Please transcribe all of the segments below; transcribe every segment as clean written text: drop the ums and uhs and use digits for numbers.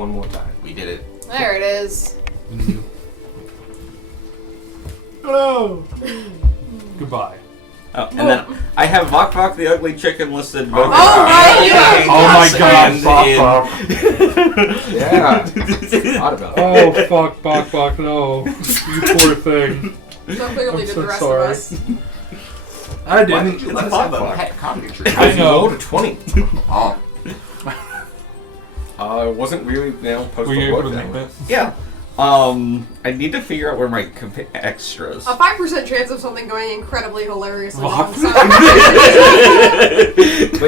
one more time. We did it. There it is. Hello. Goodbye. Oh, and then I have Vok Vok the Ugly Chicken listed. Oh, right, yeah. Oh my god, Bok Yeah. Thought about it. Oh, fuck, Bok, no. You poor thing. So clearly I'm did so the rest sorry. of us. I Why didn't. did you let us have a pet comedy tree? I know. Rolled a 20. Oh. It wasn't really, postal Were you able work to that name way. it? Yeah. I need to figure out where my extras. A 5% chance of something going incredibly hilariously wrong. But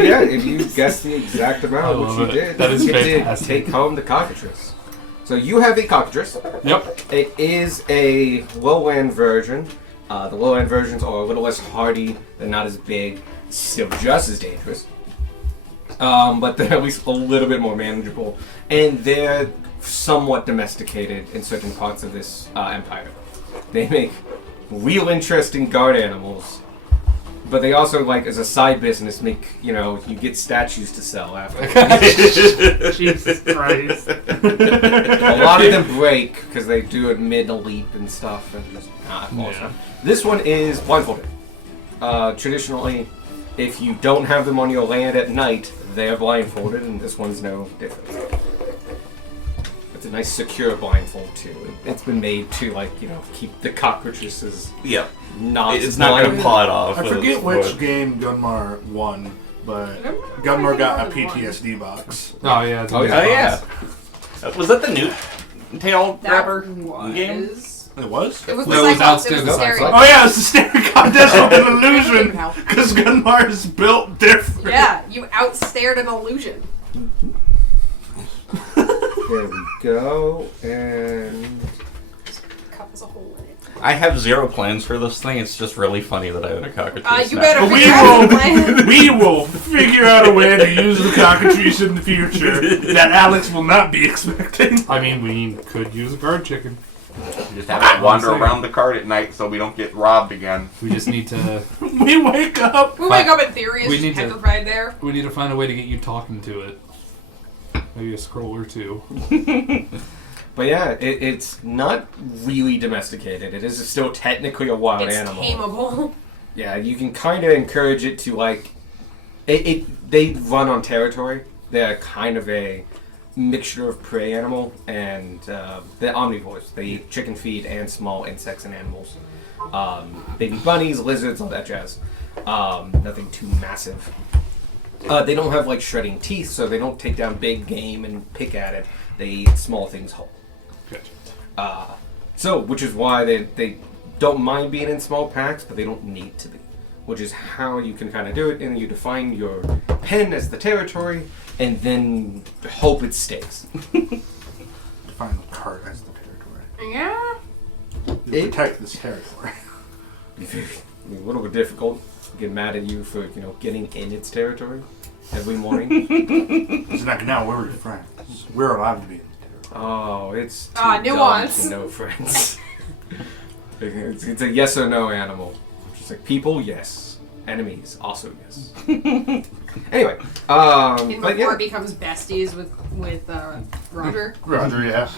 yeah, if you guess the exact amount, I which love you it. did, That is you get to fantastic. take home the cockatrice. So you have a cockatrice. Yep. It is a low-end version. The low-end versions are a little less hardy. They're not as big. Still just as dangerous. But they're at least a little bit more manageable. And they're somewhat domesticated in certain parts of this empire. They make real interesting guard animals. But they also, as a side business, you get statues to sell after. Jesus Christ. A lot of them break because they do it mid-leap and stuff. And just Yeah. This one is blindfolded. Traditionally, if you don't have them on your land at night, they're blindfolded, and this one's no different. It's a nice secure blindfold too. It's been made to keep the cockroaches Yep. not. It's not going to paw it off. I forget which game Gunmar won, but Gunmar got a PTSD box. Oh, yeah. Oh, yeah. Was that the new tail grabber That game? was... It was? It was No, the it was Cyclops. It was the outstanding. stereo. Oh yeah, it's the staring contest with an illusion! Because Gunmar is built different. Yeah, you outstared an illusion. There we go, and Cup has a hole in it. I have zero plans for this thing. It's just really funny that I own a cockatrice. You now. better But figure out the plan. we will figure out a way to use the cockatrice in the future that Alex will not be expecting. I mean, we could use a guard chicken. We just have to wander around the cart at night so we don't get robbed again. We just need to. We wake up. We wake up in theory, We it's need just to- petrified there. We need to find a way to get you talking to it. Maybe a scroll or two. but yeah, it's not really domesticated. It is still technically a wild It's animal. tameable. Yeah, you can kind of encourage it to they run on territory. They're kind of a mixture of prey animal and they're omnivores. They eat chicken feed and small insects and animals. Baby bunnies, lizards, all that jazz. Nothing too massive. They don't have shredding teeth, so they don't take down big game and pick at it. They eat small things whole. Gotcha. Which is why they don't mind being in small packs, but they don't need to be. Which is how you can kind of do it, and you define your pen as the territory, and then hope it stays. Define the cart as the territory. Yeah. You protect this territory. A little bit difficult. Get mad at you for getting in its territory every morning. It's like, now we're your friends. We're allowed to be in the territory. Oh, it's too nuance. dumb to know friends. it's a yes or no animal. Just like people, yes. Enemies, also yes. Anyway, And but before yeah. it becomes besties with Roger. Roger, yeah.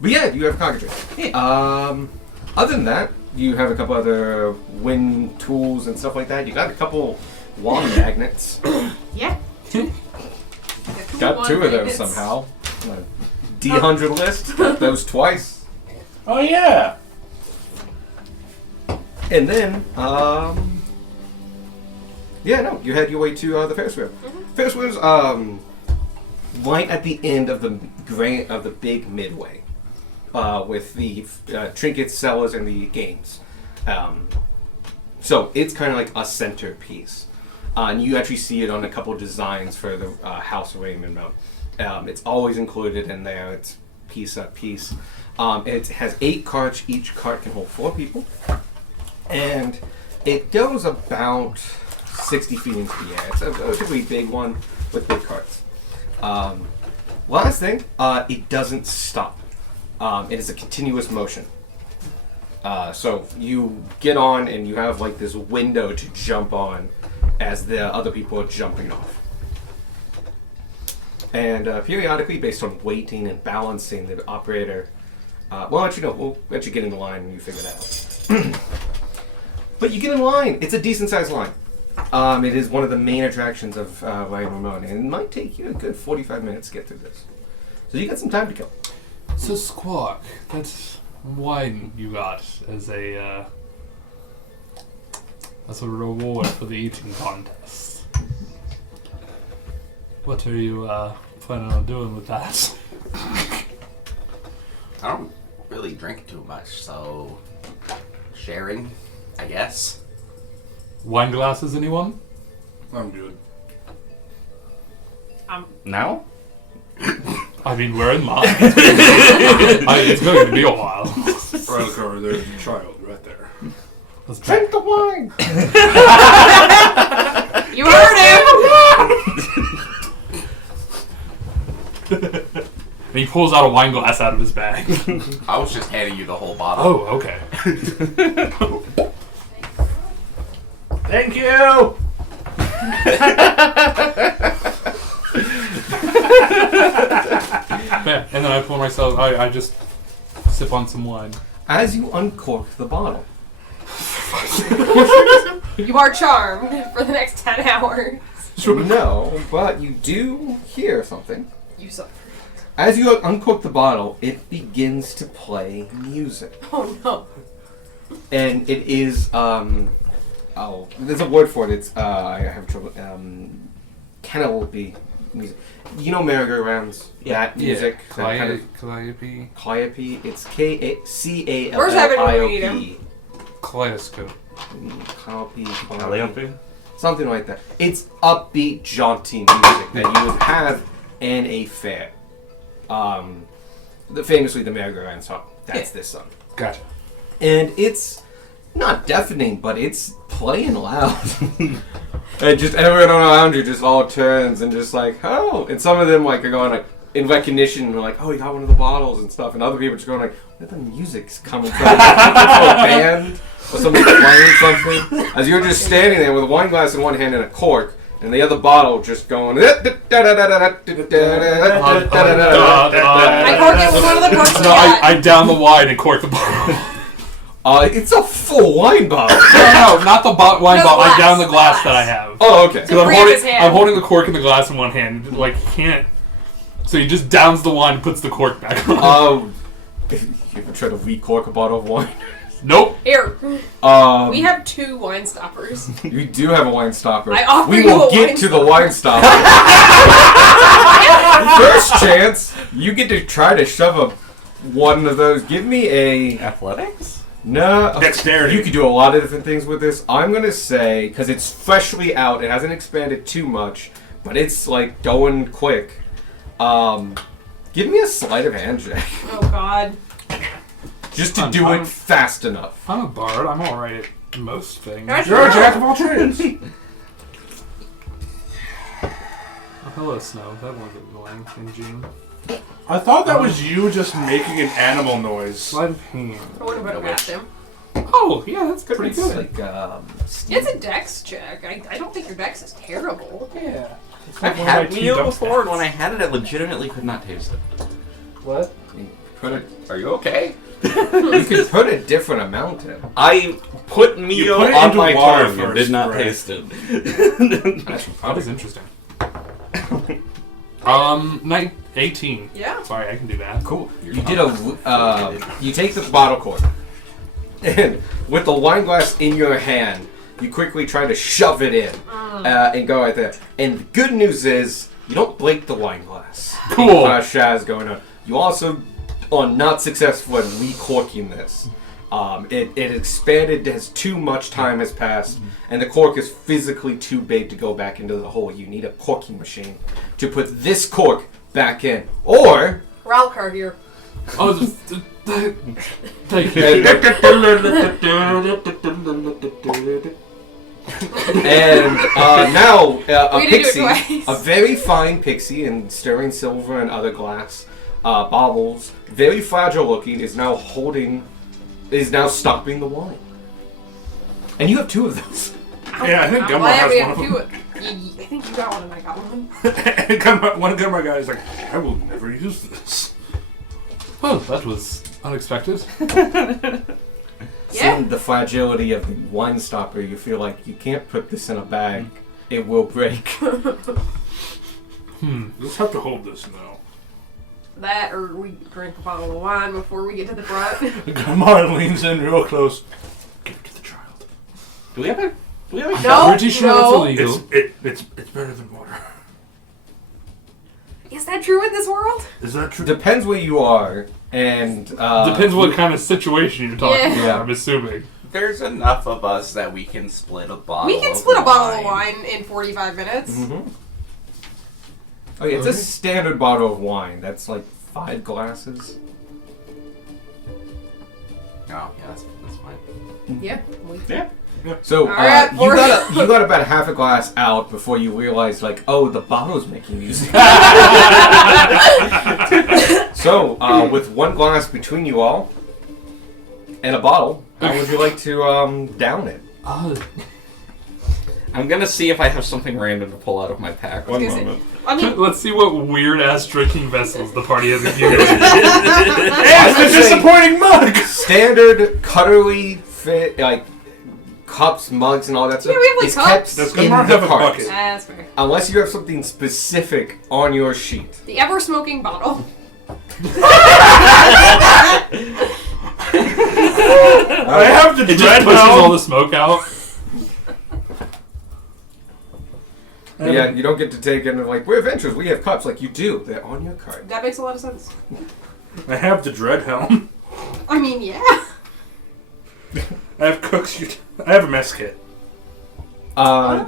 But yeah, you have cockatrice. Other than that, you have a couple other wind tools and stuff like that. You got a couple wand magnets. Yeah. Got two of those somehow. D100 list. Got those twice. Oh yeah. And then, you head your way to the Ferris wheel. Ferris wheel's right at the end of the big midway, with the trinkets, sellers, and the games. So it's kind of like a centerpiece, and you actually see it on a couple designs for the House of Raymond Mount. It's always included in there. It's piece up piece. It has 8 carts. Each cart can hold 4 people. And it goes about 60 feet into the air. It's a relatively big one with big carts. Last thing, it doesn't stop. It is a continuous motion. So you get on and you have this window to jump on as the other people are jumping off. And periodically, based on weighting and balancing, the operator. We'll let you know. We'll let you get in the line and you figure that out. But you get in line. It's a decent sized line. It is one of the main attractions of Ryan Ramon, and it might take you a good 45 minutes to get through this. So you got some time to kill. So Squawk, that's wine you got as a reward for the eating contest. What are you planning on doing with that? I don't really drink too much, so sharing, I guess. Wine glasses, anyone? I'm good. Now? I mean, we're in line. It's going to be a while. Rylcar, there's a child right there. Let's Drink the wine! You heard him! And he pulls out a wine glass out of his bag. I was just handing you the whole bottle. Oh, okay. Thank you! Yeah, and then I pour myself. I just sip on some wine. As you uncork the bottle, You are charmed for the next 10 hours. no, but you do hear something. You suffer. As you uncork the bottle, it begins to play music. Oh no. And it is, there's a word for it. It's, I have trouble, canopy music. You know merry-go-rounds? That music? That kind of Calliope. Calliope. It's K-A-C-A-L-L-I-O-P. Where's having to read him? Kaleidoscope. Calliope. Calliope? Something like that. It's upbeat, jaunty music that you would have in a fair. Famously the merry-go-round song. That's this song. Gotcha. And it's not deafening, but it's playing loud. And just everyone around you just all turns and just like, oh. And some of them like are going like in recognition and they're like, oh, you got one of the bottles and stuff. And other people are just going like, where the music's coming from? Like, a band or somebody playing something. As you're just standing there with a wine glass in one hand and a cork, and the other bottle just going. I corked it with one of the corks we No, got. I down the wine and cork the bottle. It's a full wine bottle. No, not the wine No, bottle. I glass, down the glass glass. that I have. Oh, okay. So free of his hand. I'm holding the cork and the glass in one hand. Like, he can't. So he just downs the wine and puts the cork back on. You ever try to recork a bottle of wine? Nope. Here, we have 2 wine stoppers. You do have a wine stopper. I offer we you will a get wine to the wine stopper. First chance, you get to try to shove one of those. Give me a Athletics? no. Dexterity. You could do a lot of different things with this. I'm gonna say because it's freshly out, it hasn't expanded too much, but it's like going quick. Give me a sleight of hand check, Oh god. just to I'm- do I'm- it fast enough. I'm a bard. I'm alright at most things. That's You're a true. jack of all trades. Oh, hello, Snow. That wasn't annoying in June. I thought that was you just making an animal noise. Sleight of hand. I would have asked him. Oh, yeah, that's pretty It's good. like It's a dex check. I don't think your dex is terrible. Yeah. I've had Mio before, and when I had it, I legitimately could not taste it. What? put a, Are you okay? you could put a different amount in. I put Mio put it on into my water tongue and first, did not right. taste it. That is interesting. 18. Yeah. Sorry, I can do that. Cool. You did you take the bottle cork, and with the wine glass in your hand, you quickly try to shove it in and go right there. And the good news is, you don't break the wine glass. Cool. Shaz going on. You also are not successful at recorking this. It expanded as too much time has passed, and the cork is physically too big to go back into the hole. You need a corking machine to put this cork back in. Or... Rylcar here. Oh, thank you. And now a We didn't do it pixie, twice. a very fine pixie in sterling silver and other glass baubles, very fragile looking, is now stopping the wine. And you have 2 of those. Yeah, I think Why Gumbar have we has one have of 2? them. I think you got one and I got one. And one Gunmar guy is like, I will never use this. Well, that was unexpected. Yeah. Seeing the fragility of the wine stopper, you feel like you can't put this in a bag. It will break. Let's have to hold this now. That or we drink a bottle of wine before we get to the front. Gunmar leans in real close. Give it to the child. Do we have a No, Pretty sure it's no. illegal. It's better than water. Is that true in this world? Is that true? Depends where you are, and Depends what kind of situation you're talking Yeah. about, I'm assuming. There's enough of us that we can split a bottle. We can split a bottle of wine in 45 minutes. Mhm. Oh yeah, it's a standard bottle of wine. That's like 5 glasses. Oh, yeah, that's fine. Yeah. Yeah. So Alright, you four. got about a half a glass out before you realize, like, oh, the bottle's making music. So with 1 glass between you all and a bottle, how would you like to down it? I'm gonna see if I have something random to pull out of my pack. One Excuse me. moment. I mean, Let's see what weird ass drinking vessels the party has accumulated. It's the disappointing mug! Standard cutlery fit, like cups, mugs, and all that stuff. Yeah, we have, like, is cups. Does kept in Gunmar the have a cart. bucket? that's fair. Unless you have something specific on your sheet. The ever smoking bottle. I have the It just dread pushes all helm. the smoke out. Yeah, you don't get to take in like, we're adventurers, we have cups. Like, you do. They're on your card. That makes a lot of sense. I have the dread helm. I mean, yeah. I have I have a mess kit. I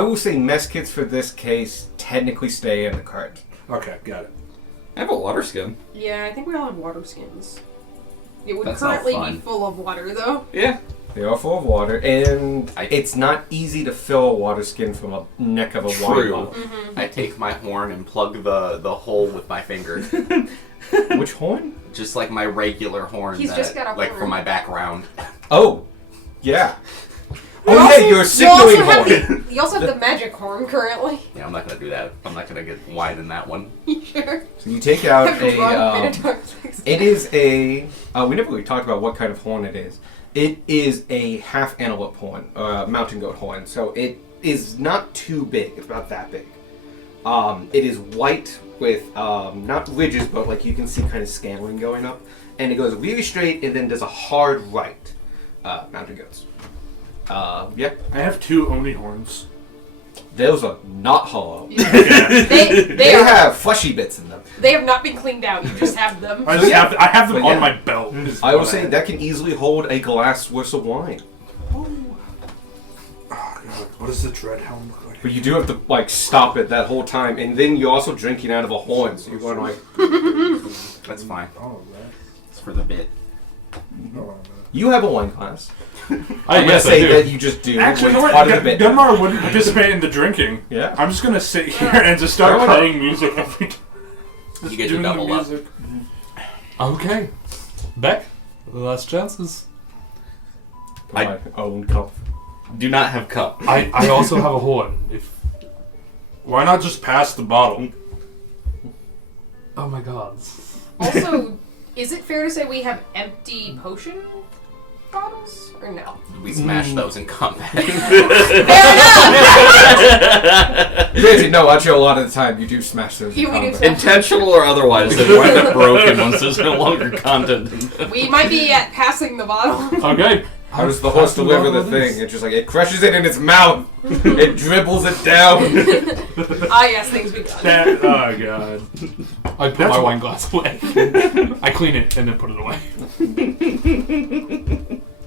will say mess kits for this case technically stay in the cart. Okay, got it. I have a water skin. Yeah, I think we all have water skins. It would That's not currently be fun. full of water, though. Yeah. They are full of water, and I- it's not easy to fill a water skin from a neck of a wine True. bottle. I take my horn and plug the hole with my finger. Which horn? Just like my regular horn. He's just got a like horn. for my background. Oh, yeah. You Oh also- yeah, you're a you signaling also have horn. You also have the magic horn currently. Yeah, I'm not gonna do that. I'm not gonna get wide in that one. You sure? So you take out I've a. run Minotaur six It times. is a. We never really talked about what kind of horn it is. It is a half antelope horn, mountain goat horn. So it is not too big. It's about that big. It is white with not ridges, but like you can see kind of scaling going up, and it goes really straight and then does a hard right. Mountain goats. Yeah, I have 2 Oni horns. those are not hollow. They They are. have fleshy bits in them. They have not been cleaned out. You just have them. I just yeah. I have them But on yeah. my belt. is I will what say have. that can easily hold a glass worth of wine. Oh, God. What does the dread helm look like? But you do have to like stop it that whole time, and then you're also drinking out of a horn, so you're going like. That's fine. Oh, man. It's for the bit. Hold on You have a wine glass. I I'm gonna guess say I do. that you just do. Actually, you it's know part what? of the bit. Gunmar wouldn't participate in the drinking. Yeah. I'm just gonna sit here and just start Fair enough. playing music every time. You get to Doing the double up. music. Okay. Beck, the last chances. My own cup. Do not have cup. I also have a horn. If Why not just pass the bottle? oh my god. Also, is it fair to say we have empty potion bottles or no? We smash those in combat. Fair enough. Granted, no, actually, a lot of the time you do smash those. in Yeah, we do combat. smash. Intentional or otherwise, they wind up broken once there's no longer content in them. We might be at passing the bottle. Okay. How does the horse deliver the thing? It's just like it crushes it in its mouth. It dribbles it down. Yes, things be done. That, oh god. I put my wine glass away. I clean it and then put it away.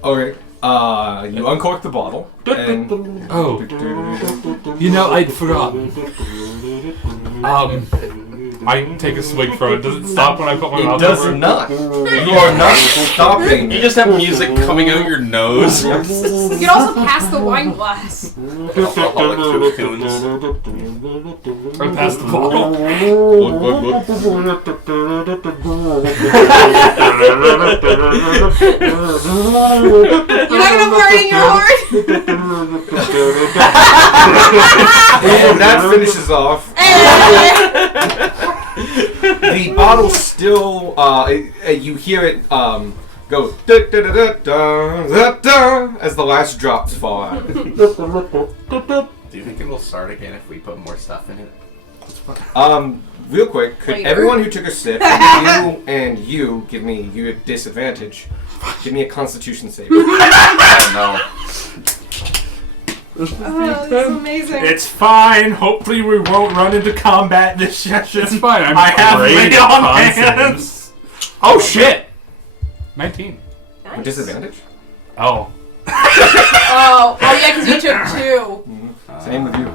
Okay. You uncork the bottle and. Oh. You know, I'd forgotten. I take a swig from it. Does it stop when I put my It mouth does over it? not. You are not stopping. You just have music coming out your nose. You can also pass the wine glass. Alcoholic cocoons. Or pass the bottle. You're not gonna pour it in your heart. And that finishes off. The bottle still, you hear it go da da da da da da as the last drops fall out. Do you think it will start again if we put more stuff in it? Real quick, could Later. everyone who took a sip, and you give me your disadvantage, give me a Constitution save. Oh no. Oh, this is amazing. It's fine. Hopefully we won't run into combat this session. It's fine. I have great lay at on concepts. hands. Oh shit! 19. Nice. Disadvantage? Oh. Oh, yeah, because you took 2. Same with you.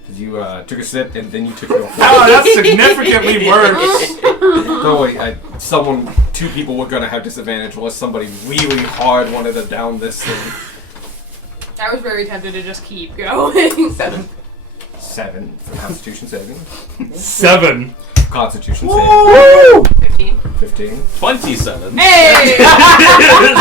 Because you took a sip and then you took your. Oh, that's significantly worse. No, wait, two people were gonna have disadvantage unless somebody really hard wanted to down this thing. I was very tempted to just keep going. 7. 7 for Constitution saving. 7. Constitution saving. 15. 15. 27. Hey!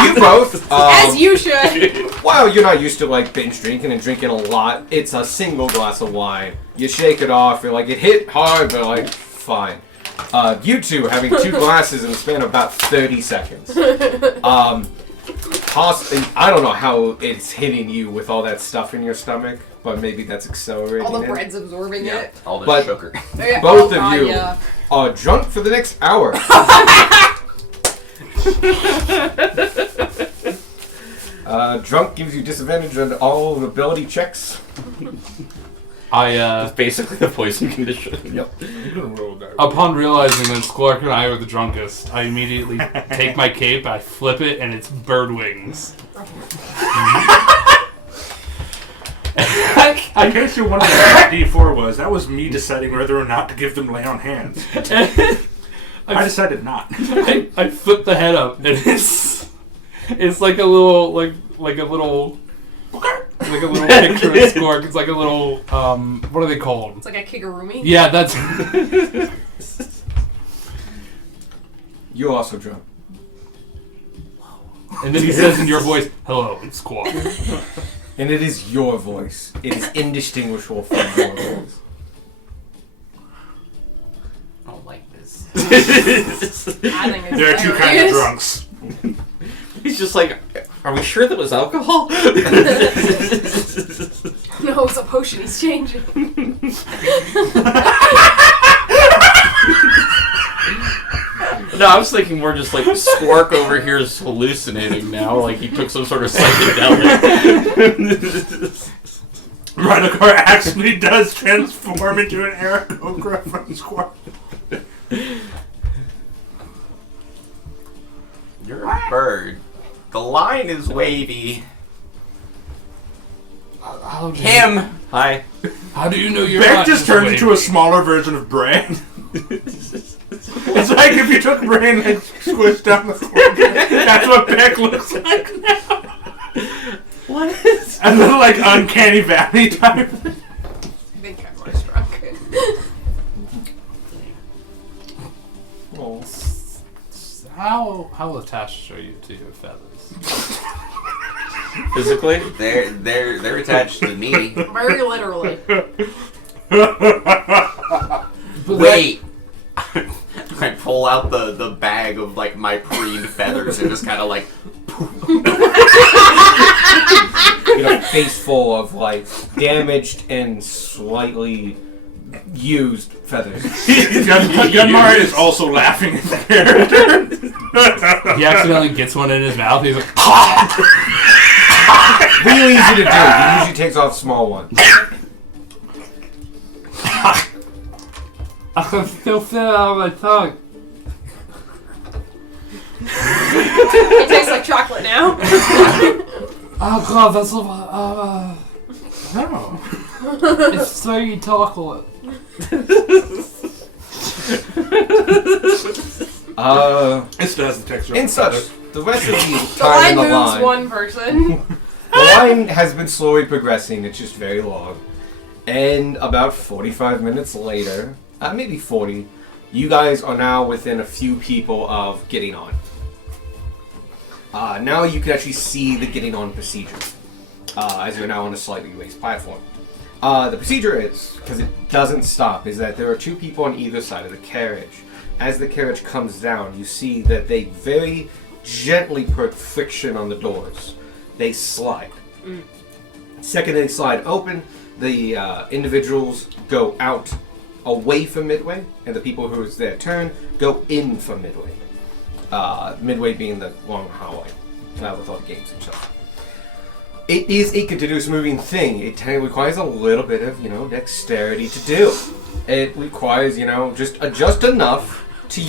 You both. As you should. Well, you're not used to like binge drinking and drinking a lot. It's a single glass of wine. You shake it off. You're like, it hit hard, but like, fine. You two having 2 glasses in the span of about 30 seconds. I don't know how it's hitting you with all that stuff in your stomach, but maybe that's accelerating All the it. bread's absorbing it. All this But- sugar. Yeah, Both oh, of God, you yeah. are drunk for the next hour. Drunk gives you disadvantage on all ability checks. It's basically the poison condition. Yep. You're gonna roll that. Upon realizing that Squark and I are the drunkest, I immediately take my cape, I flip it, and it's bird wings. In case you're wondering what D4 was, that was me deciding whether or not to give them lay on hands. I decided not. I flip the head up, and it's like a little like a little picture of Squark. It's like a little what are they called? It's like a kigurumi. Yeah, that's You're also drunk. and then he says in your voice, "Hello, it's Squark." And it is your voice. It is indistinguishable from your voice. I don't like this. I think it's There are 2 kinds of hilarious. drunks. He's just like, are we sure that was alcohol? No, it's a potion. He's changing. No, I was thinking more just like Squark over here is hallucinating now, like he took some sort of psychedelic. Rhinocore actually does transform into an Aarakocra from Squark. You're a bird. The line is wavy. Him! Hi. How do you know you're Beck not just turned wavy? into a smaller version of Brain. It's like if you took Brain and squished down the corner. That's what Beck looks like now. What is? A little like uncanny valley type. I think I'm more drunk. Oh. How attached are you to your feathers? Physically? They're attached to me. Very literally. Wait! I pull out the bag of like my preened feathers and just kind of like You know, face full of like damaged and slightly used feathers. Gunmar is also laughing at the character. He accidentally gets one in his mouth. He's like, Really easy to do. He usually takes off small ones. I can still feel it on my tongue. It tastes like chocolate now. Oh god, that's so No. it's sweet chocolate. It still has the texture. in of such, feather. the rest of the The time line in the moves line, one person. the line has been slowly progressing. It's just very long. And about 45 minutes later, maybe 40, you guys are now within a few people of getting on. Now you can actually see the getting on procedure, as you're now on a slightly raised platform. The procedure is, because it doesn't stop, is that there are two people on either side of the carriage. As the carriage comes down, you see that they very gently put friction on the doors. They slide. Second they slide open, the individuals go out away from Midway, and the people who is their turn go in from Midway. Midway being the long hallway with all the games and stuff. It is a continuous moving thing. It requires a little bit of, dexterity to do. It requires, just enough to,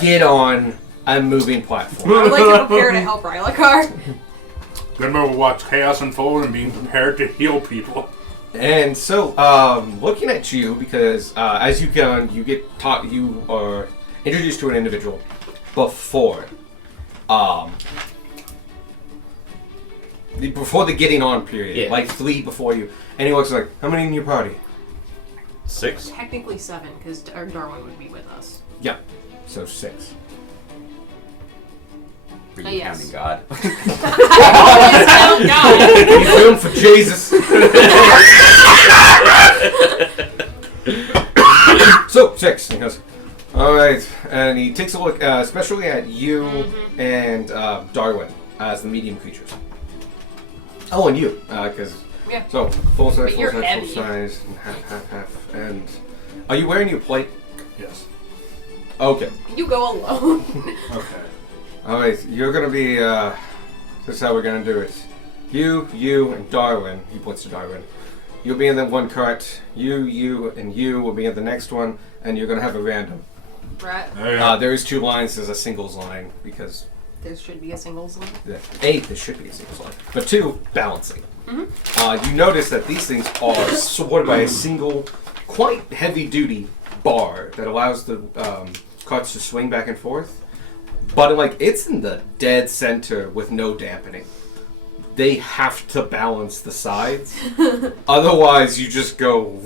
get on a moving platform. I would like to prepare to help Rylakar. Remember, we'll watch chaos unfold and being prepared to heal people. And so, looking at you, because as you get taught, you are introduced to an individual before the getting on period, Yeah. like 3 before you, and he looks like, how many in your party? 6? Technically 7, because Darwin would be with us. Yeah, so 6. Are you Yes. counting God? Always count God. He's doing for Jesus. So 6. He goes, all right, and he takes a look, especially at you and Darwin as the medium creatures. Oh, and you, because Yeah. so full size, But full you're size, heavy. full size, and half. And are you wearing your plate? Yes. Okay. You go alone. Okay. All right, you're gonna be. This is how we're gonna do it. You, and Darwin. He points to Darwin. You'll be in the one cart. You, and you will be in the next one, and you're gonna have a random. Right. There you go. There is 2 lines. There's a singles line because There should be a singles line. there should be a singles line, but 2 balancing. You notice that these things are supported by a single, quite heavy-duty bar that allows the carts to swing back and forth. But it's in the dead center with no dampening. They have to balance the sides, otherwise you just go.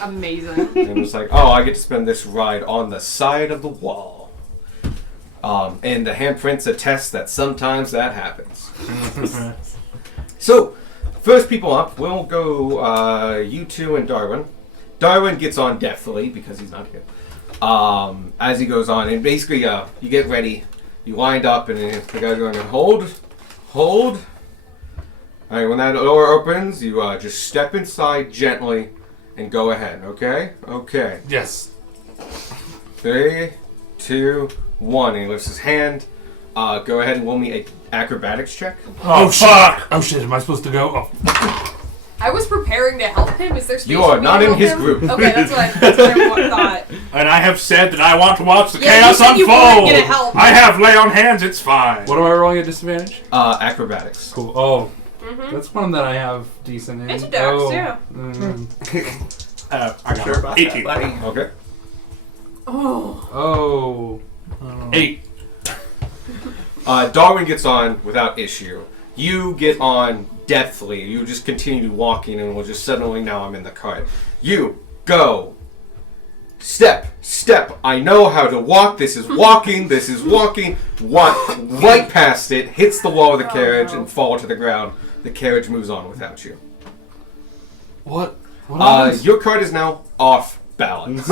Amazing. And it's like, oh, I get to spend this ride on the side of the wall. And the handprints attest that sometimes that happens. So, first people up, we'll go you 2 and Darwin. Darwin gets on deftly because he's not here. As he goes on, and basically, you get ready, you wind up, and the guy's going to hold. All right, when that door opens, you just step inside gently and go ahead. Okay. Yes. 3, 2, 1. And he lifts his hand. Go ahead and roll me a acrobatics check. Oh, fuck! Oh shit, am I supposed to go? Oh. I was preparing to help him. Is there space You are for me not to in help his him? group. Okay, that's what I thought. And I have said that I want to watch the Yeah, you chaos said you weren't unfold. gonna help. I have lay on hands. It's fine. What am I rolling at disadvantage? Acrobatics. Cool. Oh, that's one that I have decent in. It's a dex, oh. yeah. I got Sure about 18. that, buddy. Okay. Oh. 8. Darwin gets on without issue. You get on deftly. You just continue walking, and we'll just suddenly now I'm in the cart. You go. Step. I know how to walk. This is walking. Walk right past it, hits the wall of the carriage, and fall to the ground. The carriage moves on without you. What? What happens? Your cart is now off balance.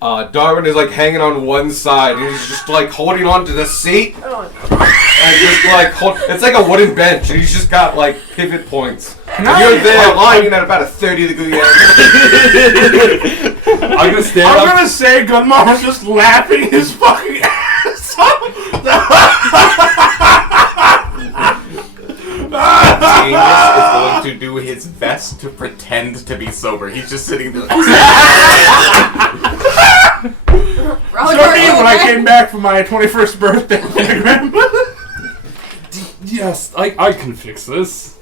Darwin is hanging on one side, and he's just holding on to the seat. And just it's like a wooden bench, and he's just got pivot points. And you're there lying at about a 30-degree angle. I'm gonna stand I'm up. gonna say Gunmar was just laughing his fucking ass off. Genius is going to do his best to pretend to be sober. He's just sitting there. Sorry, when I came back for my 21st birthday, my grandmother. Yes, I can fix this.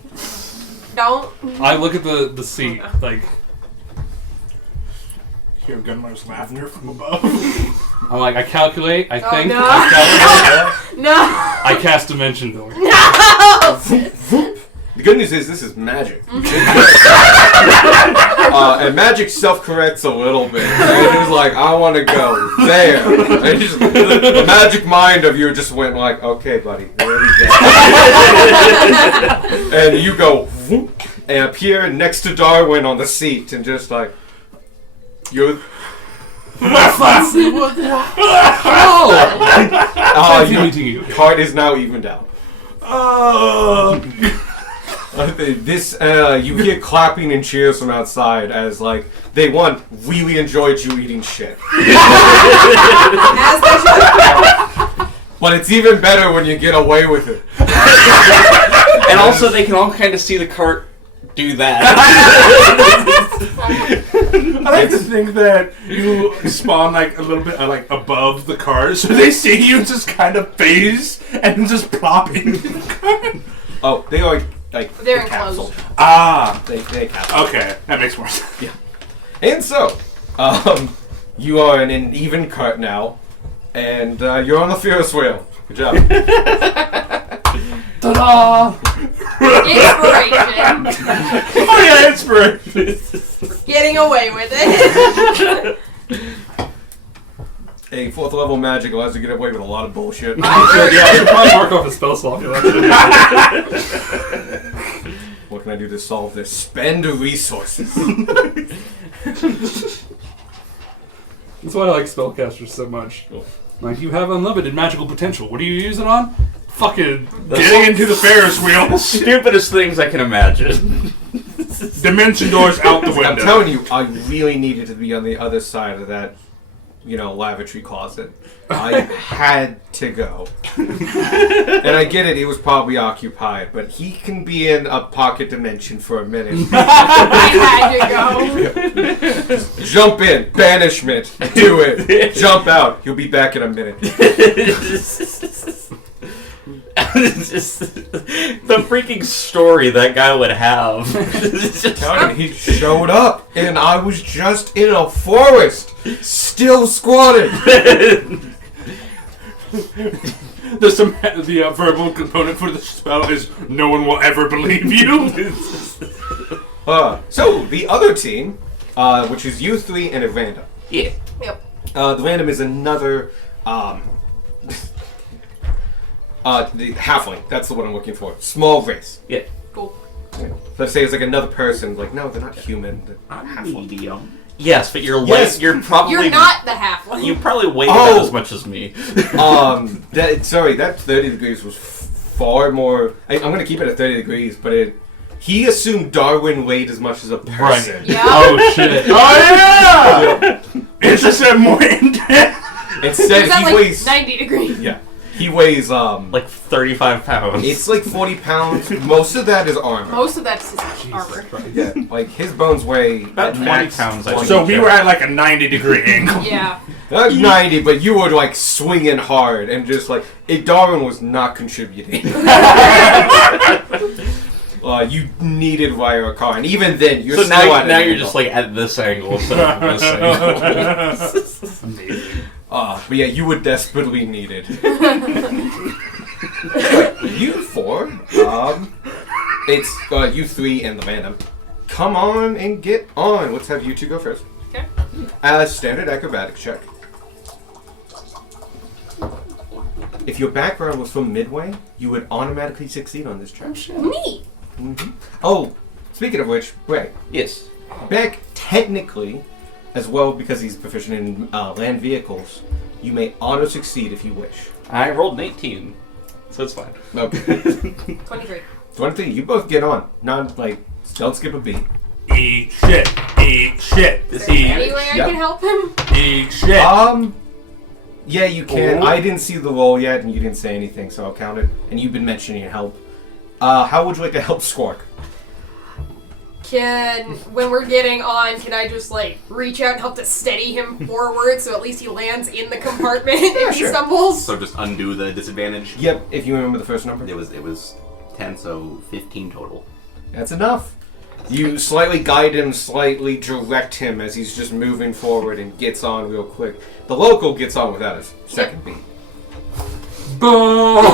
Don't. I look at the seat, Hear Gunmar's laughter from above. I'm like, I calculate, I think, no. I calculate, No! I cast Dimension Door. The good news is this is magic. And magic self-corrects a little bit. And it was like, I want to go there. And just, the magic mind of you just went like, okay, buddy, there we go. And you go, whoop, and appear next to Darwin on the seat, and just like, you're... Fancy meeting you. Card is now evened out. You hear clapping and cheers from outside as, like, they really enjoyed you eating shit. As they should. But it's even better when you get away with it. And also, they can all kind of see the cart do that. I like to think that you spawn like a little bit like above the car, so they see you just kind of phase and just plop into the car. Oh, they are, like, They're a capsule. enclosed. Ah, They capsule. okay, that makes more sense. And so, you are in an even cart now, and you're on the Ferris wheel. Good job. Ta-da! Inspiration. Oh yeah, inspiration. Getting away with it. A 4th level magic allows you to get away with a lot of bullshit. Yeah, I should probably mark off a spell slot for that. What can I do to solve this? Spend resources. That's why I like spellcasters so much. Like, you have unlimited magical potential. What do you use it on? Fucking Getting into the Ferris wheel. Stupidest things I can imagine. Dimension doors out the window. I'm telling you, I really needed to be on the other side of that, lavatory closet. I had to go. And I get it, he was probably occupied, but he can be in a pocket dimension for a minute. I had to go. Jump in, banishment, do it. Jump out, he'll be back in a minute. The freaking story that guy would have. Telling you, he showed up, and I was just in a forest, still squatting. The verbal component for the spell is no one will ever believe you. So, the other team, which is you three and Evander. Yeah. Yep. The random is another, the halfling. That's the one I'm looking for. Small race. Yeah. Cool. Let's say it's like another person. Like, no, they're not human. They're halfling. Medium. Yes, but you're Yes. you're probably You're not the halfling. You probably weigh Oh. about as much as me. That 30 degrees was far more. I'm gonna keep it at 30 degrees, but he assumed Darwin weighed as much as a person. Yeah. Oh, shit. Oh yeah! It's just a more in-depth. Instead, Was that he like weighs. 90 degrees? Yeah, he weighs Like 35 pounds. It's like 40 pounds. Most of that is armor. Most of that's his armor. Yeah, like his bones weigh About at 20 max pounds, I 20. So we were at like a 90-degree angle. Yeah. Not 90, but you were like swinging hard and just like Darwin was not contributing. You needed wire a car, and even then you're so still now, at now an you're angle. just like at this angle instead of this angle. Amazing. But yeah, you were desperately needed. You four, it's you three and the Vandam. Come on and get on. Let's have you two go first. Okay. Standard acrobatic check. If your background was from Midway, you would automatically succeed on this check. Neat. Oh, speaking of which, Ray, Yes. Beck, technically, as well because he's proficient in land vehicles, you may auto-succeed if you wish. I rolled an 18, so it's fine. Okay. 23. 23, you both get on. Not, don't skip a beat. Eat shit. Eat shit. Is there any way I Yep. can help him? Eat shit. Yeah, you can. Oh. I didn't see the roll yet, and you didn't say anything, so I'll count it. And you've been mentioning help. How would you like to help Squark? When we're getting on, can I just reach out and help to steady him forward so at least he lands in the compartment if he sure. stumbles? So just undo the disadvantage. Yep, if you remember the first number. It was 10, so 15 total. That's enough. You slightly guide him, slightly direct him as he's just moving forward and gets on real quick. The local gets on without his second beat. Boom!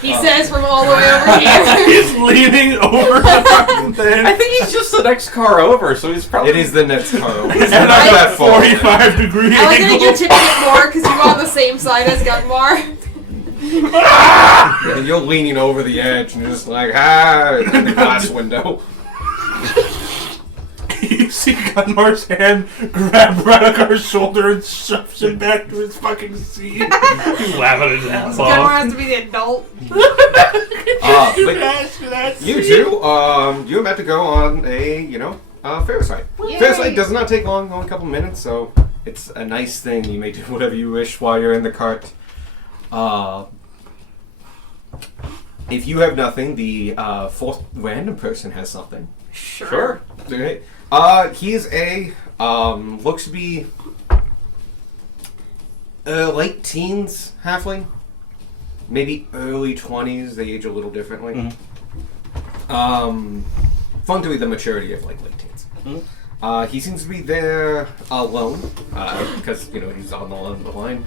He says from all the way over here. He's leaning over the fucking thing. I think he's just the next car over, so he's probably. It is the next car over. It's Not at that a far. 45-degree I like that angle. you're tipping it more because you're on the same side as Gunmar. And you're leaning over the edge and you're just like, ah, in the glass window. You see Gunmar's hand grab Radakar's shoulder and shoves him back to his fucking seat. He's laughing his ass Gunmar off. has to be the adult. But you two, you're about to go on a, Ferris ride. Yay. Ferris ride does not take long, only a couple minutes, so it's a nice thing. You may do whatever you wish while you're in the cart. If you have nothing, the fourth random person has something. Sure. Okay. He's a looks to be late teens halfling, maybe early 20s. They age a little differently. Fun to be the maturity of like late teens. He seems to be there alone because he's on the line.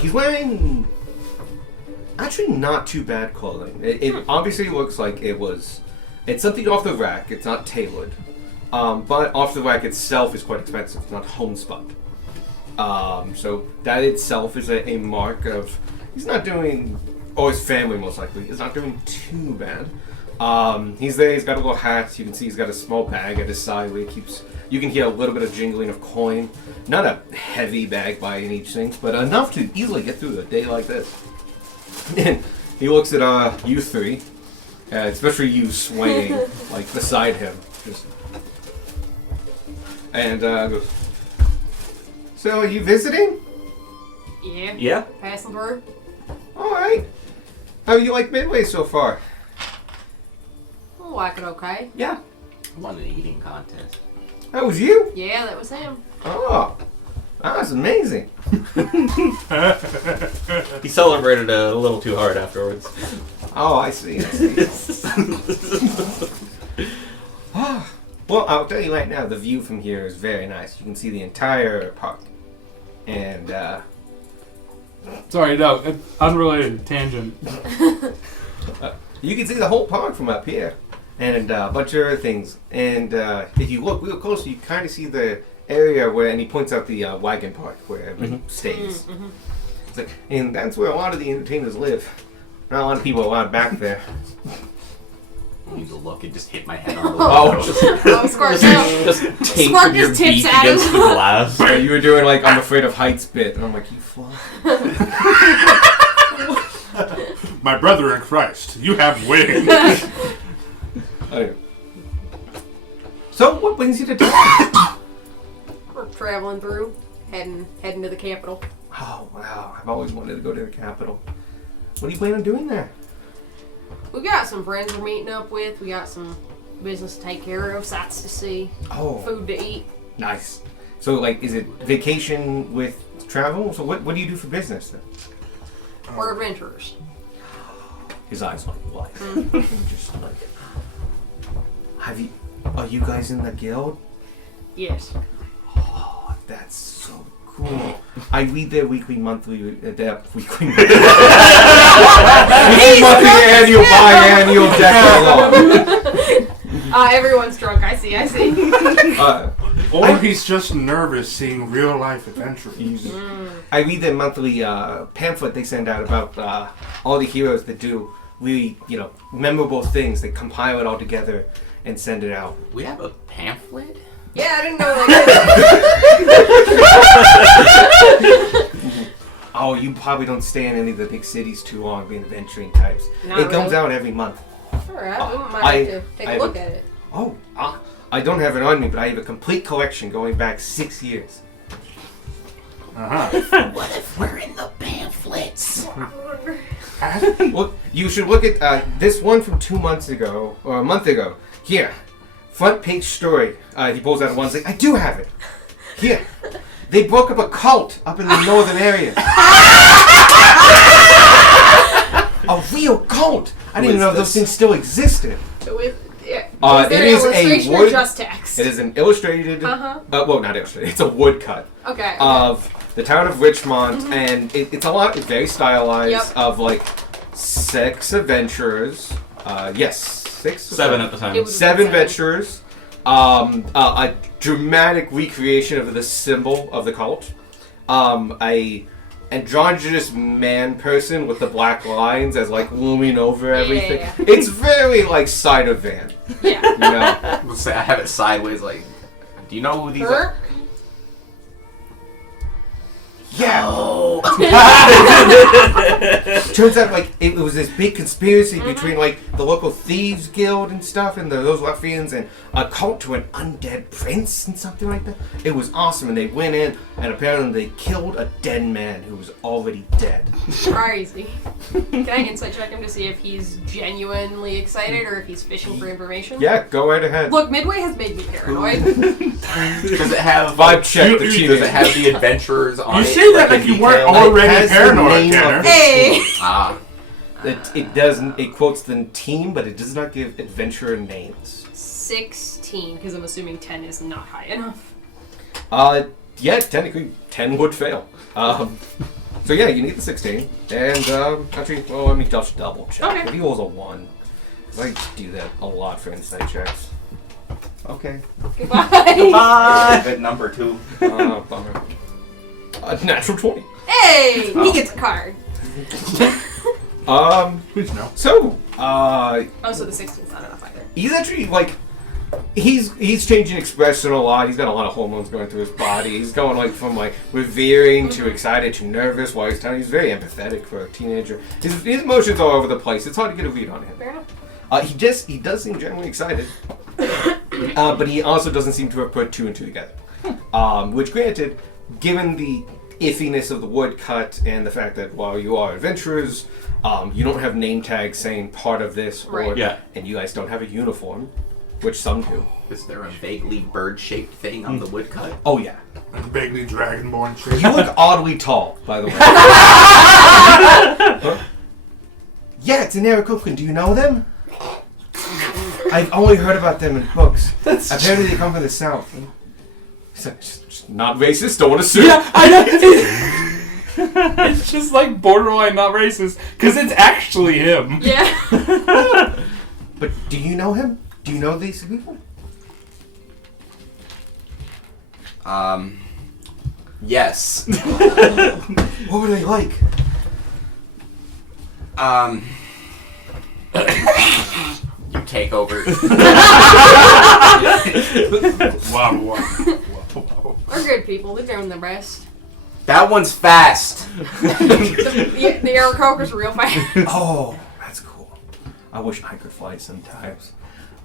He's wearing actually not too bad clothing. It obviously looks like it's something off the rack. It's not tailored. But off the rack itself is quite expensive. It's not homespun. So that itself is a mark of he's not doing, or his family most likely is not doing too bad. He's there. He's got a little hat. You can see he's got a small bag at his side where he keeps. You can hear a little bit of jingling of coin. Not a heavy bag by any means, but enough to easily get through a day like this. And he looks at you three, especially you swaying like beside him, and goes. So, are you visiting? Yeah. Yeah. Passing through. All right. How you like Midway so far? I like it okay. Yeah. I won an eating contest. That was you? Yeah, that was him. Oh, that's amazing. He celebrated a little too hard afterwards. Oh, I see. Well, I'll tell you right now, the view from here is very nice. You can see the entire park. And, Sorry, no, unrelated tangent. you can see the whole park from up here. And a bunch of other things. And if you look real close, you kind of see the area where, and he points out the wagon park where everyone stays. It's like, and that's where a lot of the entertainers live. Not a lot of people allowed back there. I need to look and just hit my head on the Oh, window. Oh, Squark, no. Just tape Spark of your just tips beak at him. against the glass. Yeah, you were doing like I'm afraid of heights bit, and I'm like, you fly. My brother in Christ, you have wings. Anyway. So, what brings you to town? We're traveling through, heading to the capital. Oh wow, I've always wanted to go to the capital. What do you plan on doing there? We got some friends we're meeting up with. We got some business to take care of, sights to see, Oh, food to eat. nice. So, like, is it vacation with travel? So, what do you do for business then? We're adventurers. His eyes like light. Just like, are you guys in the guild? Yes. Oh, that's so cool. I read their weekly, monthly, weekly, monthly, annual, biannual deck. Everyone's drunk. I see. Or he's just nervous seeing real life adventures. I read their monthly pamphlet they send out about all the heroes that do really, memorable things. They compile it all together and send it out. We have a pamphlet? Yeah, I didn't know that. Oh, you probably don't stay in any of the big cities too long, being adventuring types. Not It comes really. out every month. Alright, we might have to take a look at it. Oh, I don't have it on me, but I have a complete collection going back 6 years. What if we're in the pamphlets? Well, you should look at this one from 2 months ago, or a month ago. Here, front page story. He pulls out one, like, I do have it. Here, they broke up a cult up in the northern area. A real cult. I didn't even know those things still existed. Is there it an is illustration a or wood. just text? It is an illustrated. Uh-huh. Well, not illustrated. It's a woodcut Okay. of the town of Richmond, and it's a lot. It's very stylized. Yep. Of like 6 adventurers. Yes, 6. or 7 at the time. It was- 7 seven. adventurers. A dramatic recreation of the symbol of the cult. A androgynous man person with the black lines as like looming over Yeah, everything. yeah. It's very like side of van. Yeah. You know. Let's say I have it sideways. Like, do you know who these are? Her? Yeah. Turns out, like, it was this big conspiracy between, like, the local thieves guild and stuff, and those ruffians, and a cult to an undead prince and something like that. It was awesome, and they went in, and apparently they killed a dead man who was already dead. Crazy. Can I insight check him to see if he's genuinely excited or if he's fishing for information? Yeah, go right ahead. Look, Midway has made me paranoid. Does it have Vibe check the you- cheating. Does it have the adventurers on You it? say that like in you weren't detail? already has the paranoid, name Tanner. of the Hey! team. Ah, It doesn't. It quotes the team, but it does not give adventurer names. 16, because I'm assuming 10 is not high enough. Yeah, technically 10 would fail. So yeah, you need the 16, and actually, well, let me just double check. Okay. If he rolls a 1, 'cause I do that a lot for insight checks. Okay. Goodbye. good number too. Bummer. Natural 20. Hey! He gets a card. Please no. So, Oh, so the 16's not enough either. he's actually like, he's changing expression a lot. He's got a lot of hormones going through his body. He's going like from like revering to excited to nervous while he's telling. He's very empathetic for a teenager. His emotions are all over the place. It's hard to get a read on him. Fair enough. He does seem generally excited, but he also doesn't seem to have put 2 and 2 together. Which, granted, given the iffiness of the woodcut and the fact that while you are adventurers, you don't have name tags saying part of this, or Right. Yeah. and you guys don't have a uniform, which some do. Is there a vaguely bird-shaped thing on the woodcut? Oh yeah, And vaguely dragonborn shit. you look oddly tall, by the way. Huh? Yeah, it's an Aarakocra. Do you know them? I've only heard about them in books. Apparently they come from the south. It's like, just not racist, don't want to sue. Yeah, I know. It's just like borderline not racist because it's actually him. Yeah. But do you know him? Do you know these people? Yes. What were they like? You take over. Wow. They're good people. They're doing their best. That one's fast. The Aarakocra's real fast. Oh, that's cool. I wish I could fly sometimes.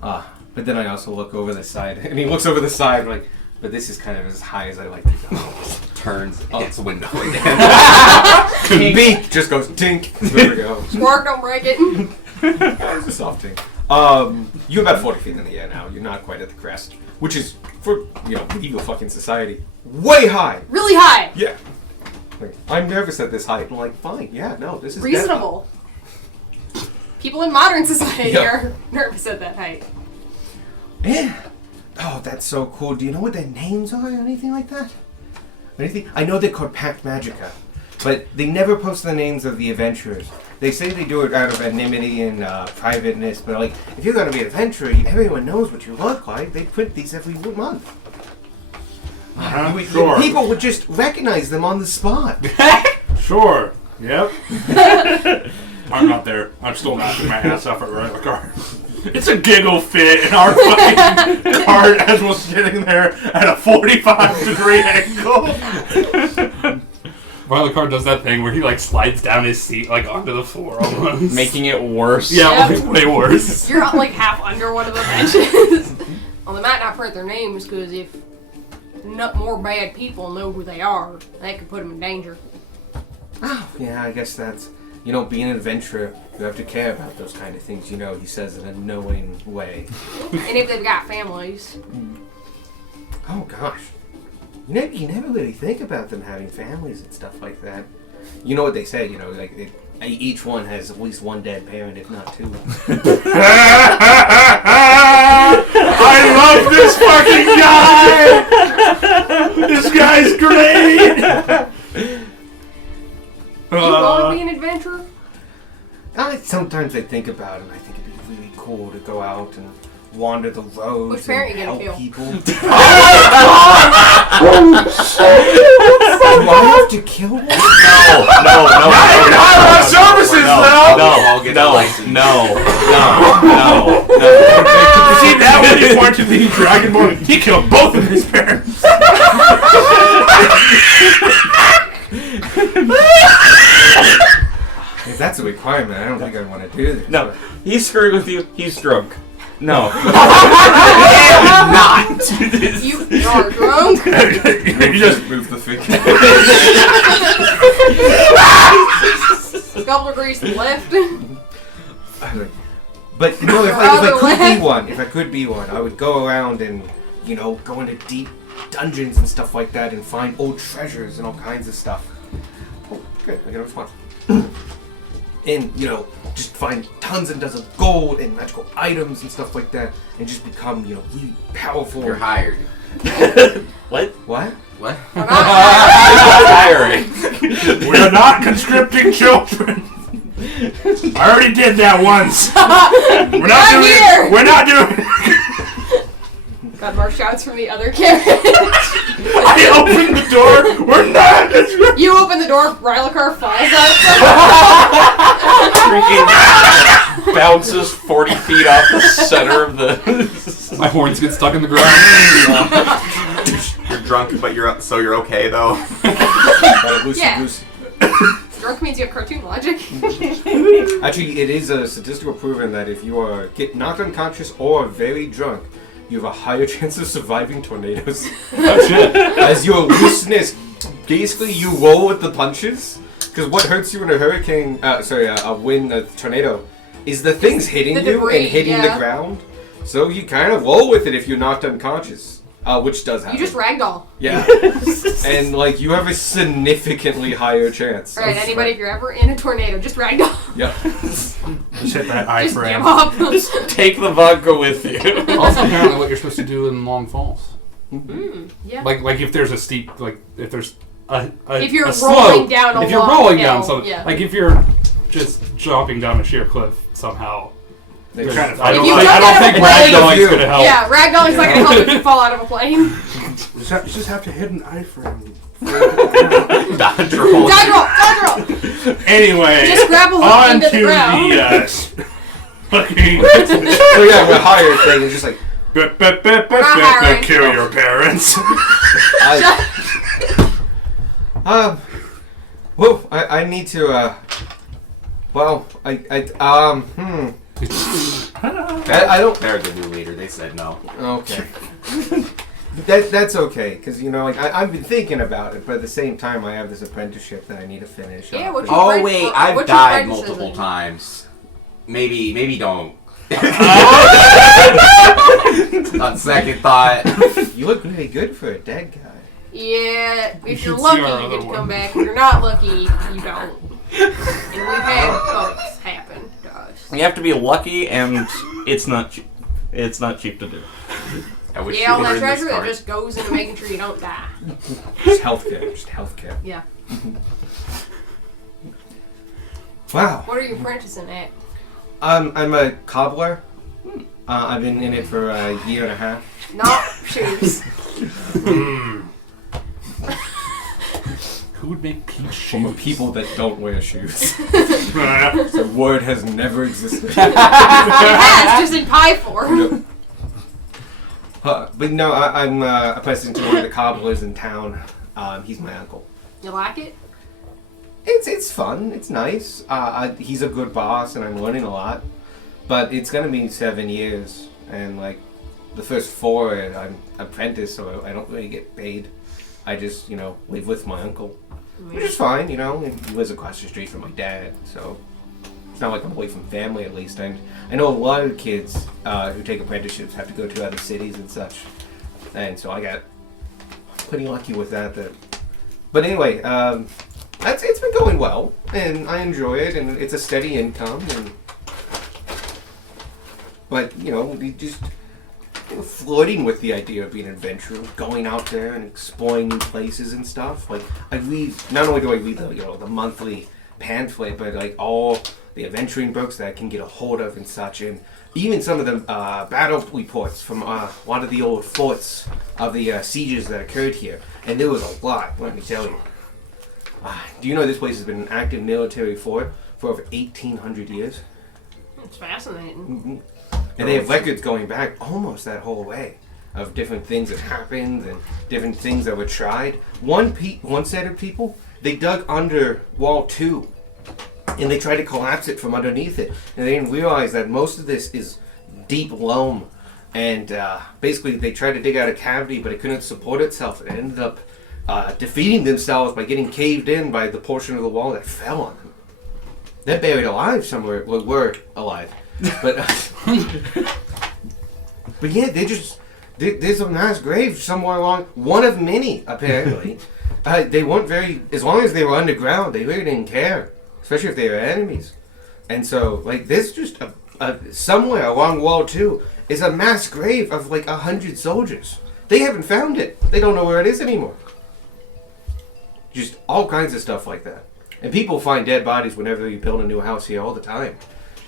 But then I also look over the side, and he looks over the side like, but this is kind of as high as I like to go. Turns its window again. Beak just goes tink. There we go. Spark, don't break it. It's a soft tink. You're about 40 feet in the air now. You're not quite at the crest, which is for medieval fucking society way high. Really high. Yeah. Like, I'm nervous at this height. I'm like, fine, yeah, no, this is Reasonable. People in modern society Yeah. are nervous at that height. Yeah. Oh, that's so cool. Do you know what their names are or anything like that? Anything? I know they're called Pact Magica, but they never post the names of the adventurers. They say they do it out of anonymity and privateness, but like, if you're gonna be an adventurer, everyone knows what you look like. They print these every month. Sure. People would just recognize them on the spot. Sure. Yep. I'm not there. I'm still knocking my ass off at Royal Car. It's a giggle fit in our fucking cart as we're sitting there at a 45-degree angle. Riley Card does that thing where he like slides down his seat like onto the floor almost. Making it worse. Yeah, Yep. way worse. You're like half under one of the benches. Well, they might not print their names because if more bad people know who they are, that could put them in danger. Oh, yeah, I guess that's, being an adventurer, you have to care about those kind of things, he says in a knowing way. And if they've got families. Oh, gosh. You never really think about them having families and stuff like that. You know what they say, each one has at least one dead parent, if not 2. I love this fucking guy. This guy's great. Do you want to be an adventurer? Sometimes I think about it and I think it'd be really cool to go out and wander the roads Which parent and you gonna help kill? people. Do I have to kill one? No. Not even high services, though. I'll get the license. No. You see that when he pointed to the Dragonborn, he killed both of his parents. If that's a requirement, I don't think I want to do this. No. He's screwing with you. He's drunk. No. Not. You are drunk. You just move the figure. A couple degrees to the left. But no, if I could be one, I would go around and, go into deep dungeons and stuff like that and find old treasures and all kinds of stuff. Oh, good, I got a response. And, just find tons and tons of gold and magical items and stuff like that and just become, really powerful. You're hired. What? What? What? Hiring. We're not conscripting children. I already did that once. We're not doing it. We're not doing it. Got more shouts from the other carriage. I opened the door. We're not conscripting. You open the door, Rylacar falls out. Freaking bounces 40 feet off the center of the. My horns get stuck in the ground. You're drunk, but you're okay though. Yeah. Drunk means you have cartoon logic. Actually, it is statistical proven that if you get knocked unconscious or very drunk, you have a higher chance of surviving tornadoes. Oh shit. As your looseness, basically you roll with the punches. Because what hurts you in a hurricane, a tornado, is the things hitting The you debris, and hitting the ground. So you kind of roll with it if you're knocked unconscious. Which does happen. You just ragdoll. Yeah. And you have a significantly higher chance. Alright, anybody, if you're ever in a tornado, just ragdoll. Yep. Just hit that eye Just frame. give up. Take the vodka with you. Also, apparently, what you're supposed to do in Long Falls. Yeah. Like if there's a steep, if there's a If you're a rolling slope, down a if you're long rolling hill, down something, yeah. like if you're just jumping down a sheer cliff somehow. They I try to don't, you I jump don't out think of a plane- ragdolling's gonna help. Yeah, ragdolling's not gonna help if you fall out of a plane. You just have to hit an eye frame. Dodge roll. Dodge roll! Dodge roll! Anyway, Just grab a hook on into to the ground. the fucking. So yeah, the higher thing is just like hiring. Kill your parents. I need to I don't. They're the new leader. They said no. Okay. That's okay, because I've been thinking about it, but at the same time I have this apprenticeship that I need to finish. Yeah, up. what you- Oh Right, wait, what's I've your died apprentice multiple in? times. Maybe don't. On second thought. You look really good for a dead guy. Yeah, if should you're see lucky, our you other get to one. come back. If you're not lucky, you don't. And we've had folks happen to us. You have to be lucky, and it's not cheap. It's not cheap to do. I wish Yeah, all you were that in this treasure that cart. just goes into making sure you don't die. Just healthcare. Yeah. Wow. What are you apprenticing at? I'm a cobbler. I've been in it for a year and a half. Not shoes. Who would make peach For shoes? people that don't wear shoes. The word has never existed. It has, just in pie form. But no, I'm a president to one of the cobblers in town. He's my uncle. You like it? It's fun. It's nice. He's a good boss, and I'm learning a lot. But it's gonna be 7 years, and the first 4, I'm apprentice, so I don't really get paid. I just live with my uncle, which is fine. He lives across the street from my dad, so it's not like I'm away from family at least. And I know a lot of kids who take apprenticeships have to go to other cities and such, and so I got pretty lucky with that. But anyway, it's been going well, and I enjoy it, and it's a steady income, and but we just flirting with the idea of being an adventurer, going out there and exploring new places and stuff. Like I read, not only do I read the monthly pamphlet, but like all the adventuring books that I can get a hold of and such, and even some of the battle reports from a lot of the old forts of the sieges that occurred here. And there was a lot, let me tell you. Do you know this place has been an active military fort for over 1,800 years? It's fascinating. Mm-hmm. And they have records going back almost that whole way of different things that happened and different things that were tried. One set of people, they dug under Wall 2 and they tried to collapse it from underneath it. And they didn't realize that most of this is deep loam. And basically they tried to dig out a cavity, but it couldn't support itself. It ended up defeating themselves by getting caved in by the portion of the wall that fell on them. They're buried alive somewhere. Well, we're alive. But but yeah, there's a mass grave somewhere along, one of many apparently. They weren't as long as they were underground, they really didn't care, especially if they were enemies. And so like there's just somewhere along Wall 2 is a mass grave of like 100 soldiers. They haven't found it. They don't know where it is anymore. Just all kinds of stuff like that. And people find dead bodies whenever you build a new house here all the time.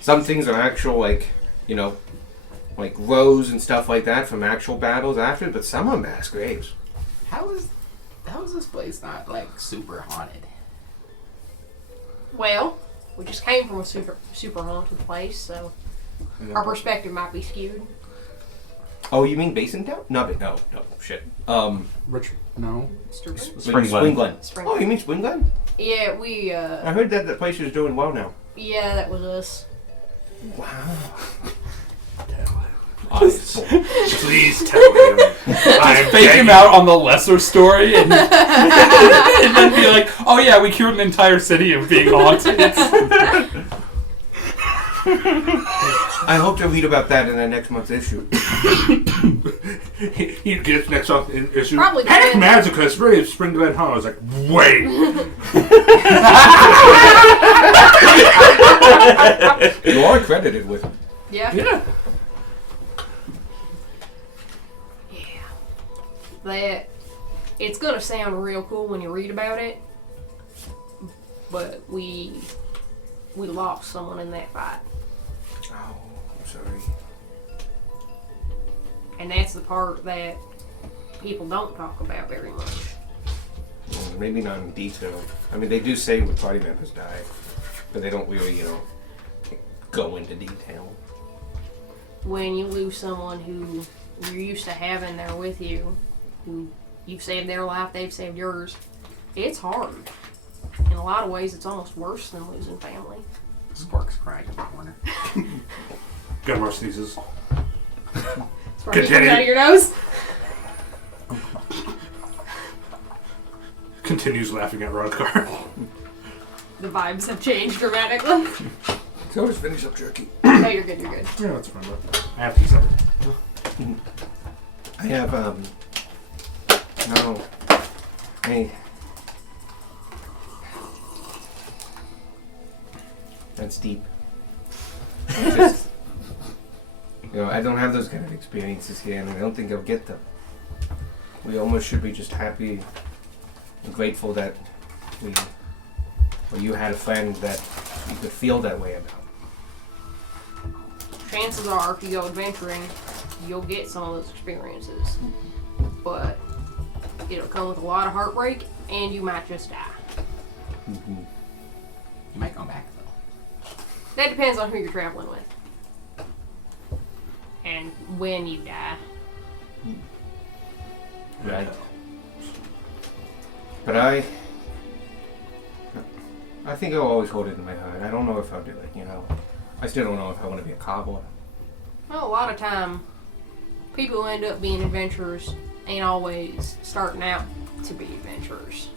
Some things are actual, like rows and stuff like that from actual battles after, but some are mass graves. How is this place not like super haunted? Well, we just came from a super haunted place, so our perspective might be skewed. Oh, you mean Basin Town? No, shit. Rich, no. Spring Glen. Glen. Oh, you mean Spring Glen? Yeah, we I heard that the place is doing well now. yeah, that was us. Wow. Please tell him. I'm Fake him begging. out on the lesser story and, and then be like, oh yeah, we cured an entire city of being haunted. I hope to read about that in the next month's issue. He gets next up in issue. Probably Panic did. Magica Spring Glen Hall. I was like, wait. You are credited with it. Yeah. Yeah. That it's gonna sound real cool when you read about it, but we lost someone in that fight, Oh, I'm sorry. and that's the part that people don't talk about very much. Well, maybe not in detail. I mean, they do say when party members die, but they don't really, go into detail. When you lose someone who you're used to having there with you, who you've saved their life, they've saved yours, it's hard. In a lot of ways, it's almost worse than losing family. Sparks crying in the corner. Gunmar sneezes. It's probably Continue. comes out of your nose. Continues laughing at Rodcar. The vibes have changed dramatically. So always finish up jerky. No, you're good. You're good. Yeah, that's fine. But I have to say. I have, no. Hey. That's deep. It's just, I don't have those kind of experiences here, and I don't think I'll get them. We almost should be just happy and grateful that you had a friend that you could feel that way about. Chances are, if you go adventuring, you'll get some of those experiences. But it'll come with a lot of heartbreak, and you might just die. Mm-hmm. You might come back though. That depends on who you're traveling with. And when you die. Right. But I think I'll always hold it in my heart. I don't know if I'll do it, I still don't know if I want to be a cobbler. Well, a lot of time, people who end up being adventurers ain't always starting out to be adventurers.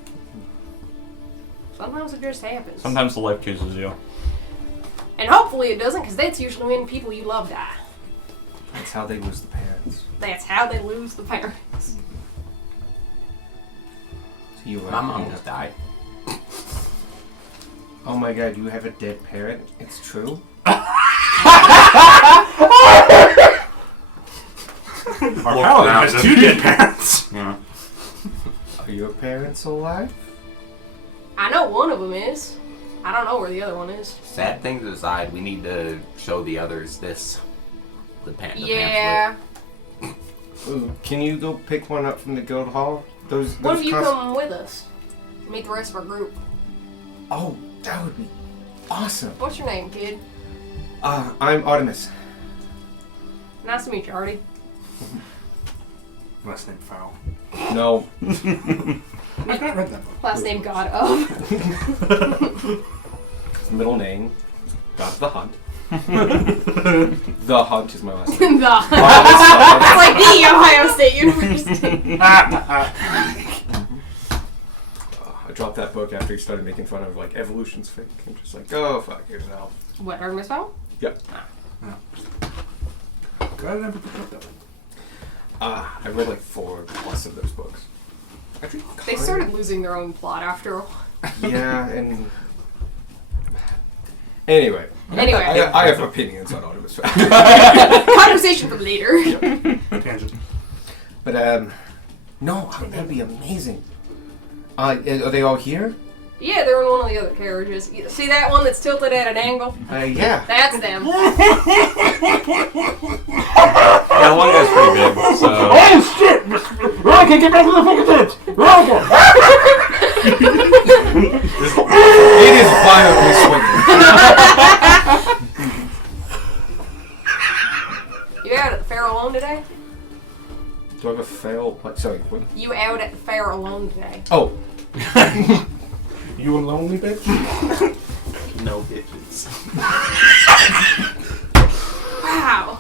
Sometimes it just happens. Sometimes the life chooses you. And hopefully it doesn't, because that's usually when people you love die. That's how they lose the parents. That's how they lose the parents. So you My mom just died. Oh my god, you have a dead parent? It's true? Our Look paladin around has him. 2 dead parents. Yeah. Are your parents alive? I know one of them is. I don't know where the other one is. Sad things aside, we need to show the others this. The pamphlet. Yeah. Ooh, can you go pick one up from the guild hall? Those What if you cons- come with us? Meet the rest of our group. Oh, that would be awesome. What's your name, kid? I'm Artemis. Nice to meet you, Artie. Last name Foul. No. I've not read that book. Last name God of. Middle name, God of the Hunt. The Hunt is my last name. the. It's like the Ohio State University. I dropped that book after he started making fun of like evolution's fake. I'm just like, oh fuck yourself. What, Artemis Fowl? Yep. Glad I never picked up that one. I read like 4 plus of those books. Actually, They kind- started losing their own plot after a while. Yeah, and anyway. Anyway. I have opinions on Artemis Fowl. Conversation for later. Tangent. But no, that'd be amazing. Are they all here? Yeah, they're in one of the other carriages. You see that one that's tilted at an angle? Yeah. That's them. Yeah, one guy's pretty big, so. Oh shit! I can't get back to the fucking tent! It is violently swinging. You out at the fair alone today? Do I have a fail? What? Sorry. What? You out at the fair alone today? Oh, You a lonely bitch? No bitches. Wow.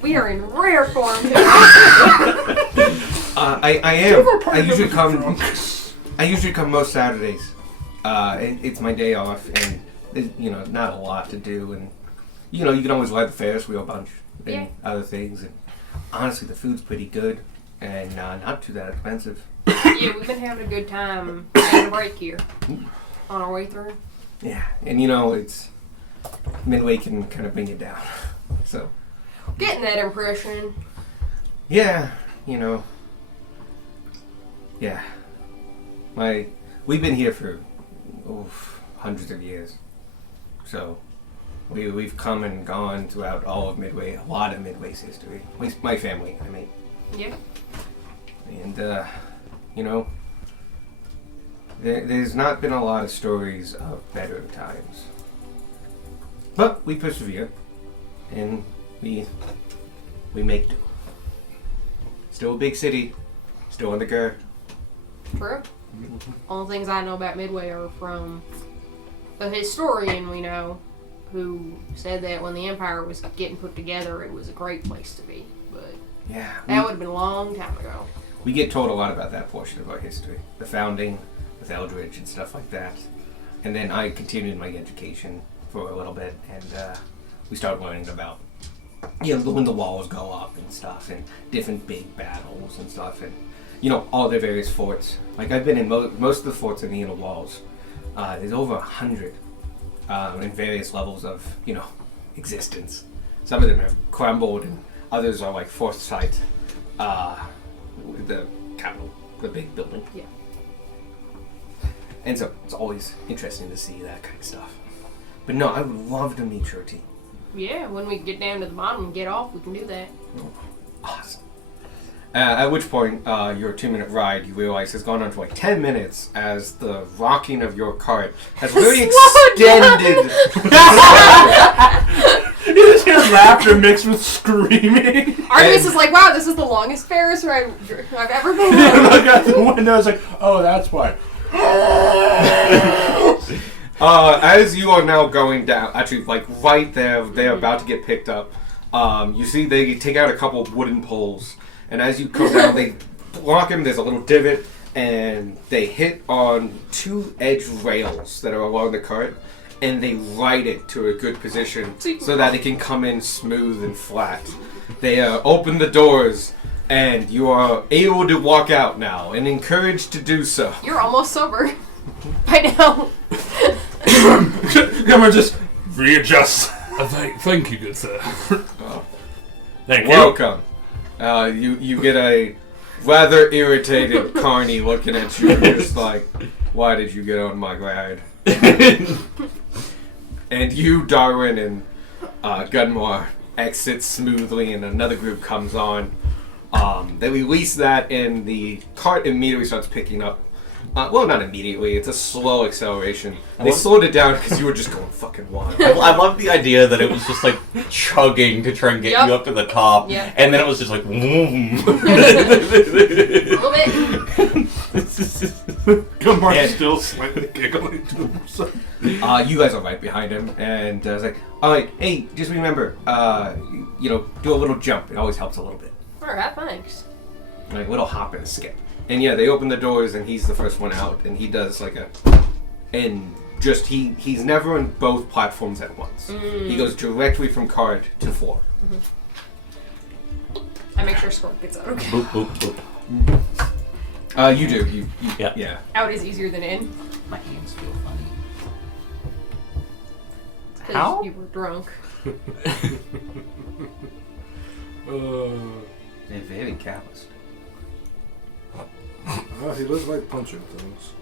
We are in rare form today. I am. I usually come. I usually come most Saturdays. It's my day off, and there's, not a lot to do, and you can always ride the Ferris wheel a bunch and Yeah. other things. And honestly, the food's pretty good and not too that expensive. Yeah, we've been having a good time having a break here on our way through. Yeah, and it's Midway can kind of bring you down. So Getting that impression. yeah, yeah. We've been here for hundreds of years. So we've come and gone throughout all of Midway, a lot of Midway's history. At least my family, I mean. Yeah. And there's not been a lot of stories of better times. But we persevere and we make do. Still a big city, still in the go. True. All the things I know about Midway are from a historian we know who said that when the Empire was getting put together, it was a great place to be. But Yeah, that would have been a long time ago. we get told a lot about that portion of our history. The founding with Eldridge and stuff like that. And then I continued my education for a little bit, and we started learning about when the walls go up and stuff, and different big battles and stuff, and all the various forts. Like I've been in most of the forts in the inner walls. There's over 100 in various levels of existence. Some of them have crumbled, and others are like Forsyth, the capital, the big building. Yeah. And so it's always interesting to see that kind of stuff. But no, I would love to meet your team. Yeah, when we get down to the bottom and get off, we can do that. Awesome. At which point, your 2-minute ride, you realize, has gone on for like 10 minutes as the rocking of your cart has really Slow extended. You just hear laughter mixed with screaming. Artemis is like, wow, this is the longest Ferris ride I've ever been I on. look out the window, it's like, oh, that's why. As you are now going down, actually, like right there, they're about to get picked up. You see they take out a couple of wooden poles, and as you come down, they block him. There's a little divot, and they hit on 2 edge rails that are along the cart, and they right it to a good position so that it can come in smooth and flat. They open the doors, and you are able to walk out now, and encouraged to do so. You're almost sober by now. Gummer just readjusts. Thank you, good sir. Thank you. Welcome. You get a rather irritated Carney looking at you, just like, why did you get on my ride? And you, Darwin, and Gunmore exit smoothly, and another group comes on. They release that, and the cart immediately starts picking up. Well, not immediately. It's a slow acceleration. They slowed it down because you were just going fucking wild. I love the idea that it was just like chugging to try and get you up to the top, Yep. and then it was just like, vroom. A little bit. Gunmar's Yeah. still slightly giggling to himself. You guys are right behind him, and I was like, all right, hey, just remember, do a little jump. It always helps a little bit. Alright, thanks. Like a little hop and a skip. And yeah, they open the doors, and he's the first one out, and he does like he's never on both platforms at once. He goes directly from card to floor. I make sure Scorp gets out. Okay. Boop, boop, boop. You do. Yeah. Out is easier than in. My hands feel funny. Because How? you were drunk. They're very calloused. He does like punching things.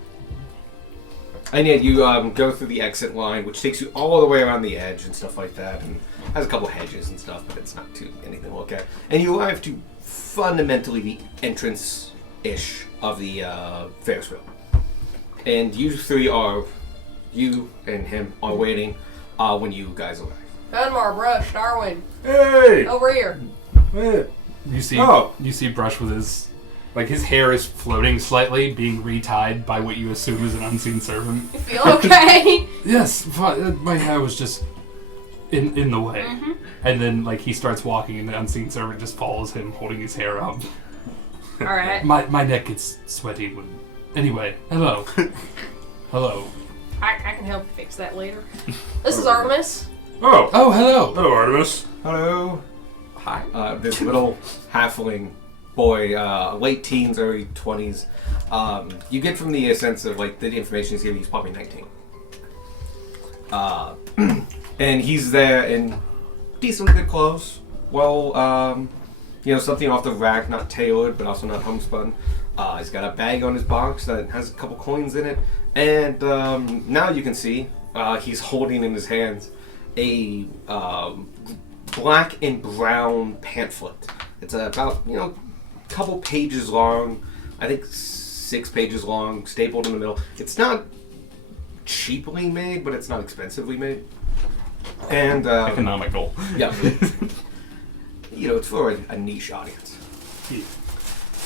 And yeah, you go through the exit line, which takes you all the way around the edge and stuff like that, and has a couple hedges and stuff, but it's not too anything to look at. And you arrive to fundamentally the entrance-ish of the Ferris wheel. And you and him are waiting when you guys arrive. Gunmar, Brush, Darwin, Hey! over here. Hey! You see, Oh. you see Brush with his, like his hair is floating slightly, being retied by what you assume is an unseen servant. You feel okay? Yes, my hair was just in the way. And then like he starts walking, and the unseen servant just follows him, holding his hair up. Alright. My neck gets sweaty when. Anyway, hello, hello. I can help you fix that later. This is Artemis. Oh! Oh, hello. Hello, Artemis. Hello. Hi. This little halfling boy, late teens, early 20s. You get from the sense of like the information he's giving, he's probably 19. And he's there in decently good clothes. Well, something off the rack, not tailored, but also not homespun. He's got a bag on his box that has a couple coins in it. And now you can see he's holding in his hands a black and brown pamphlet. It's about, couple pages long. I think 6 pages long, stapled in the middle. It's not cheaply made, but it's not expensively made. And Economical. yeah, it's for a niche audience.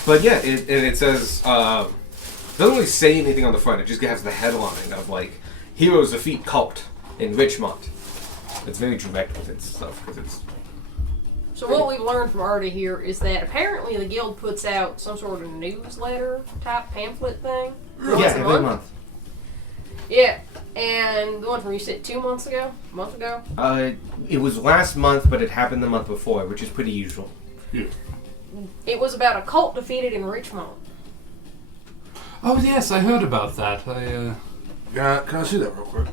But yeah, it says doesn't really say anything on the front. It just has the headline of like "Heroes Defeat Cult in Richmond." It's very direct with its stuff because it's. So what we've learned from Artie here is that apparently the guild puts out some sort of newsletter type pamphlet thing. Once a every month. Yeah, and the one from you said 2 months ago? A month ago? It was last month, but it happened the month before, which is pretty usual. Yeah. It was about a cult defeated in Richmond. Oh yes, I heard about that. Yeah, can I see that real quick?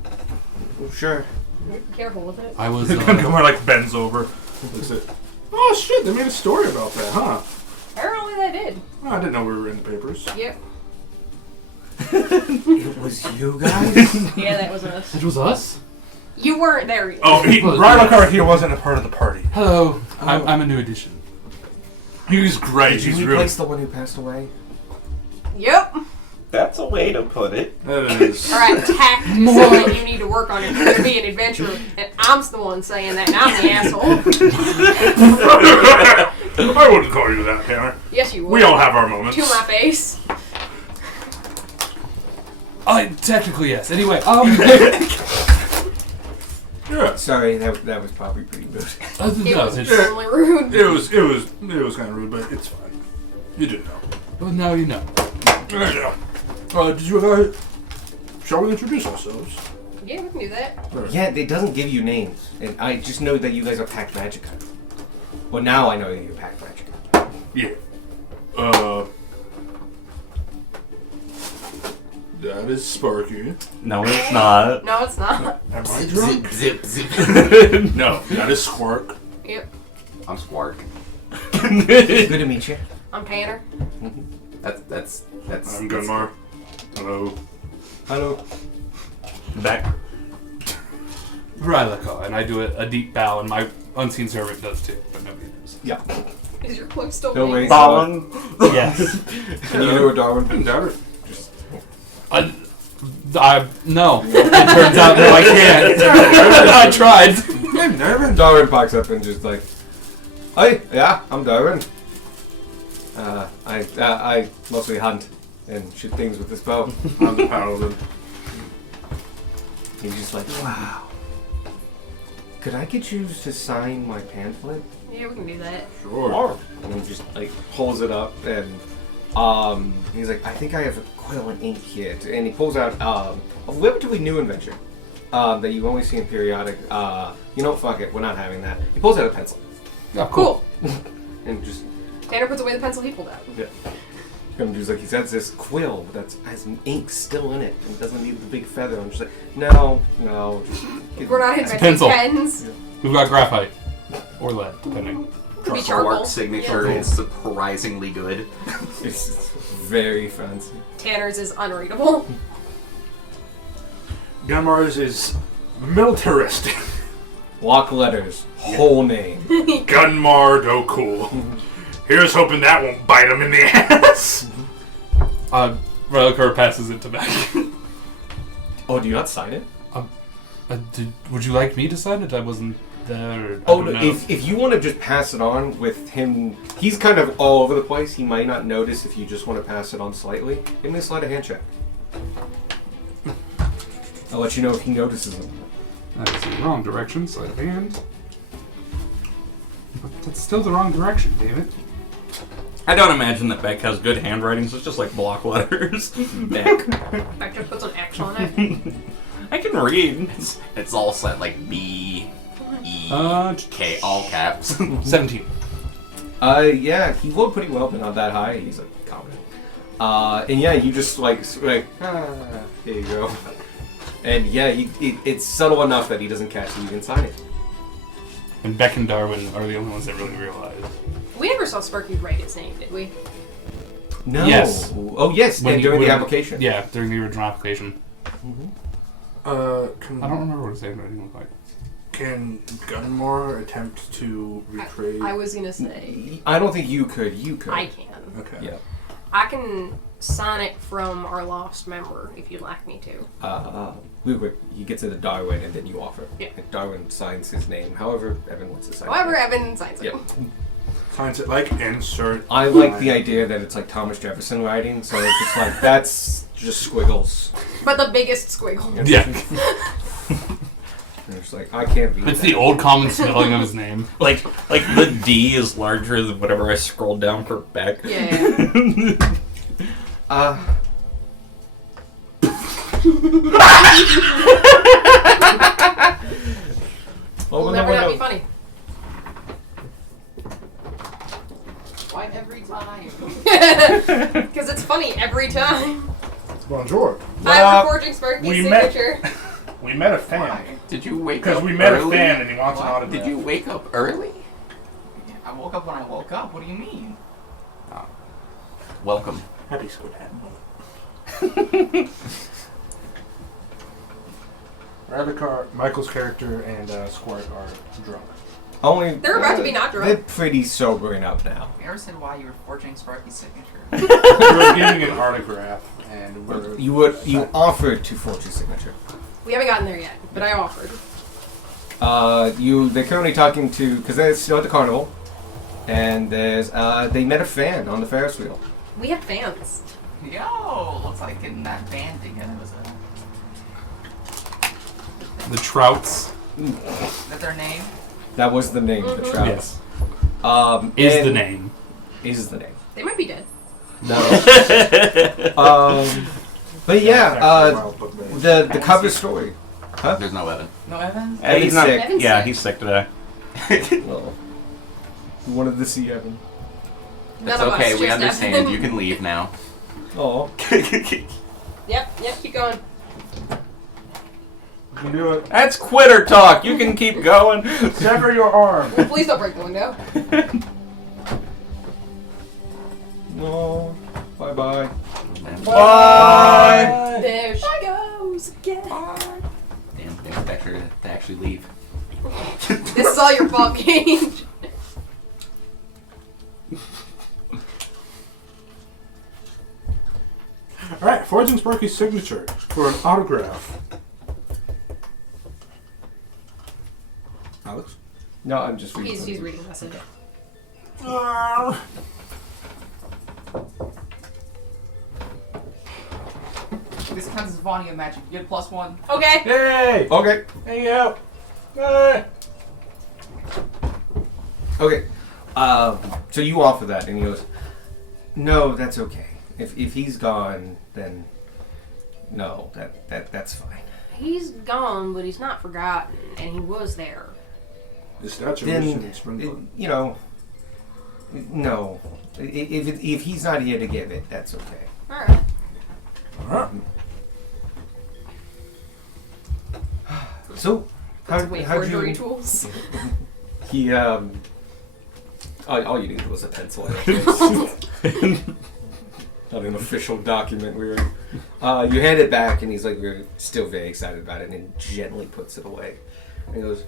Oh, sure. Be careful with it. I was. Gunmar like bends over. Looks at. Oh shit! They made a story about that, huh? Apparently they did. Oh, I didn't know we were in the papers. Yep. It was you guys. Yeah, that was us. It was us. You weren't there yet. Oh, Rylakar here wasn't a part of the party. Hello, I'm a new addition. He's great. Did you He's really. replace the one who passed away? Yep. That's a way to put it. That is. Alright, tact is something you need to work on if you're going to be an adventurer. And I'm the one saying that, and I'm the asshole. I wouldn't call you that, Tanner. Yes, you would. We all have our moments. To my face. Technically yes. Anyway, Yeah. Sorry, that was probably pretty rude. It was it's, extremely rude. It was kind of rude, but it's fine. You did know. well, now you know. Yeah. Did you shall we introduce ourselves? Yeah, we can do that. Yeah, it doesn't give you names, and I just know that you guys are Pact Magica. Well, now I know you're Pact Magica. Yeah. That is Sparky. No, it's not. No, it's not. Am I drunk? Zip, zip. No, that is Squark. Yep. I'm Squark. Good to meet you. I'm Tanner. That's. I'm Gunmar. Hello. Hello. Back. Rylaka, and I do a deep bow, and my unseen servant does too, but nobody knows. Yeah. Is your cloak still No waving? way. Darwin. Yes. Can you do a Darwin? Darwin. No. It turns out no, I can't. I tried. Darwin pops up and just like, "Hi, yeah, I'm Darwin. I mostly hunt and shoot things with this bow." I'm the paladin. He's just like, "Wow. Could I get you to sign my pamphlet?" Yeah, we can do that. Sure. And he just like pulls it up and he's like, "I think I have a quill and ink here." And he pulls out a relatively new invention that you only see in periodic. You know, fuck it, we're not having that. He pulls out a pencil Oh, Cool. and just Tanner puts away the pencil he pulled out. and just like he has this quill that has ink still in it and doesn't need the big feather. I'm just like, no, just give We're not It's a inventing pencil. pens. We've got graphite. Or lead, depending. Could be charcoal. Mark's signature Yeah. is surprisingly good. It's very fancy. Tanner's is unreadable. Gunmar's is militaristic. Block letters, whole name. Gunmar Dokul. Here's hoping that won't bite him in the ass. Rylaka passes it to Beck. Oh, do you not sign it? Would you like me to sign it? I wasn't there. Oh, no, if you want to just pass it on with him, he's kind of all over the place. He might not notice if you just want to pass it on slightly. Give me a sleight of hand check. I'll let you know if he notices them. That is the wrong direction, sleight of hand. But that's still the wrong direction, damn it. I don't imagine that Beck has good handwriting, so it's just like block letters. Beck. Beck just puts an X on it. I can read. It's all set like B, E, K, all caps. 17. Yeah, he rolled pretty well, but not that high. He's like confident. And yeah, you just like here you go. And yeah, it's subtle enough that he doesn't catch that you can sign it. And Beck and Darwin are the only ones that really realize. We never saw Sparky write his name, did we? No. Yes. Oh yes, When and you- during when- the application. Yeah, during the original application. I don't Can remember what his handwriting looked like. Gunmar attempt to retrieve? I was gonna say I don't think you could. You could. I can. Okay. Yeah. I can sign it from our lost member if you'd like me to. Real quick, you get to the Darwin and then you offer. Yeah. And Darwin signs his name. However, Evan wants to sign. However, it. Evan signs it. Yep. Signs it like insert. I like the idea that it's like Thomas Jefferson writing, so it's just like that's just squiggles. But the biggest squiggle. Yeah. And it's like I can't read. It's that. the old common spelling of his name. Like the D is larger than whatever I scrolled down for Beck. Yeah. Will never not be funny. Why every time? Because it's funny every time. Bonjour. I'm forging Sparky's we met- signature. We met a fan. Did you wake Because up we met early? a fan and he wants an What? autograph. Did you wake up early? I woke up when I woke up. What do you mean? Welcome. Happy Squid Hat. Radikar, Michael's character, and Squirt are drunk. Only They're about to be not drunk. They're pretty sobering up now. You ever said why you were forging Sparky's signature? We're getting an autograph, and we're You offered to forge your signature. We haven't gotten there yet, but I offered. They're currently talking to because they're still at the carnival, and there's they met a fan on the Ferris wheel. We have fans. Yo, looks like getting that band together was The Trouts. is that their name? That was the name of the trout. Yes. Is Is the name. Is the name. They might be dead. No. But yeah, the cover story. There's no Evan. No Evan? Evan's sick. Evan's Yeah, sick. he's sick today. Well, you wanted to see Evan. None It's of okay, us, we just understand. Evan. You can leave now. Oh. Yep, keep going. You can do it. That's quitter talk. You can keep going. Sever your arm. Please don't break the window. No. Bye bye. Bye. There she goes again. Damn, they have to actually leave. This is all your fault, Gage. Alright, forging Sparky's signature for an autograph. Alex? No, I'm just reading. He's reading a message. This counts as Vania magic. You get +1. Okay. Hey! Okay. Hang out! Hey! Okay. So you offer that, and he goes, "No, that's okay. If he's gone, then no, that's fine." He's gone, but he's not forgotten, and he was there. The statue Then in Springfield. you know, no. If he's not here to give it, that's okay. All right. Alright. So how'd forgery you? tools. He all you needed was a pencil. Not an official document. You hand it back, and he's like, we're still very excited about it, and gently puts it away. And he goes,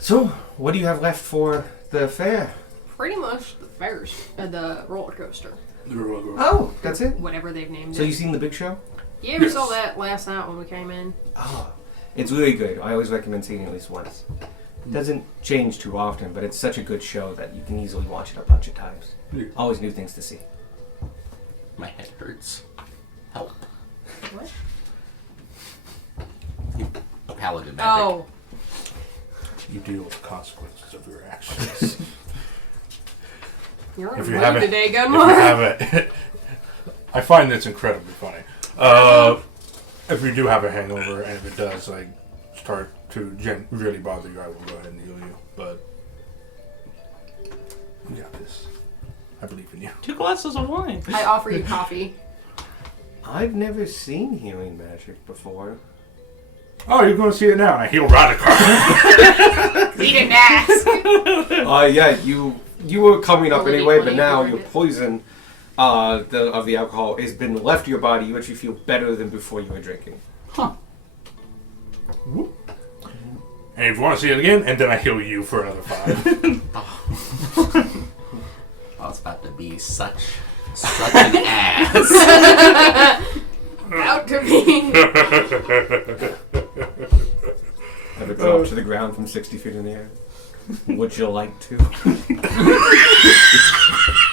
"So, what do you have left for the fair?" Pretty much the Ferris, the roller coaster, Oh, that's it. whatever they've named So it. you seen the big show? Yeah, we Yes. saw that last night when we came in. Oh, it's really good. I always recommend seeing it at least once. It doesn't change too often, but it's such a good show that you can easily watch it a bunch of times. Yeah. Always new things to see. My head hurts. Help. What? Paladin magic. Oh, You deal with the consequences of your actions. you're in If a you mood haven't- today, if you Gunmar. have it, I find this incredibly funny. If you do have a hangover, and if it does like start to really bother you, I will go ahead and heal you. But you got this. I believe in you. 2 glasses of wine. I offer you coffee. I've never seen healing magic before. Oh, you're going to see it now. I heal Radikar. He didn't ask. Yeah, you were coming up Only anyway, but 20 now for your it. poison of the alcohol has been left your body. You actually feel better than before you were drinking. And if you want to see it again, and then I heal you for another 5. I was about to be such an ass. Out to me. Ever drop to the ground from 60 feet in the air? Would you like to?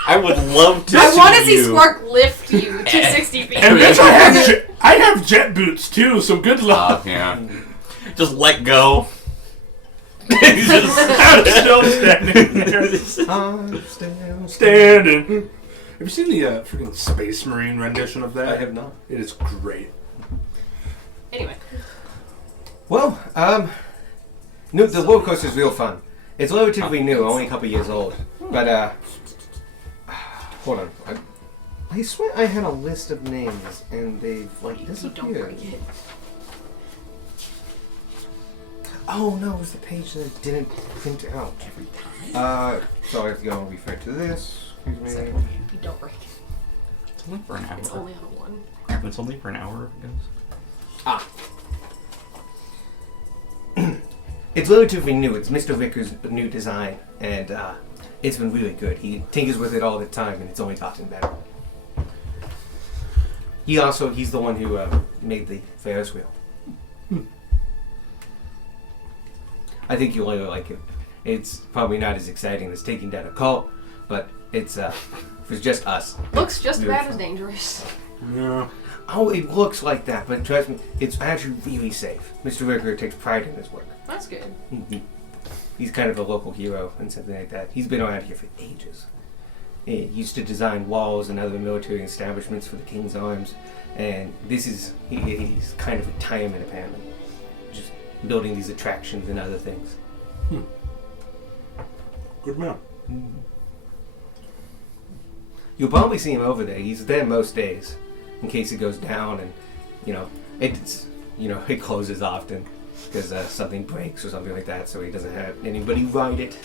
I would love to. I want to see you. Spark lift you to 60 feet. And bitch, I have jet boots too, so good luck. Yeah. Just let go. He's just I'm still standing there. I'm still Standing. Have you seen the freaking Space Marine rendition of that? I have not. It is great. Anyway, Well, no, the roller coaster is real fun. It's relatively new, only a couple years old. But hold on. I swear I had a list of names, and they've like you don't disappeared. break it. Oh no, it was the page that I didn't print out. So I have to go and refer to this. Excuse me. You don't break it. It's only for an It's hour. only on one. It's only for an hour, guys. It's relatively new. It's Mr. Ricker's new design, and it's been really good. He tinkers with it all the time, and it's only gotten better. He's the one who made the Ferris wheel. I think you'll really like it. It's probably not as exciting as taking down a cult, but it's just us. Looks just Really about fun. as dangerous. Yeah. Oh, it looks like that, but trust me, it's actually really safe. Mr. Ricker takes pride in his work. That's good. He's kind of a local hero and something like that. He's been around here for ages. He used to design walls and other military establishments for the King's Arms, and he's kind of retirement apparently, just building these attractions and other things. Good man. You'll probably see him over there. He's there most days, in case it goes down, and it closes often because something breaks or something like that, so he doesn't have anybody ride it.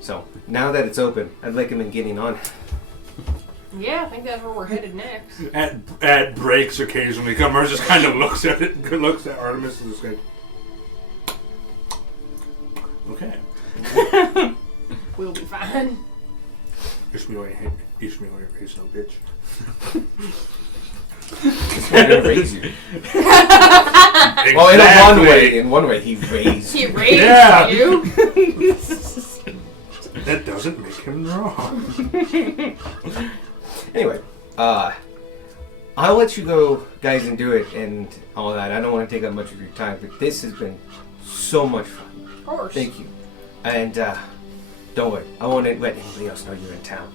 So now that it's open, I'd recommend getting on. Yeah, I think that's where we're headed next. At breaks occasionally, Gummer just kind of looks at it, looks at Artemis and just goes, okay. We'll be fine. Ishmael, he's no bitch. It's not gonna raise you. Well, in one way, he raised. He raised Yeah. you. That doesn't make him wrong. Anyway, I'll let you go, guys, and do it and all that. I don't want to take up much of your time, but this has been so much fun. Of course. Thank you. And don't worry, I won't let anybody else know you're in town.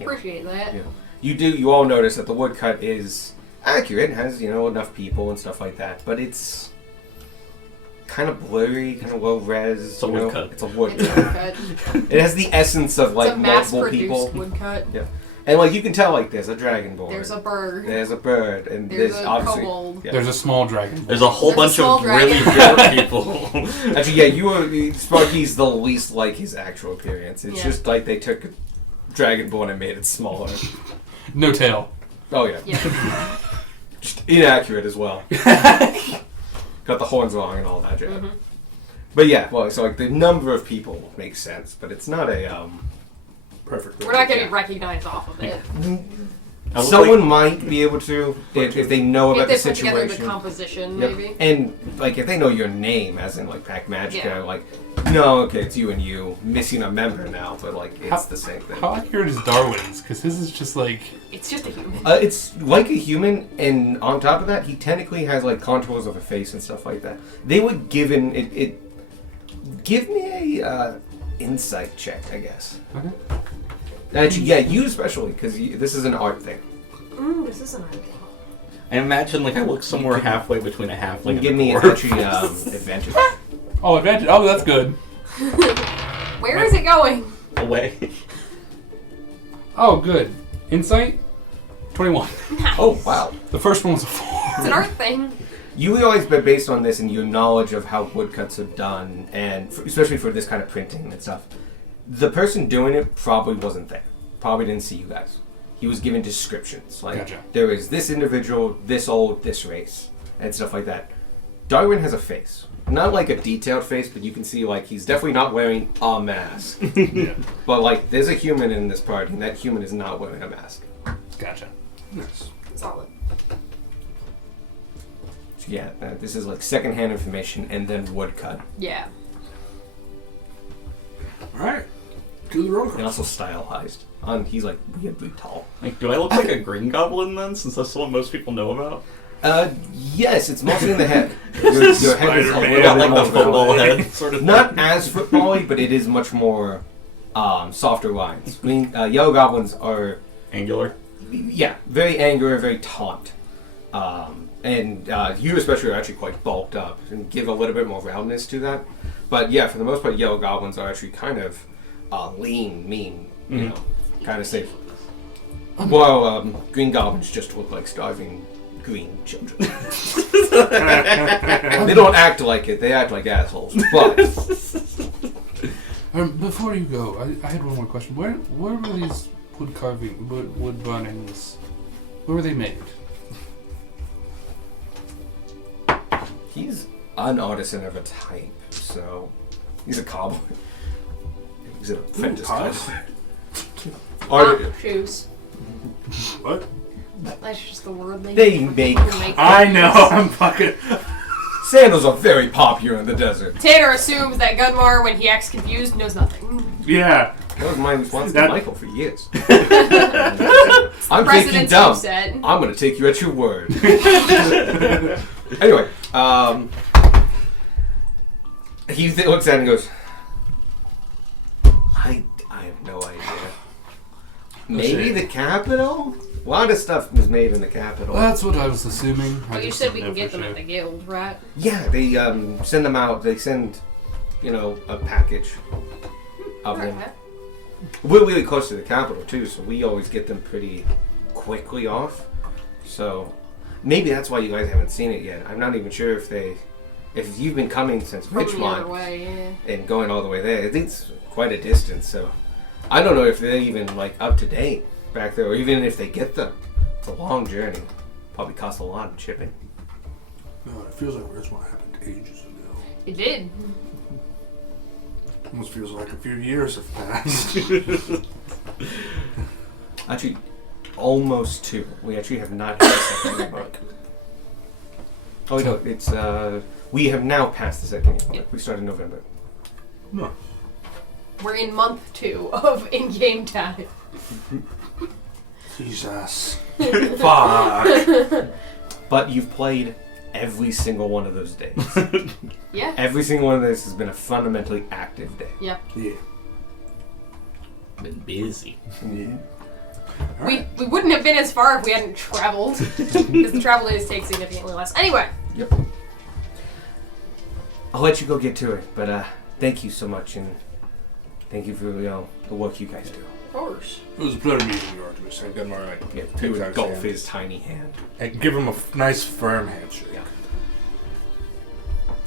Appreciate that. You know, you all notice that the woodcut is accurate, has enough people and stuff like that, but it's kind of blurry, kind of low res. It's a woodcut. It's a It's a woodcut. woodcut. It has the essence of It's like a multiple mass-produced people. woodcut. Yeah, and like you can tell, like there's a dragonborn. The's a bird. There's a bird, and There's there's a obviously. kobold. Yeah. There's a small dragon. There's a whole There's a bunch small of really dragon. weird people. Actually, yeah, Sparky's the least like his actual appearance. It's Yeah. just like they took a dragonborn and made it smaller. No tail. Oh yeah, Yeah. just inaccurate as well. Got the horns wrong and all that jazz. Mhm. But yeah, well, so like the number of people makes sense, but it's not a Perfect. We're not getting recognized off of it. I look Someone might be able to if they know If about they the put together the situation. composition, Yep. maybe. And like if they know your name, as in like Pack Magica, Yeah. like no, okay, it's you and you missing a member now, but like it's the same thing. How accurate is Darwin's? Because his is just like. It's just a human. It's like a human, and on top of that, he technically has like contours of a face and stuff like that. They would give it. Give me a insight check, I guess. Okay. Actually, yeah, you especially, because this is an art thing. This isn't a thing. I imagine like I look somewhere halfway between a halfling and Give a me dwarf. actually advantage. Oh, advantage. Oh, that's good. Where is it going? away. Oh, good. Insight? 21. Nice. Oh wow! The first one was a 4. It's an art thing. You realize, but based on this and your knowledge of how woodcuts are done, and especially for this kind of printing and stuff, the person doing it probably wasn't there. Probably didn't see you guys. He was given descriptions. Like, Gotcha. there is this individual, this old, this race, and stuff like that. Darwin has a face. Not like a detailed face, but you can see, like, he's definitely not wearing a mask. Yeah. But, like, there's a human in this party, and that human is not wearing a mask. Gotcha. Nice. Solid. So, yeah, this is, like, secondhand information and then woodcut. Yeah. Alright. Do the roll And call. also stylized. He's, like, weirdly tall. Like, do I look like a green goblin then, since that's what most people know about? Yes, it's mostly in the head. Your head is a Spider-Man. little Got bit like more the football rounded. head, sort of. Not as football-y, but it is much more softer lines. I mean, yellow goblins are, Angular. yeah, very angry, very taunt. And you especially are actually quite bulked up and give a little bit more roundness to that. But yeah, for the most part, yellow goblins are actually kind of lean, mean, you know, kind of safe. While green goblins just look like starving green children. They don't act like it, they act like assholes. But Before you go, I had one more question. Where were these wood carving, wood burnings? Where were they made? he's an artisan of a type, so he's a cobbler. He's an apprentice cobbler. Art- Shoes. What? That's just the word They make. I know, I'm fucking. Sandals are very popular in the desert. Tanner assumes that Gunmar, when he acts confused, knows nothing. Yeah. That was my response to That- Michael for years. I'm thinking Precedents dumb. you set. I'm gonna take you at your word. Anyway, he looks at it and goes, I have no idea. Maybe the capital? A lot of stuff was made in the capital. Well, that's what I was assuming. I Well, you just said we didn't can know get for them sure. at the guild, right? Yeah, they send them out. They send, a package of them. Alright. We're really close to the capital too, so we always get them pretty quickly off. So maybe that's why you guys haven't seen it yet. I'm not even sure if you've been coming since From the other Richmond way, yeah. and going all the way there. I think it's quite a distance, so I don't know if they're even like up to date. back there, or even if they get them, it's a long journey. Probably costs a lot of shipping. No, it feels like that's what happened ages ago. It did. Almost feels like a few years have passed. Actually, almost 2. We actually have not hit the second month. Oh no, it's we have now passed the second month. Yep. We started in November. No. We're in month 2 of in-game time. Jesus. Fuck. But you've played every single one of those days. Yeah. Every single one of those has been a fundamentally active day. Yeah. Yeah. Been busy. Yeah. We wouldn't have been as far if we hadn't traveled. Because the travel days take significantly less. Anyway. Yep. I'll let you go get to it, but thank you so much, and thank you for the work you guys do. Of course. It was a pleasure meeting you, Artemis. And Gunmar, I Yeah, take to Zach's golf hand. his tiny hand. And give him a nice, firm handshake. Yeah.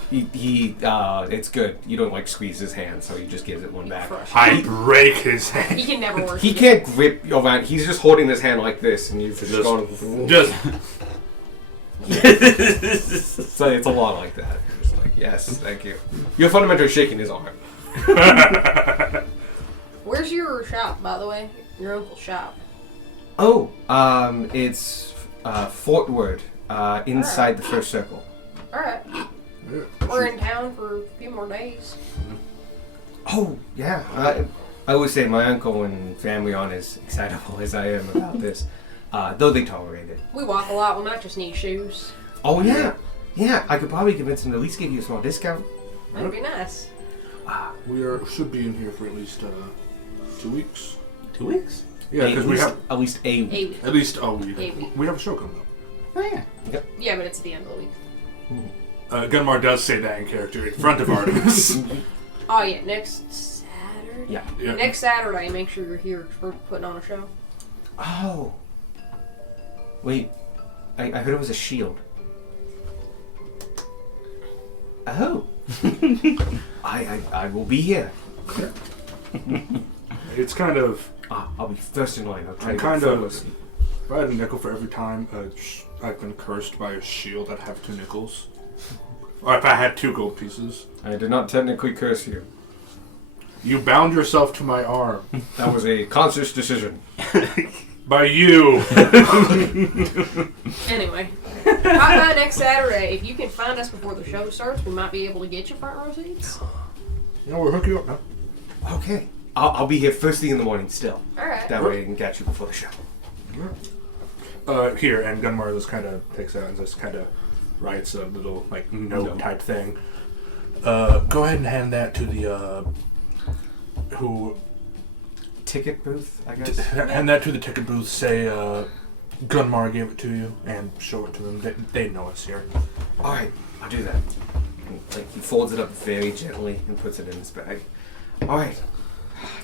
He it's good. You don't like squeeze his hand, so he just gives it one back. Crush. I break his hand. He can never work. He can't grip your hand. He's just holding his hand like this, and you've just gone. Just So it's a lot like that. You're just like, yes, thank you. You're fundamentally shaking his arm. Where's your shop, by the way? Your uncle's shop. Oh, it's Fort Worth, inside the first circle. Alright. We're in town for a few more days. Oh, yeah. I always say my uncle and family aren't as excitable as I am about this, though they tolerate it. We walk a lot. We might just need shoes. Oh, yeah. Yeah, I could probably convince them to at least give you a small discount. That'd be nice. we should be in here for at least 2 weeks. 2 weeks? Yeah, because we have At least a week. 8 weeks. at least a week. 8 weeks. We have a show coming up. Oh, yeah. Yeah, but it's at the end of the week. Gunmar does say that in character in front of Artemis. Oh, yeah. Next Saturday? Yeah. Yeah. Next Saturday, make sure you're here 'cause we're putting on a show. Oh. Wait, I heard it was a shield. Oh. I will be here. It's kind of I'll be first in line. I'll try I'm to kind get of- first. if I had a nickel for every time I've been cursed by a shield, I'd have 2 nickels. Or if I had 2 gold pieces. I did not technically curse you. You bound yourself to my arm. That was a conscious decision. By you. Anyway. How about next Saturday? If you can find us before the show starts, we might be able to get you front row seats. You know, we'll hook you up now. Okay. I'll be here first thing in the morning still. Alright. That way I can catch you before the show. Here, and Gunmar just kind of takes out and just kind of writes a little, like, note type thing. Go ahead and hand that to the, Ticket booth, I guess. hand that to the ticket booth, say, Gunmar gave it to you, and show it to them. They know it's here. Alright, I'll do that. And, like, he folds it up very gently and puts it in his bag. Alright.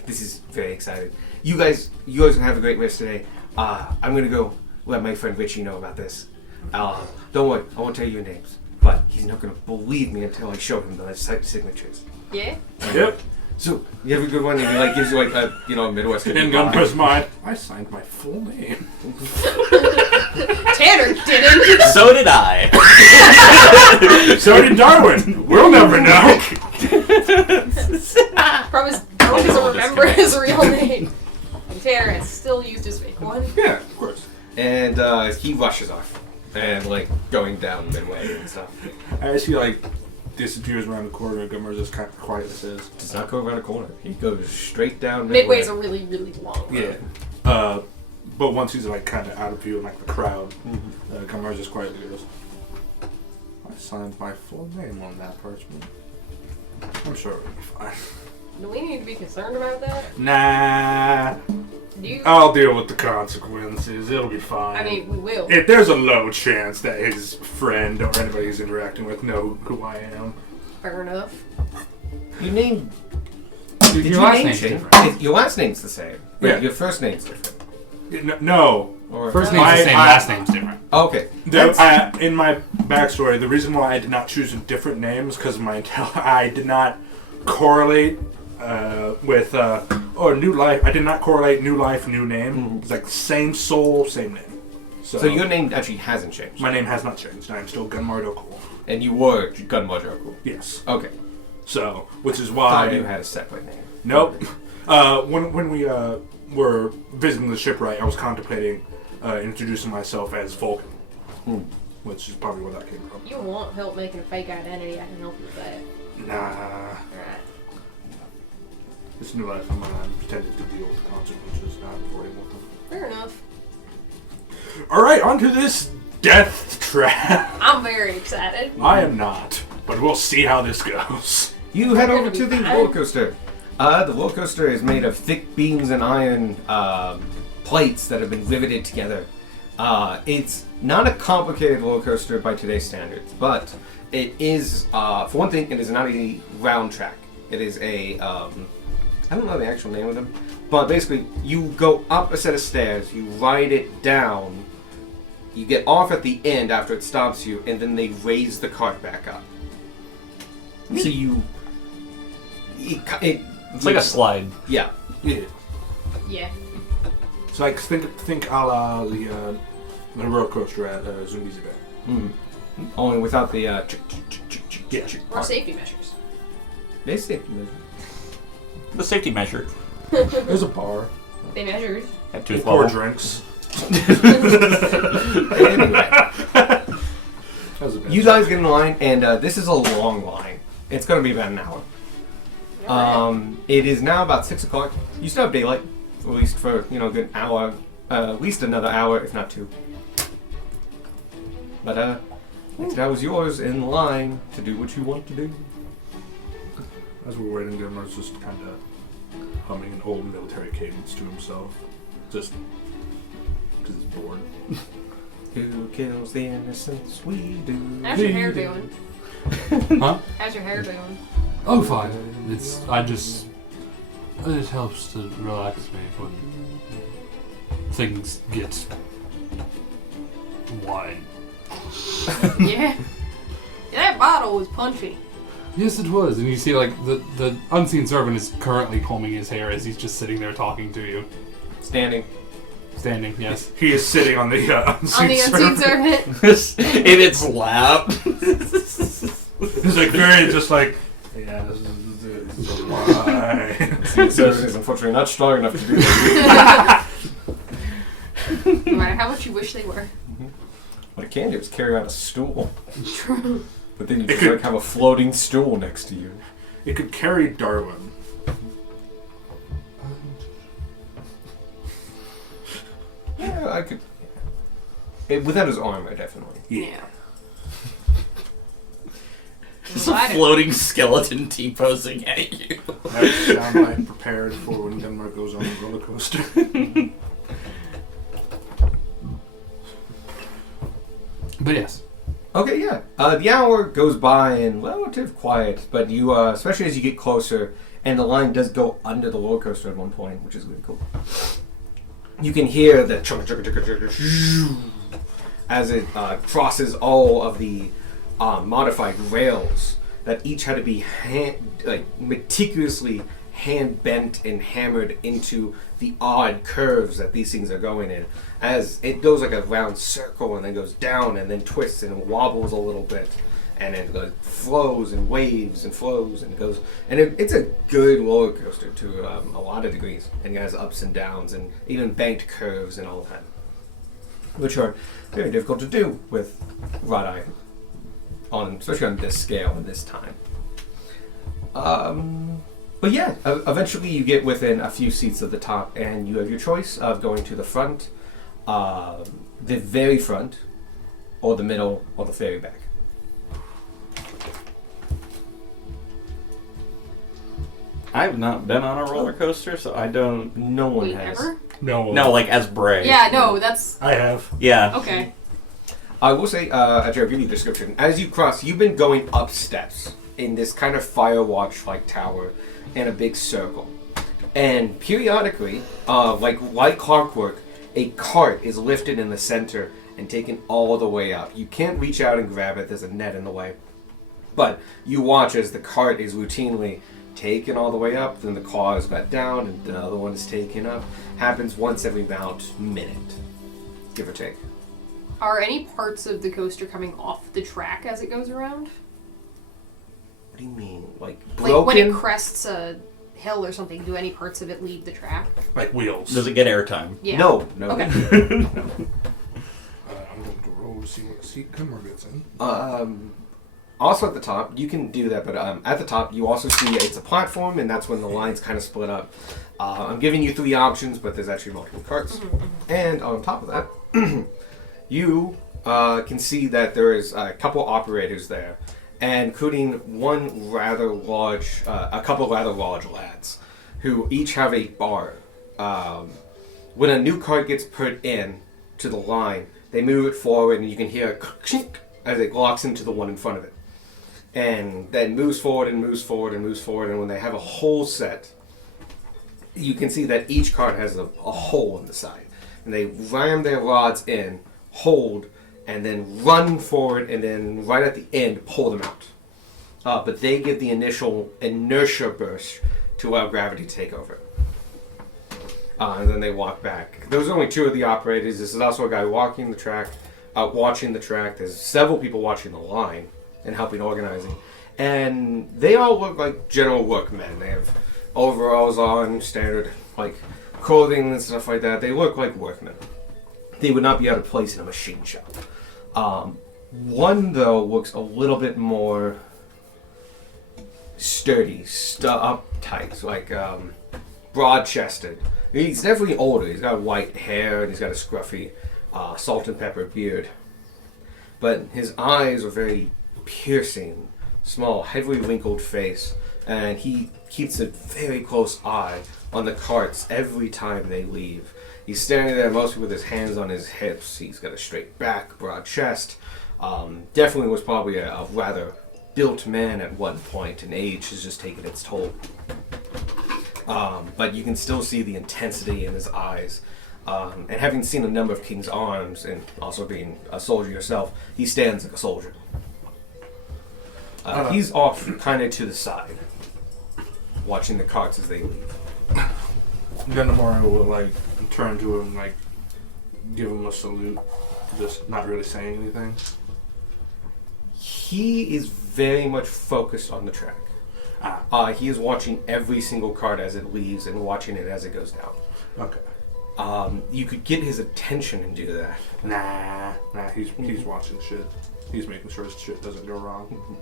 This is very exciting. You guys have a great rest today. I'm gonna go let my friend Richie know about this. Don't worry, I won't tell you your names. But he's not gonna believe me until I show him the signatures. Yeah? Yep. So, you have a good one, and he gives you a Midwestern In goodbye. Gunmar's mind, I signed my full name. Tanner didn't! So did I. So did Darwin. We'll never know. Probably doesn't remember his real name. And Tanner has still used his fake one. Yeah, of course. And he rushes off. And, going down midway and stuff. As he, disappears around the corner, Gunmar's just kind of quietly says, Does not go around a corner. He goes straight down Midway is a really, really long road. yeah. But once he's, kind of out of view in, the crowd, Gunmar just quietly goes, I signed my full name on that parchment. I'm sure it'll be fine. Do we need to be concerned about that? Nah. Do you? I'll deal with the consequences. It'll be fine. I mean, we will. There's a low chance that his friend or anybody he's interacting with know who I am. Fair enough. You named. Your you last name name's change? different. Your last name's the same. Yeah. Your first name's different. No. Or First name's the same, last name's different. Okay. In my backstory, the reason why I did not choose a different name is because I did not correlate with new life. I did not correlate new life, new name. It's like same soul, same name. So your name actually hasn't changed. My name has not changed. I am still Gunmar Cool. And you were Gunmar Cool. Yes. Okay. So, which is I why. thought you had a separate name. Nope. When we were visiting the shipwright, I was contemplating introducing myself as Vulcan, which is probably where that came from. You want help making a fake identity, I can help you with that. Nah. Alright. This new life, I'm pretending to deal with the consequences, not avoiding with them. Fair enough. Alright, on to this death trap. I'm very excited. I am not, but we'll see how this goes. You head You're over gonna to be the fine. roller coaster. The roller coaster is made of thick beams and iron plates that have been riveted together. It's not a complicated roller coaster by today's standards, but it is, for one thing, it is not a round track. It is a, I don't know the actual name of them, but basically you go up a set of stairs, you ride it down, you get off at the end after it stops you, and then they raise the cart back up. So It's like a slide. yeah. Yeah. Yeah. So like think a la the roller coaster at Zumbi's Bay. Only without the Or part. safety measures. They safety measure. The safety measure There's a bar. They measured. at tooth Pour level. drinks. Anyway, That was a bad you joke. guys get in line, and this is a long line. It's going to be about an hour. It is now about 6 o'clock. You still have daylight, at least for a good hour, at least another hour, if not 2. But next hour is yours in line to do what you want to do. As we're waiting, Gunmar's just kind of humming an old military cadence to himself, just because he's bored. Who kills the innocents? We do. How's your hair doing? Huh? How's your hair doing? Oh, fine. It helps to relax me when things get wide. Yeah. That bottle was punchy. Yes, it was. And you see, like, the unseen servant is currently combing his hair as he's just sitting there talking to you. Standing. Standing, yes. He is sitting on the unseen On the unseen servant. servant. In its lap. He's like very just like, yeah, this is a lie. The servant is unfortunately not strong enough to do that. No matter how much you wish they were. What it can do is carry out a stool. True. But then you just have a floating stool next to you. It could carry Darwin. Yeah, I could. Without his armor, definitely. Yeah. Just a floating skeleton T-posing at you. That soundbite prepared for when Gunmar goes on the roller coaster. But yes. Okay, yeah. The hour goes by in relative quiet, but you, especially as you get closer, and the line does go under the roller coaster at one point, which is really cool. You can hear the as it crosses all of the modified rails that each had to be meticulously hand bent and hammered into the odd curves that these things are going in. As it goes like a round circle and then goes down and then twists and wobbles a little bit, and it flows and waves and flows and goes. And it's a good roller coaster to a lot of degrees, and it has ups and downs and even banked curves and all that, which are very difficult to do with wrought iron, especially on this scale and this time. But yeah, eventually you get within a few seats of the top, and you have your choice of going to the front, the very front, or the middle, or the very back. I've not been on a roller coaster, so I don't. No one Wait, has. ever? No. No, like as Bray. Yeah, no, that's I have. Yeah. okay. I will say, after I give you the description, as you cross, you've been going up steps in this kind of Firewatch-like tower in a big circle. And periodically, like clockwork, a cart is lifted in the center and taken all the way up. You can't reach out and grab it, there's a net in the way. But you watch as the cart is routinely taken all the way up, then the car is got down, and the other one is taken up. Happens once every about minute, give or take. Are any parts of the coaster coming off the track as it goes around? What do you mean? Like broken? Like when it crests a hill or something, do any parts of it leave the track? Like wheels. Does it get airtime? Yeah. No. Okay. I'm going to roll to see what seat camera gets in. Also at the top, you can do that, but at the top you also see it's a platform, and that's when the lines kind of split up. I'm giving you 3 options, but there's actually multiple carts. And on top of that, you can see that there is a couple operators there, and including a couple rather large lads, who each have a bar. When a new cart gets put in to the line, they move it forward, and you can hear a chink as it locks into the one in front of it. And then moves forward and moves forward and moves forward, and when they have a hole set, you can see that each cart has a hole in the side. And they ram their rods in, hold, and then run forward, and then right at the end, pull them out. But they give the initial inertia burst to allow gravity to take over. And then they walk back. There's only 2 of the operators. This is also a guy walking the track, watching the track. There's several people watching the line and helping organizing. And they all look like general workmen. They have overalls on, standard like clothing and stuff like that. They look like workmen. They would not be out of place in a machine shop. One though looks a little bit more sturdy, uptight, like broad-chested. He's definitely older. He's got white hair and he's got a scruffy salt and pepper beard. But his eyes are very piercing, small, heavily wrinkled face, and he keeps a very close eye on the carts every time they leave. He's standing there mostly with his hands on his hips. He's got a straight back, broad chest. Definitely was probably a rather built man at one point, and age has just taken its toll. But you can still see the intensity in his eyes. And having seen a number of King's Arms, and also being a soldier yourself, he stands like a soldier. He's off kind of to the side, watching the carts as they leave. Gundamora will like turn to him, like give him a salute, just not really saying anything. He is very much focused on the track. He is watching every single cart as it leaves and watching it as it goes down. Okay. You could get his attention and do that. Nah, he's watching shit. He's making sure his shit doesn't go wrong.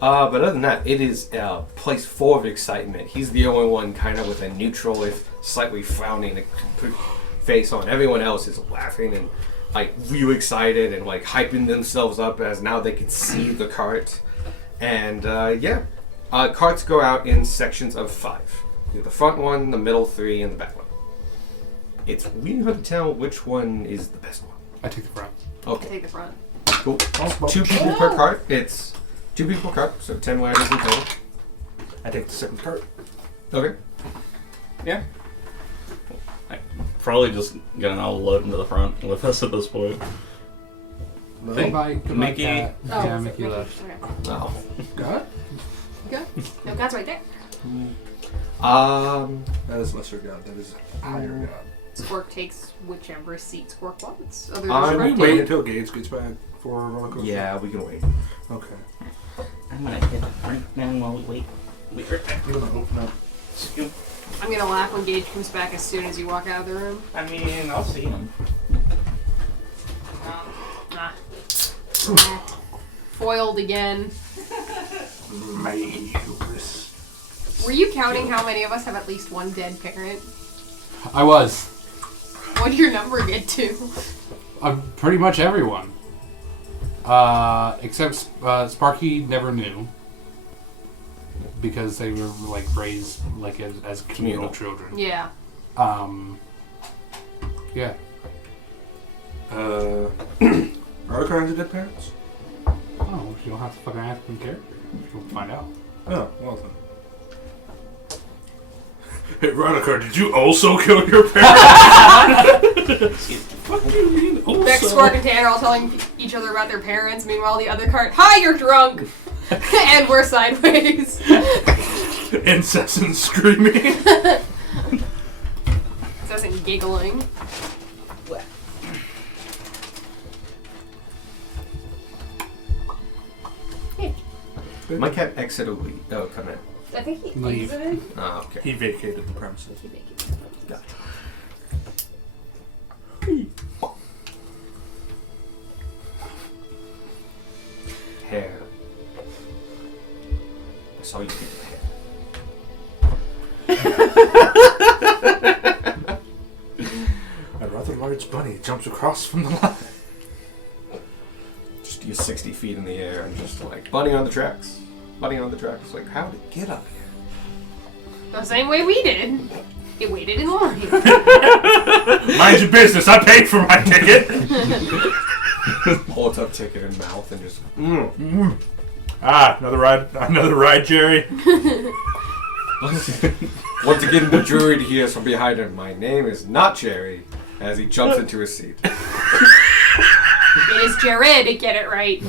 But other than that, it is a place full of excitement. He's the only one kind of with a neutral, if slightly frowning face on. Everyone else is laughing and like really excited and like hyping themselves up as now they can see the cart. And carts go out in sections of 5. You have the front one, the middle 3, and the back one. It's really hard to tell which one is the best one. I take the front. Okay, Take the front. cool. 2 people per cart. It's 2 people per cart, so 10 riders in total. I take the second cart. Okay. Yeah. Probably just gonna all load into the front with us at this point. Goodbye, Mickey. Cat. Oh, Yeah, so Mickey left. Okay. Oh. God? Good. No, God's right there. That is lesser God. That is higher God. Squirk takes whichever seat Squirk wants. Other Should than Should we front. wait until Gage gets back for roller coaster? Yeah, we can wait. Okay. I'm gonna hit the front now while we wait. Be right back. I'm gonna open up. I'm gonna laugh when Gage comes back as soon as you walk out of the room. I mean, I'll see him. Nah. Foiled again. Were you counting how many of us have at least one dead parent? I was. What did your number get to? Pretty much everyone. Except Sparky never knew. Because they were like raised like as communal children. Yeah. Yeah. Are there kinds of dead parents? Oh, you don't have to fucking ask them character. You'll find out. Oh, well then. Hey, Veronica, did you also kill your parents? What do you mean also? Beck, Squirk, and Tanner all telling each other about their parents. Meanwhile, the other cart, hi, you're drunk! And we're sideways. Incessant screaming. Doesn't giggling. My cat exited. Oh, come in. I think he Leave. exited. Oh, okay. He vacated the premises. Gotcha. Hair. I saw you take the hair. A rather large bunny jumps across from the line. Just you're 60 feet in the air and just like bunny on the tracks. Bunny on the tracks. Like, how did it get up here? The same way we did. It waited in line. Mind your business. I paid for my ticket. Holds up ticket in mouth and just. Ah, another ride, Jerry. Once again, the druid hears from behind him, "My name is not Jerry," as he jumps into his seat. It is Jared. Get it right.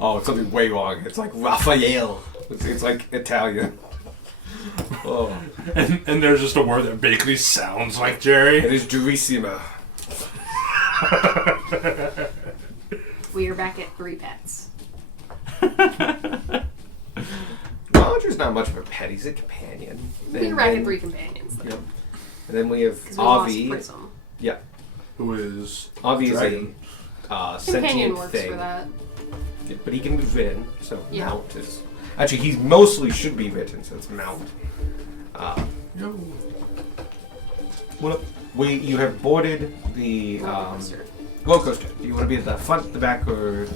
Oh, it's something way wrong. It's like Raphael. It's like Italian. Oh, And there's just a word that vaguely sounds like Jerry. it is Durissima. We are back at 3 pets. Roger's not much of a pet. He's a companion. We are back at 3 companions. Yep. And then we have Because we lost Avi. Prism. Yeah, Who is Avi is Dragon. a Companion sentient works thing. for that. Yeah, but he can move in, so Yeah. mount is. Actually, he mostly should be written, so it's mount. What up? You have boarded the Roller coaster. roller coaster. Do you want to be at the front, the back, or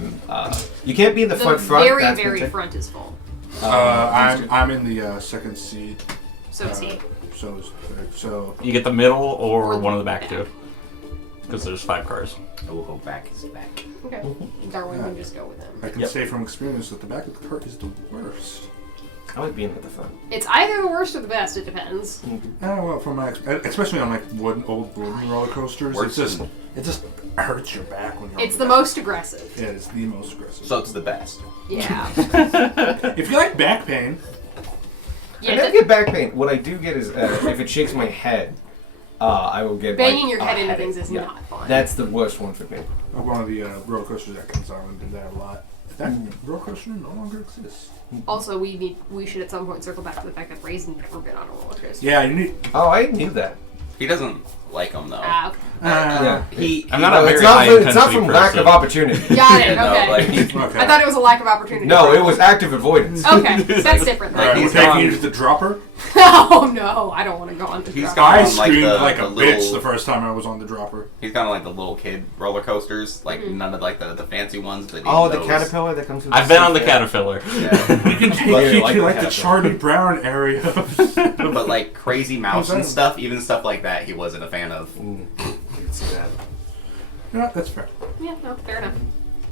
you can't be in the The front? very, That's very gonna take- front is full. I'm in the second seat. So is he. So You get the middle or Or one of the back back. two. Because there's 5 cars. Oh, back is back. Okay. Darwin can just go with him. I can Yep. say from experience that the back of the cart is the worst. I like being at the front. It's either the worst or the best. It depends. Well, from my especially on like old wooden roller coasters, Worse it just hurts your back when you're. It's on the back. most aggressive. Yeah, it's the most aggressive. So it's the best. Yeah. If you like back pain, Yeah. I never get back pain. What I do get is if it shakes my head, I will get Banging like, your a head into headache. things is Yeah. not fun. That's the worst one for me. one of the roller coasters at Kings Island did that a lot. That roller coaster no longer exists. Also, we should at some point circle back to the fact that Ray's never been on a roller coaster. Yeah, you need. Oh, I knew that. He doesn't like them though. Ah, okay. Yeah. He I'm not a It's very not, high from, it's not intensity from lack person. of opportunity. Got it. No, Okay. like, he's, Okay. I thought it was a lack of opportunity. No, it was active avoidance. Okay, that's different. All right, Then. we're he's taking gone. you to the dropper. Oh no, I don't want to go on the He's drop. gone. I like screamed the- like a the bitch little- the first time I was on the dropper. he's kind of like the little kid roller coasters, like Mm-hmm. none of like the fancy ones. That Oh, the those. caterpillar that comes with I've been on the Caterpillar. Yeah. We can take Well, you like to the like the caterpillar. Charlie Brown area. But like crazy mouse and that? stuff, even stuff like that, he wasn't a fan of. You can see that. Yeah, that's fair. Yeah, no, fair enough.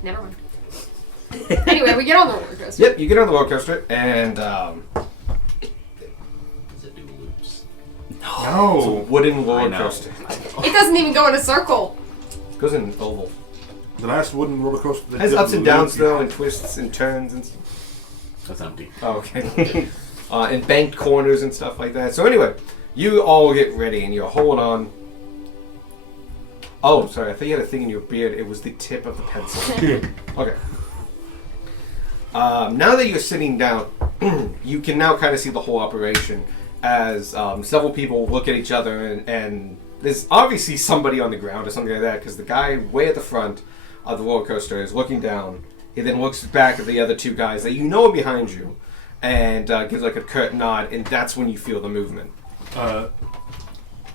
Never mind. Anyway, we get on the roller coaster. Yep, you get on the roller coaster, and Does it do loops? it's a No, wooden I roller know. coaster. It doesn't even go in a circle. It goes in oval. the last wooden roller coaster. That It has did ups and the downs loop, though, and twists and turns and stuff. That's empty. Oh, okay. And banked corners and stuff like that. So anyway, you all get ready, and you're holding on. Oh, sorry. I thought you had a thing in your beard. It was the tip of the pencil. Okay. Now that you're sitting down, you can now kind of see the whole operation as several people look at each other, and there's obviously somebody on the ground or something like that, because the guy way at the front of the roller coaster is looking down. He then looks back at the other two guys that you know are behind you, and gives like a curt nod, and that's when you feel the movement.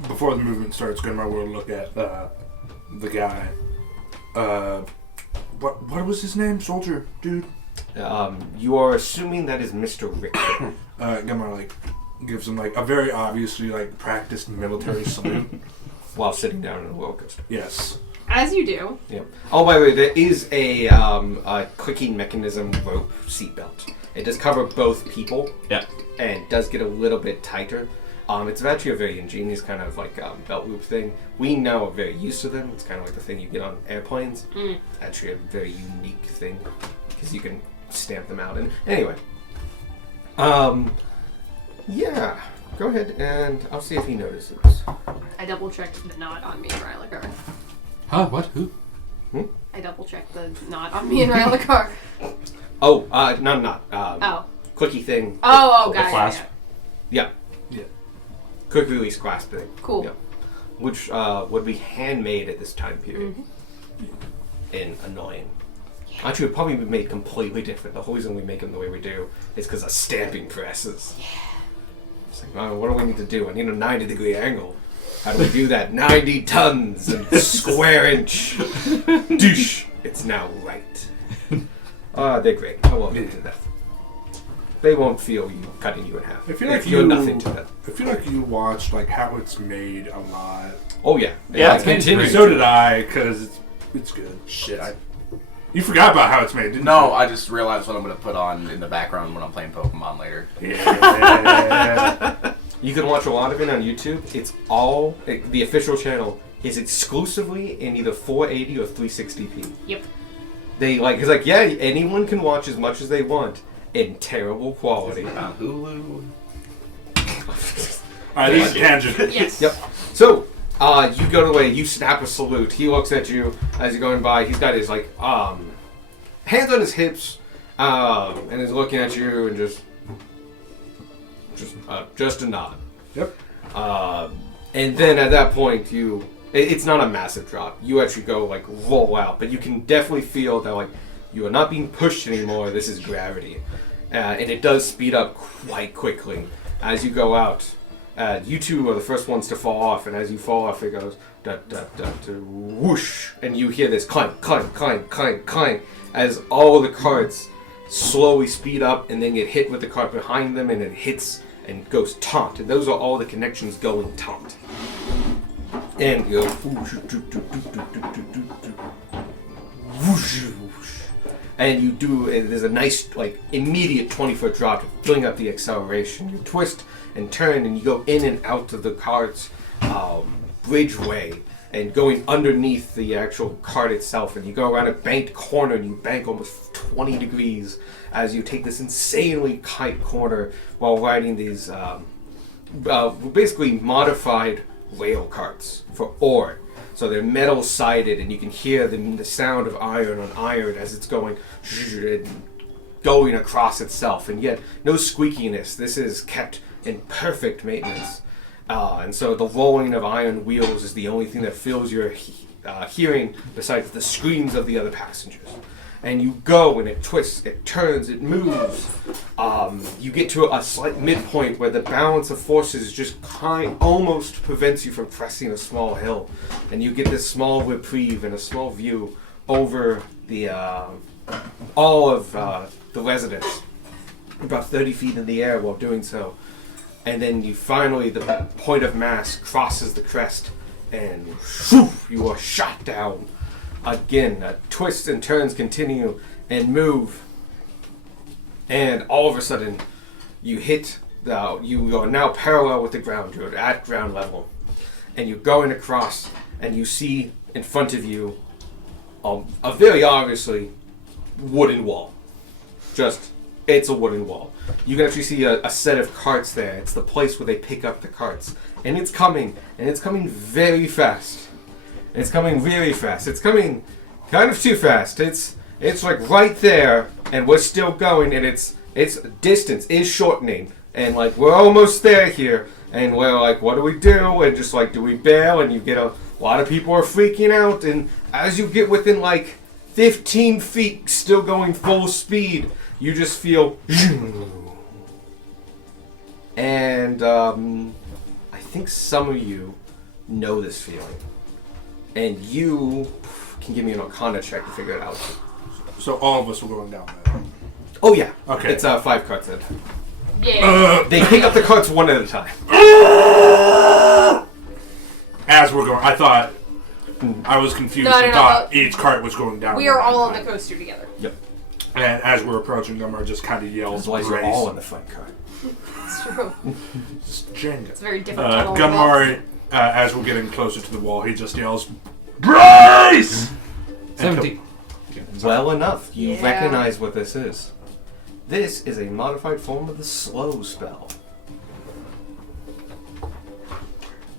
Before the movement starts, Gunmar will look at the guy. What was his name? Soldier dude. You are assuming that is Mr. Rick. Gunmar like gives him like a very obviously like practiced military salute. While sitting down in the roller coaster. Yes. As you do. Yep. Oh, by the way, there is a clicking mechanism rope seatbelt. It does cover both people. Yeah. And does get a little bit tighter. It's actually a very ingenious kind of like belt loop thing. We now are very used to them. It's kind of like the thing you get on airplanes. It's actually a very unique thing because you can stamp them out. And anyway, yeah, go ahead and I'll see if he notices. I double checked the knot on me and Rylicar. Huh? What? Who? I double checked the knot on me and Rylicar. Oh, not. Oh. Clicky thing. Oh, The got it. clasp. Yeah. Yeah. Quick release clasp thing. Cool. Yeah. Which would be handmade at this time period. And annoying. Actually, it would probably be made completely different. The whole reason we make them the way we do is because of stamping presses. Yeah. It's like, oh, what do we need to do? I need a 90-degree angle. How do we do that? 90 tons and square inch. Douche. It's now right. They're great. I love them to death. They won't feel you cutting you in half. I feel They like feel you. nothing to them. I feel like you watched like how it's made a lot. Oh yeah. Yeah, It continues. So did I, because it's good. Shit, You forgot about how it's made, didn't No, you? I just realized what I'm gonna put on in the background when I'm playing Pokemon later. Yeah. You can watch a lot of it on YouTube. It's all the official channel is exclusively in either 480 or 360p. Yep. It's like yeah, anyone can watch as much as they want in terrible quality. On Hulu. Alright, this is a tangent. Yes. Yep. So, you go away, you snap a salute. He looks at you as you're going by. He's got his hands on his hips, and is looking at you and just a nod. Yep. And then at that point, it's not a massive drop. You actually go roll out, but you can definitely feel that you are not being pushed anymore. This is gravity, and it does speed up quite quickly as you go out. You two are the first ones to fall off, and as you fall off, it goes da da da da whoosh, and you hear this clank, clank, clank, clank, clank as all the carts slowly speed up and then get hit with the cart behind them, and it hits and goes taunt, and those are all the connections going taunt. And you go whoosh, whoosh, whoosh. And you do, there's a nice, immediate 20-foot drop, filling up the acceleration. You twist and turn, and you go in and out of the cart's bridgeway, and going underneath the actual cart itself. And you go around a banked corner, and you bank almost 20 degrees as you take this insanely tight corner while riding these basically modified rail carts for ore. So they're metal-sided, and you can hear the sound of iron on iron as it's going across itself, and yet no squeakiness. This is kept in perfect maintenance. And so the rolling of iron wheels is the only thing that fills your hearing besides the screams of the other passengers. And you go, and it twists, it turns, it moves. You get to a slight midpoint where the balance of forces just almost prevents you from pressing a small hill. And you get this small reprieve and a small view over the all of the residents, about 30 feet in the air while doing so. And then you finally, the point of mass crosses the crest, and whew, you are shot down. Again, twists and turns continue and move, and all of a sudden, you are now parallel with the ground. You're at ground level, and you're going across, and you see in front of you a very obviously wooden wall. It's a wooden wall. You can actually see a set of carts there. It's the place where they pick up the carts, and it's coming very fast. It's coming really fast. It's coming kind of too fast. It's right there, and we're still going, and its distance is shortening, and we're almost there here, and we're what do we do? And just do we bail? And you get a lot of people are freaking out, and as you get within 15 feet, still going full speed, you just feel, and I think some of you know this feeling. And you can give me an Arcana check to figure it out. So all of us were going down there. Oh yeah. Okay. It's 5 carts at a time. Yeah. They pick up the carts one at a time. As we're going, I thought I was confused. No, I no, thought each cart was going down. We are one at a all on time. the coaster together. Yep. And as we're approaching them, are just kind of yells. Otherwise, you're all in the front cart. It's true. Jenga. It's very different. tunnel to Gunmar, as we're getting closer to the wall, he just yells, "Bryce!" 17. Well enough. You Yeah. recognize what this is. This is a modified form of the slow spell.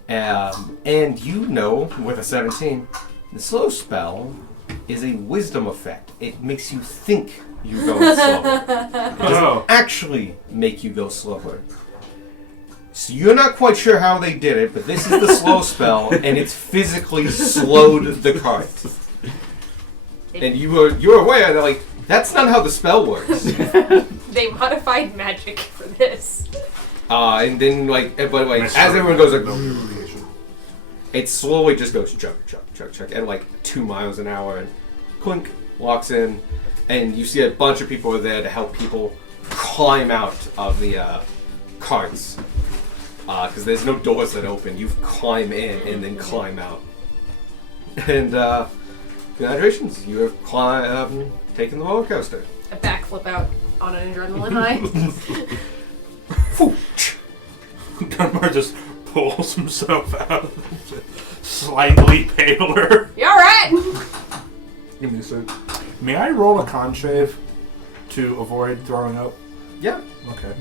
And you know, with a 17, the slow spell is a wisdom effect. It makes you think you're going slower. It doesn't actually make you go slower. So you're not quite sure how they did it, but this is the slow spell, and it's physically slowed the cart. And you're aware that, like, that's not how the spell works. They modified magic for this. And then, like, but like, as everyone goes, like, it slowly just goes chug, chug, chug, chug, at like 2 miles an hour, and clink, walks in, and you see a bunch of people are there to help people climb out of the carts. Because there's no doors that open. You climb in and then climb out. And, congratulations, you have taken the roller coaster. A backflip out on an adrenaline high. Gunmar just pulls himself out, slightly paler. You alright? Give me a sec. May I roll a con save to avoid throwing up? Yeah. Okay.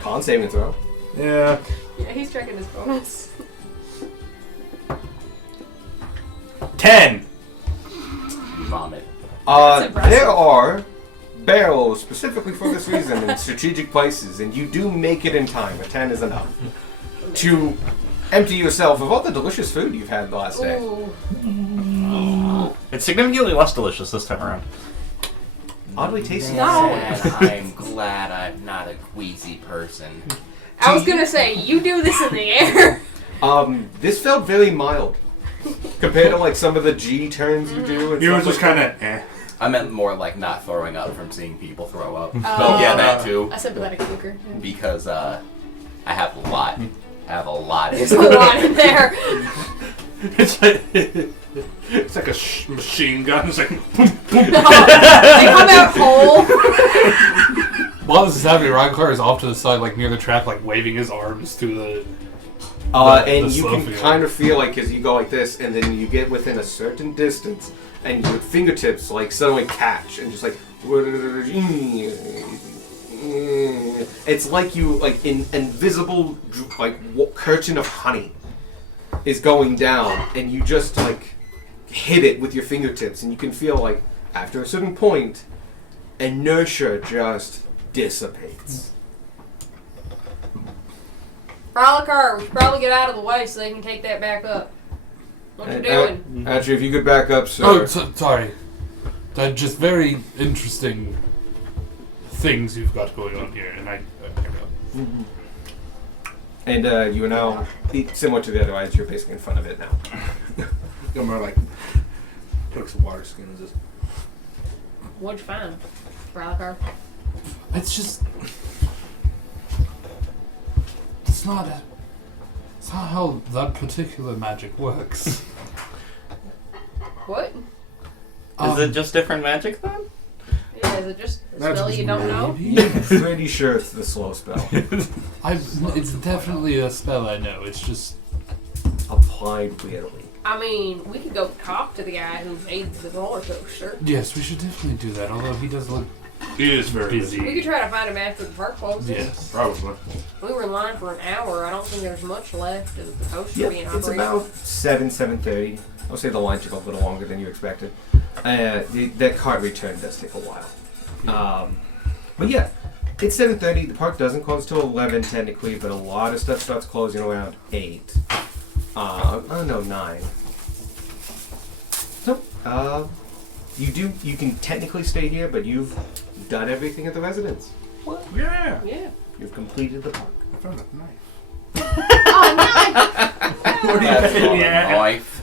Con saving throw. Yeah. Yeah, he's checking his bonus. 10. Vomit. That's impressive. There are barrels specifically for this reason in strategic places, and you do make it in time. A 10 is enough to empty yourself of all the delicious food you've had the last day. Ooh. It's significantly less delicious this time around. Oddly tasty. No. I'm glad I'm not a queasy person. I was gonna say, you do this in the air. This felt very mild compared to like some of the G turns you do. And You were stuff just like kind of I meant more like not throwing up from seeing people throw up. Oh. But yeah, that too. A sympathetic thinker. Because I have a lot. I have a lot. There's a lot in there. It's like a machine gun. It's like They come out whole. While this is happening, Rockcar is off to the side, like near the track, like waving his arms to the. and the you slow can feel. kind of feel like as you go like this, and then you get within a certain distance, and your fingertips like suddenly catch, and just like it's like you like an invisible like curtain of honey is going down, and you just like hit it with your fingertips, and you can feel like after a certain point, inertia just dissipates. Frolicar, we should probably get out of the way so they can take that back up. What you doing? Actually, if you could back up, sir. Oh, sorry. They're just very interesting things you've got going on here, and I And you are now, similar to the other eyes, you're basically in front of it now. Gunmar like takes the water skin and just. What'd you find, Frolicar? It's just. It's not how that particular magic works. What? Is it just different magic then? Yeah, is it just a That's spell you don't know? I'm pretty sure it's the slow spell. It's definitely a spell I know. It's just Applied weirdly. I mean, we could go talk to the guy who made the roller coaster. yes, we should definitely do that. Although he does look He is very busy. We could try to find him after the park closes. Yes. Probably. We were in line for an hour. I don't think there's much left of the coaster being It's operated. about 7:30. I'll say the line took a little longer than you expected. That cart return does take a while. But yeah, it's 7:30. The park doesn't close till 11 technically, but a lot of stuff starts closing around 8. No, 9. So, you can technically stay here, but you've done everything at the residence. Yeah. Yeah. You've completed the park. I found a knife. That's not Yeah. a knife.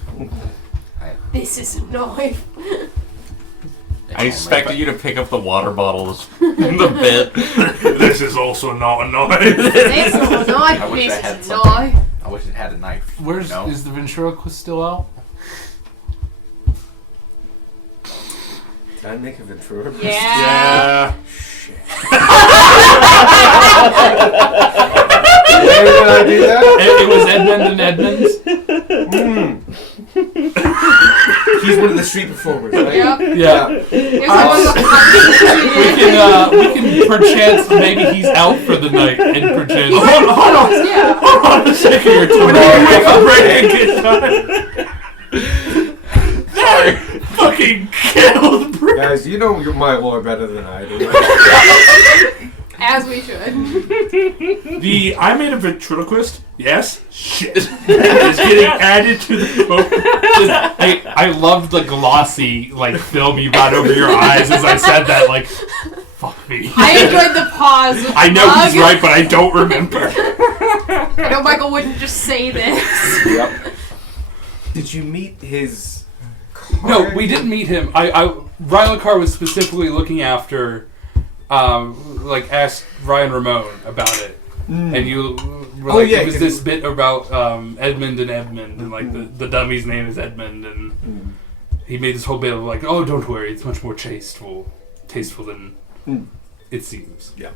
This is a knife. I expected you to pick up the water bottles in the bit. This is also not a knife. This is a knife. I wish This I had is a something. knife. I wish it had a knife. Where's No. is the ventriloquist still out? Did I make a ventura? Yeah. Where did I do that? It was Edmund and Edmonds. He's one of the street performers, right? Yep. Yeah. It's like one of the We can perchance maybe he's out for the night and perchance Hold on. Yeah. Hold on a second. here When you wake up tomorrow. ready and get done. That fucking killed Brett. Guys, you know my lore better than I do. As we should. I made a ventriloquist. Yes. Shit. Is getting added to the book. I loved the glossy film you got over your eyes as I said that. Like, fuck me. I enjoyed the pause. With I know he's Doug. right, but I don't remember. I know Michael wouldn't just say this. Yep. Did you meet his? No, we didn't meet him. Ryan Carr was specifically looking after, asked Ryan Ramon about it. And you were like, yeah, it was 'cause this bit about Edmund, and like the dummy's name is Edmund, and he made this whole bit of like, oh, don't worry, it's much more tasteful than it seems. Yeah.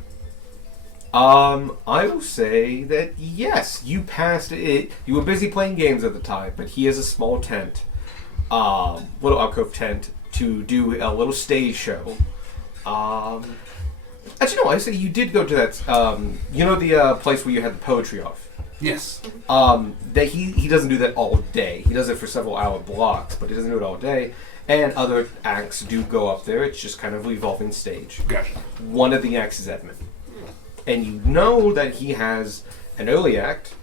I will say that yes, you passed it. You were busy playing games at the time, but he has a small tent, little alcove tent to do a little stage show. Actually, no, I say you did go to that. The place where you had the poetry off. Yes. That he doesn't do that all day. He does it for several hour blocks, but he doesn't do it all day. And other acts do go up there. It's just kind of revolving stage. Gotcha. One of the acts is Edmund. And you know that he has an early act,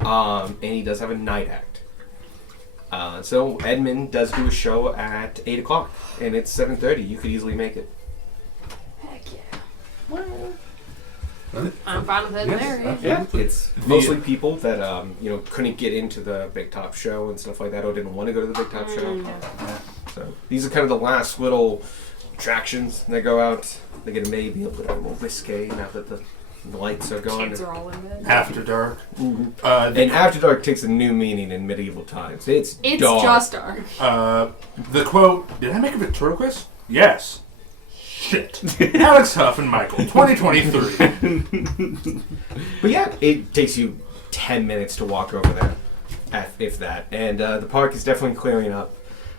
and he does have a night act. So Edmund does do a show at 8 o'clock, and it's 7:30. You could easily make it. Heck yeah. I'm fine with it Yes, there. Yeah. absolutely. It's mostly people that couldn't get into the Big Top show and stuff like that, or didn't want to go to the Big Top show. So these are kind of the last little attractions that go out. They get maybe a little more risque now that the lights are gone. Kids are all in bed. After dark. And After Dark takes a new meaning in medieval times. It's dark. just dark. The quote, did I make a ventriloquist? Yes. Shit. Alex Huff and Michael, 2023. But yeah, it takes you 10 minutes to walk over there, if that. And the park is definitely clearing up.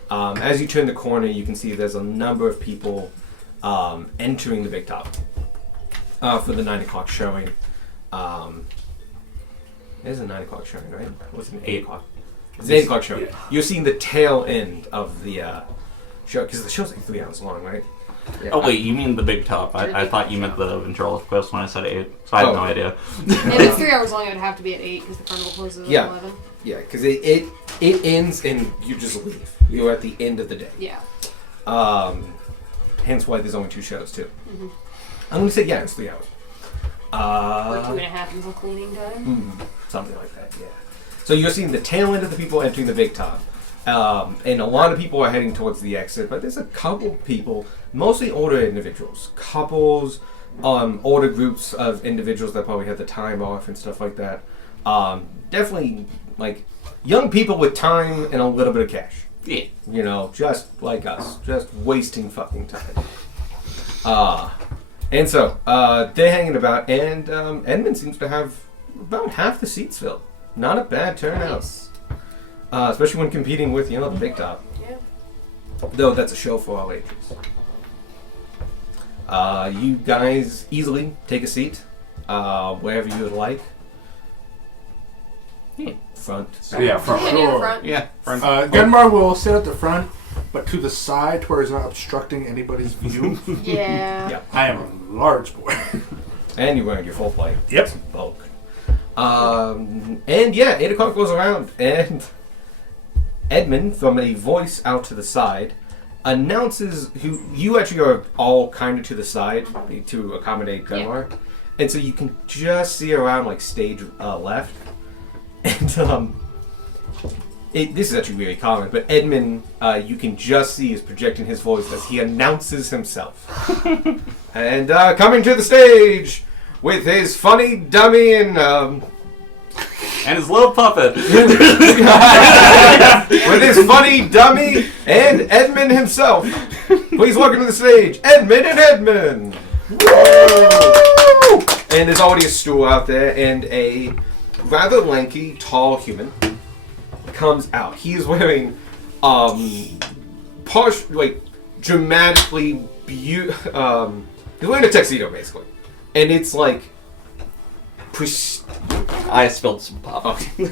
As you turn the corner, you can see there's a number of people entering the Big Top for the 9 o'clock showing. It is a 9 o'clock showing, right? What's an 8 o'clock? It's an 8 o'clock showing. Yeah. You're seeing the tail end of the show, because the show's like 3 hours long, right? Yeah. Oh wait, you mean the Big Top? I thought you meant the ventriloquist when I said 8, so I had no idea. If it's 3 hours long, it would have to be at 8 because the carnival closes at Yeah. 11. Yeah, because it ends and you just leave. You're at the end of the day. Yeah. Hence why there's only 2 shows too. I'm gonna say yeah, it's 3 hours. Or 2.5 until cleaning time. Something like that. Yeah. So you're seeing the tail end of the people entering the Big Top, and a lot of people are heading towards the exit. But there's a couple people, mostly older individuals, couples, older groups of individuals that probably have the time off and stuff like that. Definitely like young people with time and a little bit of cash. Yeah. You know, just like us, just wasting fucking time. And so they're hanging about, and Edmund seems to have about half the seats filled. Not a bad turnout, Nice. especially when competing with the Big Top. Yeah. Though that's a show for all ages. You guys easily take a seat wherever you would like. Front. So yeah, front. Yeah, Sure. front. Yeah. Front. Gunmar will sit at the front, but to the side to where he's not obstructing anybody's view. Yeah. Yeah. I am a large boy. And you're wearing your full plate. Yep. It's bulk. And yeah, 8 o'clock goes around, and Edmund, from a voice out to the side, announces who you actually are all kind of to the side to accommodate Gunmar, and so you can just see around like stage left, and this is actually really common, but Edmund, you can just see is projecting his voice as he announces himself, and coming to the stage with his funny dummy and And his little puppet. with his funny dummy and Edmund himself. Please welcome to the stage, Edmund and Edmund. Woo! And there's already a stool out there, and a rather lanky, tall human comes out. He is wearing dramatically he's wearing a tuxedo basically, and it's like I spilled some pop. okay.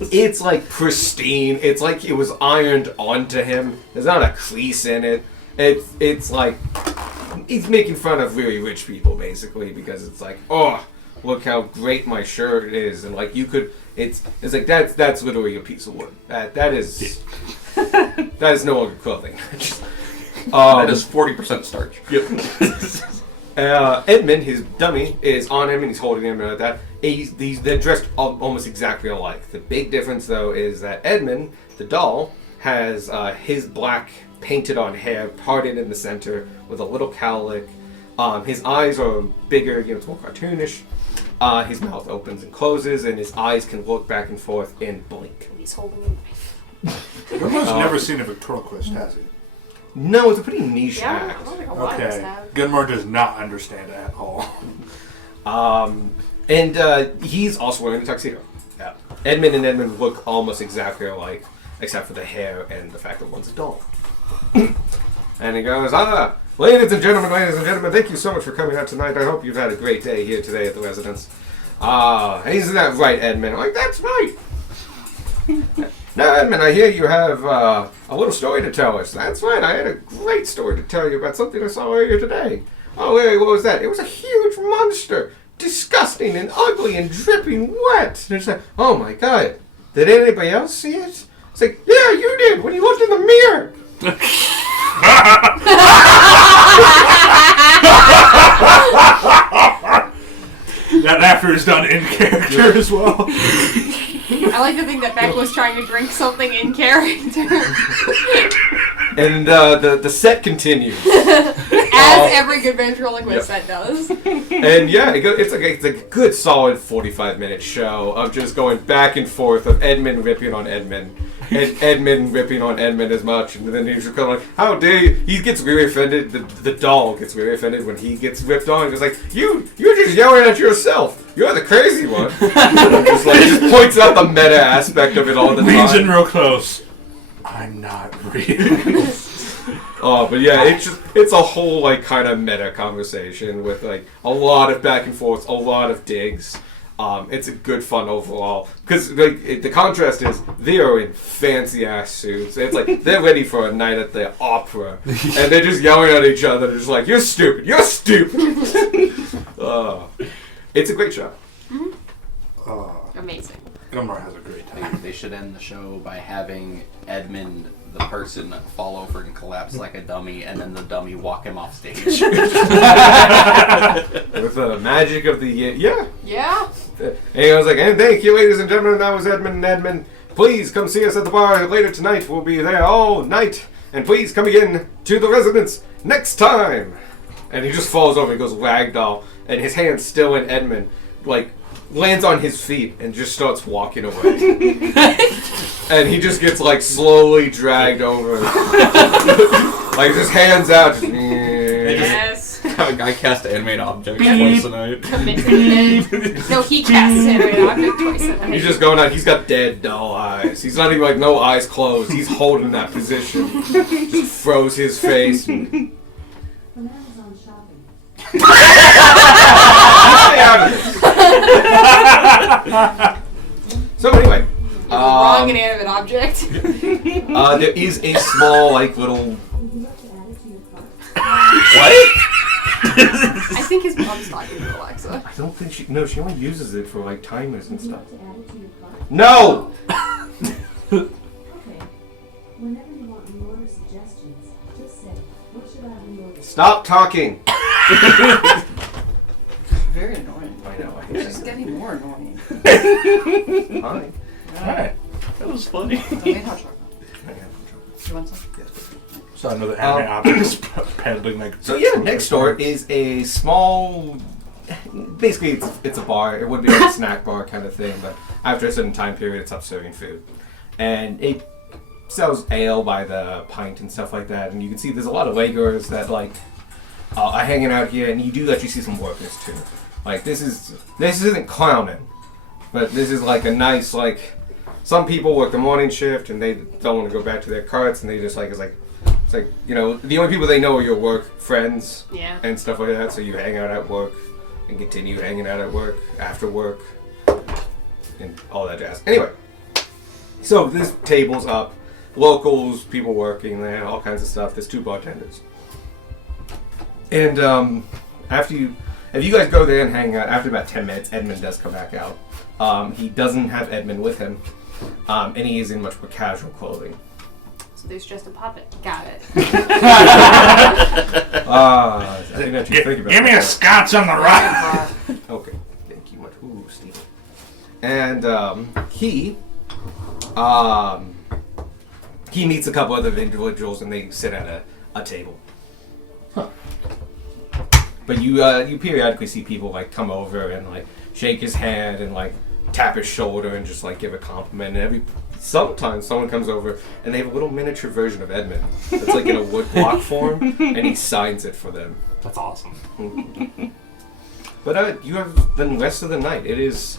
It's like pristine. It's like it was ironed onto him. There's not a crease in it. It's like he's making fun of really rich people basically, because it's like, oh, look how great my shirt is, and like you could. It's like that's literally a piece of wood. That is no longer clothing. That is 40% starch. Yep. Edmund, his dummy, is on him and he's holding him and like that. They're dressed almost exactly alike. The big difference, though, is that Edmund, the doll, has his black painted-on hair parted in the center with a little cowlick. His eyes are bigger, it's more cartoonish. His mouth opens and closes, and his eyes can look back and forth and blink. He's holding a knife. Everyone's never seen a ventriloquist, has he? No, it's a pretty niche Yeah, I act. don't think a lot of us Okay. have. Gunmore does not understand at all. And he's also wearing a tuxedo. Yeah. Edmund and Edmund look almost exactly alike, except for the hair and the fact that one's a doll. And he goes, ladies and gentlemen, thank you so much for coming out tonight. I hope you've had a great day here today at the residence. Isn't that right, Edmund? I'm like, that's right. Now, Edmund, I hear you have a little story to tell us. That's right, I had a great story to tell you about something I saw earlier today. Oh, hey, what was that? It was a huge monster. Disgusting and ugly and dripping wet. And it's like, oh my god, did anybody else see it? It's like, yeah, you did when you looked in the mirror. That after is done in character as well. I like to think that Beck was trying to drink something in character. And the set continues. As every good ventriloquist set does. And yeah, it's a good solid 45-minute show of just going back and forth of Edmund ripping on Edmund. And Edmund ripping on Edmund as much, and then he's just kind of like, how dare you? He gets really offended. The doll gets really offended when he gets ripped on. He's like, you're just yelling at yourself. You're the crazy one. just points out the meta aspect of it all the Leans in time. real close. I'm not real. Oh, but yeah, it's a whole like kind of meta conversation with like a lot of back and forth, a lot of digs. It's a good fun overall because like the contrast is they are in fancy ass suits. It's like they're ready for a night at the opera, and they're just yelling at each other. They're just like, "You're stupid! You're stupid!" It's a great show. Amazing. Gunmore has a great time. They should end the show by having Edmund, the person, fall over and collapse like a dummy, and then the dummy walk him off stage. With the magic of the yeah. Yeah. And I was like, and thank you, ladies and gentlemen. That was Edmund and Edmund. Please come see us at the bar later tonight. We'll be there all night. And please come again to the residence next time. And he just falls over. He goes ragdoll. And his hand's still in Edmund. Like, lands on his feet and just starts walking away. And he just gets, like, slowly dragged over. Like, just hands out. Just, Yes. I cast animate objects twice a night. Commitment. No, he casts animated object twice a night. He's just going out. He's got dead doll eyes. He's not even like no eyes closed. He's holding that position. Just froze his face. And... From Amazon shopping. So anyway, Wrong inanimate object. there is a small like little. Would you like to add it to your cart? What? I think his mom's talking to Alexa. I don't think she. No, she only uses it for like timers and Would you stuff. like to add it to your cart? No. Okay. Whenever you want reorder suggestions, just say, what should I reorder? Stop talking. Very annoying. I know. I It's just getting more annoying. Hi. Alright. That was funny. Okay, hot chocolate. You want some? So another anime objects peddling like. So yeah, next door is a small. Basically, it's a bar. It would be like a snack bar kind of thing, but after a certain time period, it's up serving food, and it sells ale by the pint and stuff like that. And you can see there's a lot of laborers that like are hanging out here, and you do actually see some workers too. Like this isn't clowning, but this is like a nice like. Some people work the morning shift and they don't want to go back to their carts, and they just like it's like It's like, you know, the only people they know are your work friends Yeah. and stuff like that. So you hang out at work and continue hanging out at work after work and all that jazz. Anyway, so this table's up, locals, people working there, all kinds of stuff. There's 2 bartenders, and if you guys go there and hang out, after about 10 minutes, Edmund does come back out. He doesn't have Edmund with him, and he is in much more casual clothing. So there's just a puppet. Got it. I didn't actually think about Give me a that. scotch on the rock. Okay, thank you much. Ooh, Steve. And he meets a couple other individuals, and they sit at a table. But you periodically see people like come over and like shake his hand and like tap his shoulder and just like give a compliment. And sometimes someone comes over and they have a little miniature version of Edmund. It's like in a wood block form, and he signs it for them. That's awesome. But you have the rest of the night. It is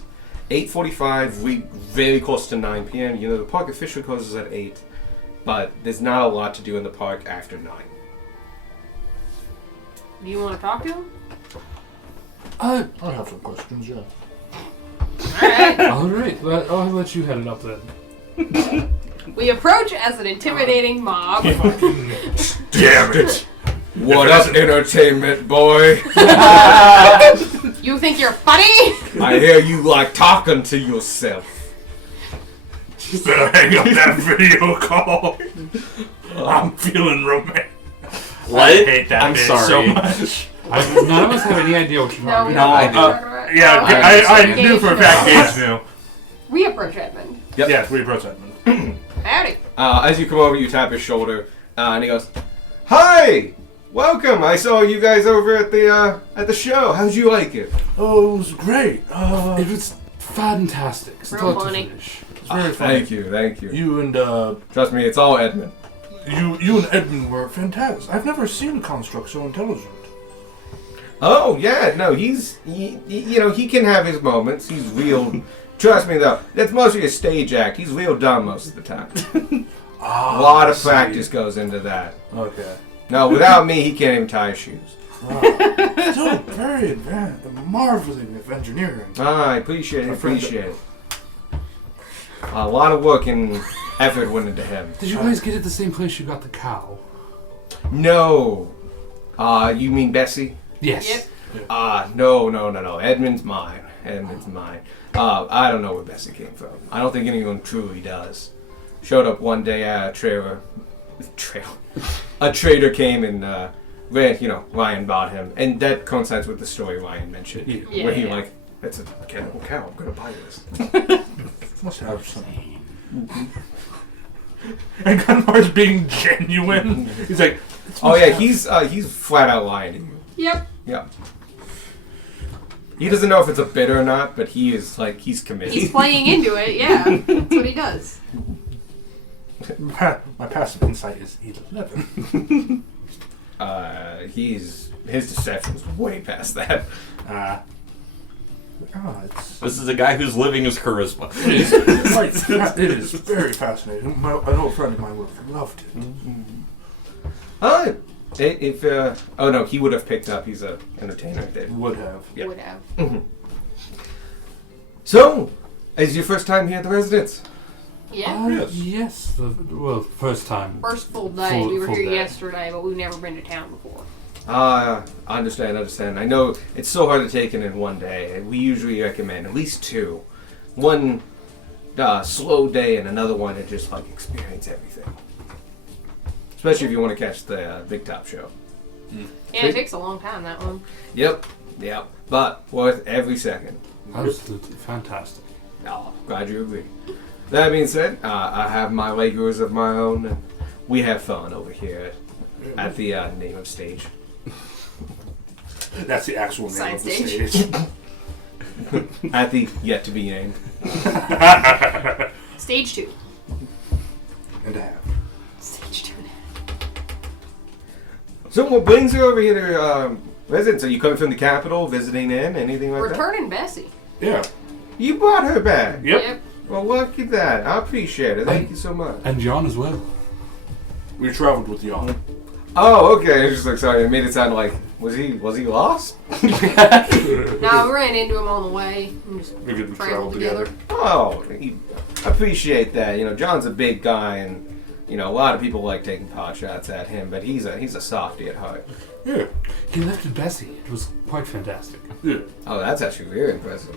8:45. We very close to 9 p.m. You know the park officially closes at 8, but there's not a lot to do in the park after 9. Do you want to talk to him? I have some questions, yeah. Alright. All right. I'll let you head it up then. We approach as an intimidating mob. Damn it. What up, entertainment boy? You think you're funny? I hear you like talking to yourself. Better hang up that video call. I'm feeling romantic. What? I hate that I'm bitch sorry. so much. None of us have any idea what you're No, talking we about. don't. I Yeah, Oh, I knew for a fact Gage knew. We approach Edmund. Yep. Yes, we approached Edmund. Howdy. As you come over, you tap his shoulder, and he goes, "Hi, welcome. I saw you guys over at the show. How'd you like it?" Oh, it was great. It was fantastic. Real Start to funny. finish. It's very funny. Thank you. You and Trust me, it's all Edmund. you and Edmund were fantastic. I've never seen a construct so intelligent. Oh yeah, no, he's you know he can have his moments. He's real. Trust me though, that's mostly a stage act. He's real dumb most of the time. A lot of practice goes into that. Okay. No, without me, he can't even tie his shoes. So very advanced, marveling of engineering. I appreciate it. A lot of work and effort went into him. Did you guys get it the same place you got the cow? No. You mean Bessie? Yes. Yep. No. Edmund's mine. I don't know where Bessie came from. I don't think anyone truly does. Showed up one day at a trailer. A trader came and Ryan bought him. And that coincides with the story Ryan mentioned. Yeah. Where he that's a cannibal cow. I'm going to buy this. Must have some. And Gunmar's being genuine. He's like, Oh yeah, he's flat out lying to you. Yep. Yeah. He doesn't know if it's a bit or not, but he's committed. He's playing into it, yeah. That's what he does. my passive insight is 11. His deception's way past that. This is a guy who's living his charisma. It is very fascinating. I know a friend of mine would have loved it. He would have picked up. He's an entertainer. Did. Would have. Yep. Would have. So, is your first time here at the residence? Yeah. Yes. First time. First full day. We were full here day. yesterday, but we've never been to town before. I understand. I know it's so hard to take in one day. We usually recommend at least 2. One slow day and another one to just experience everything. Especially if you want to catch the Big Top show. Yeah, it takes a long time, that one. Yep. But worth every second. Absolutely fantastic. Oh, glad you agree. That being said, I have my Legos of my own, and we have fun over here at the name of stage. That's the actual name Side of the stage. stage. At the yet to be named. Stage 2. And a half. Stage 2. So what brings you over here to residence? Are you coming from the capital, visiting in, anything like Returning Bessie. Yeah. that? You brought her back. Yep. Well, look at that. I appreciate it. Thank you so much. And John as well. We traveled with y'all. Oh, okay. I was just like, sorry. It made it sound like was he lost? No, we ran into him on the way. And just We could traveled travel together. Oh, I appreciate that. You know, John's a big guy, and you know a lot of people like taking pot shots at him, but he's a softy at heart. Yeah. He lifted Bessie. It was quite fantastic. Yeah. Oh, that's actually very impressive.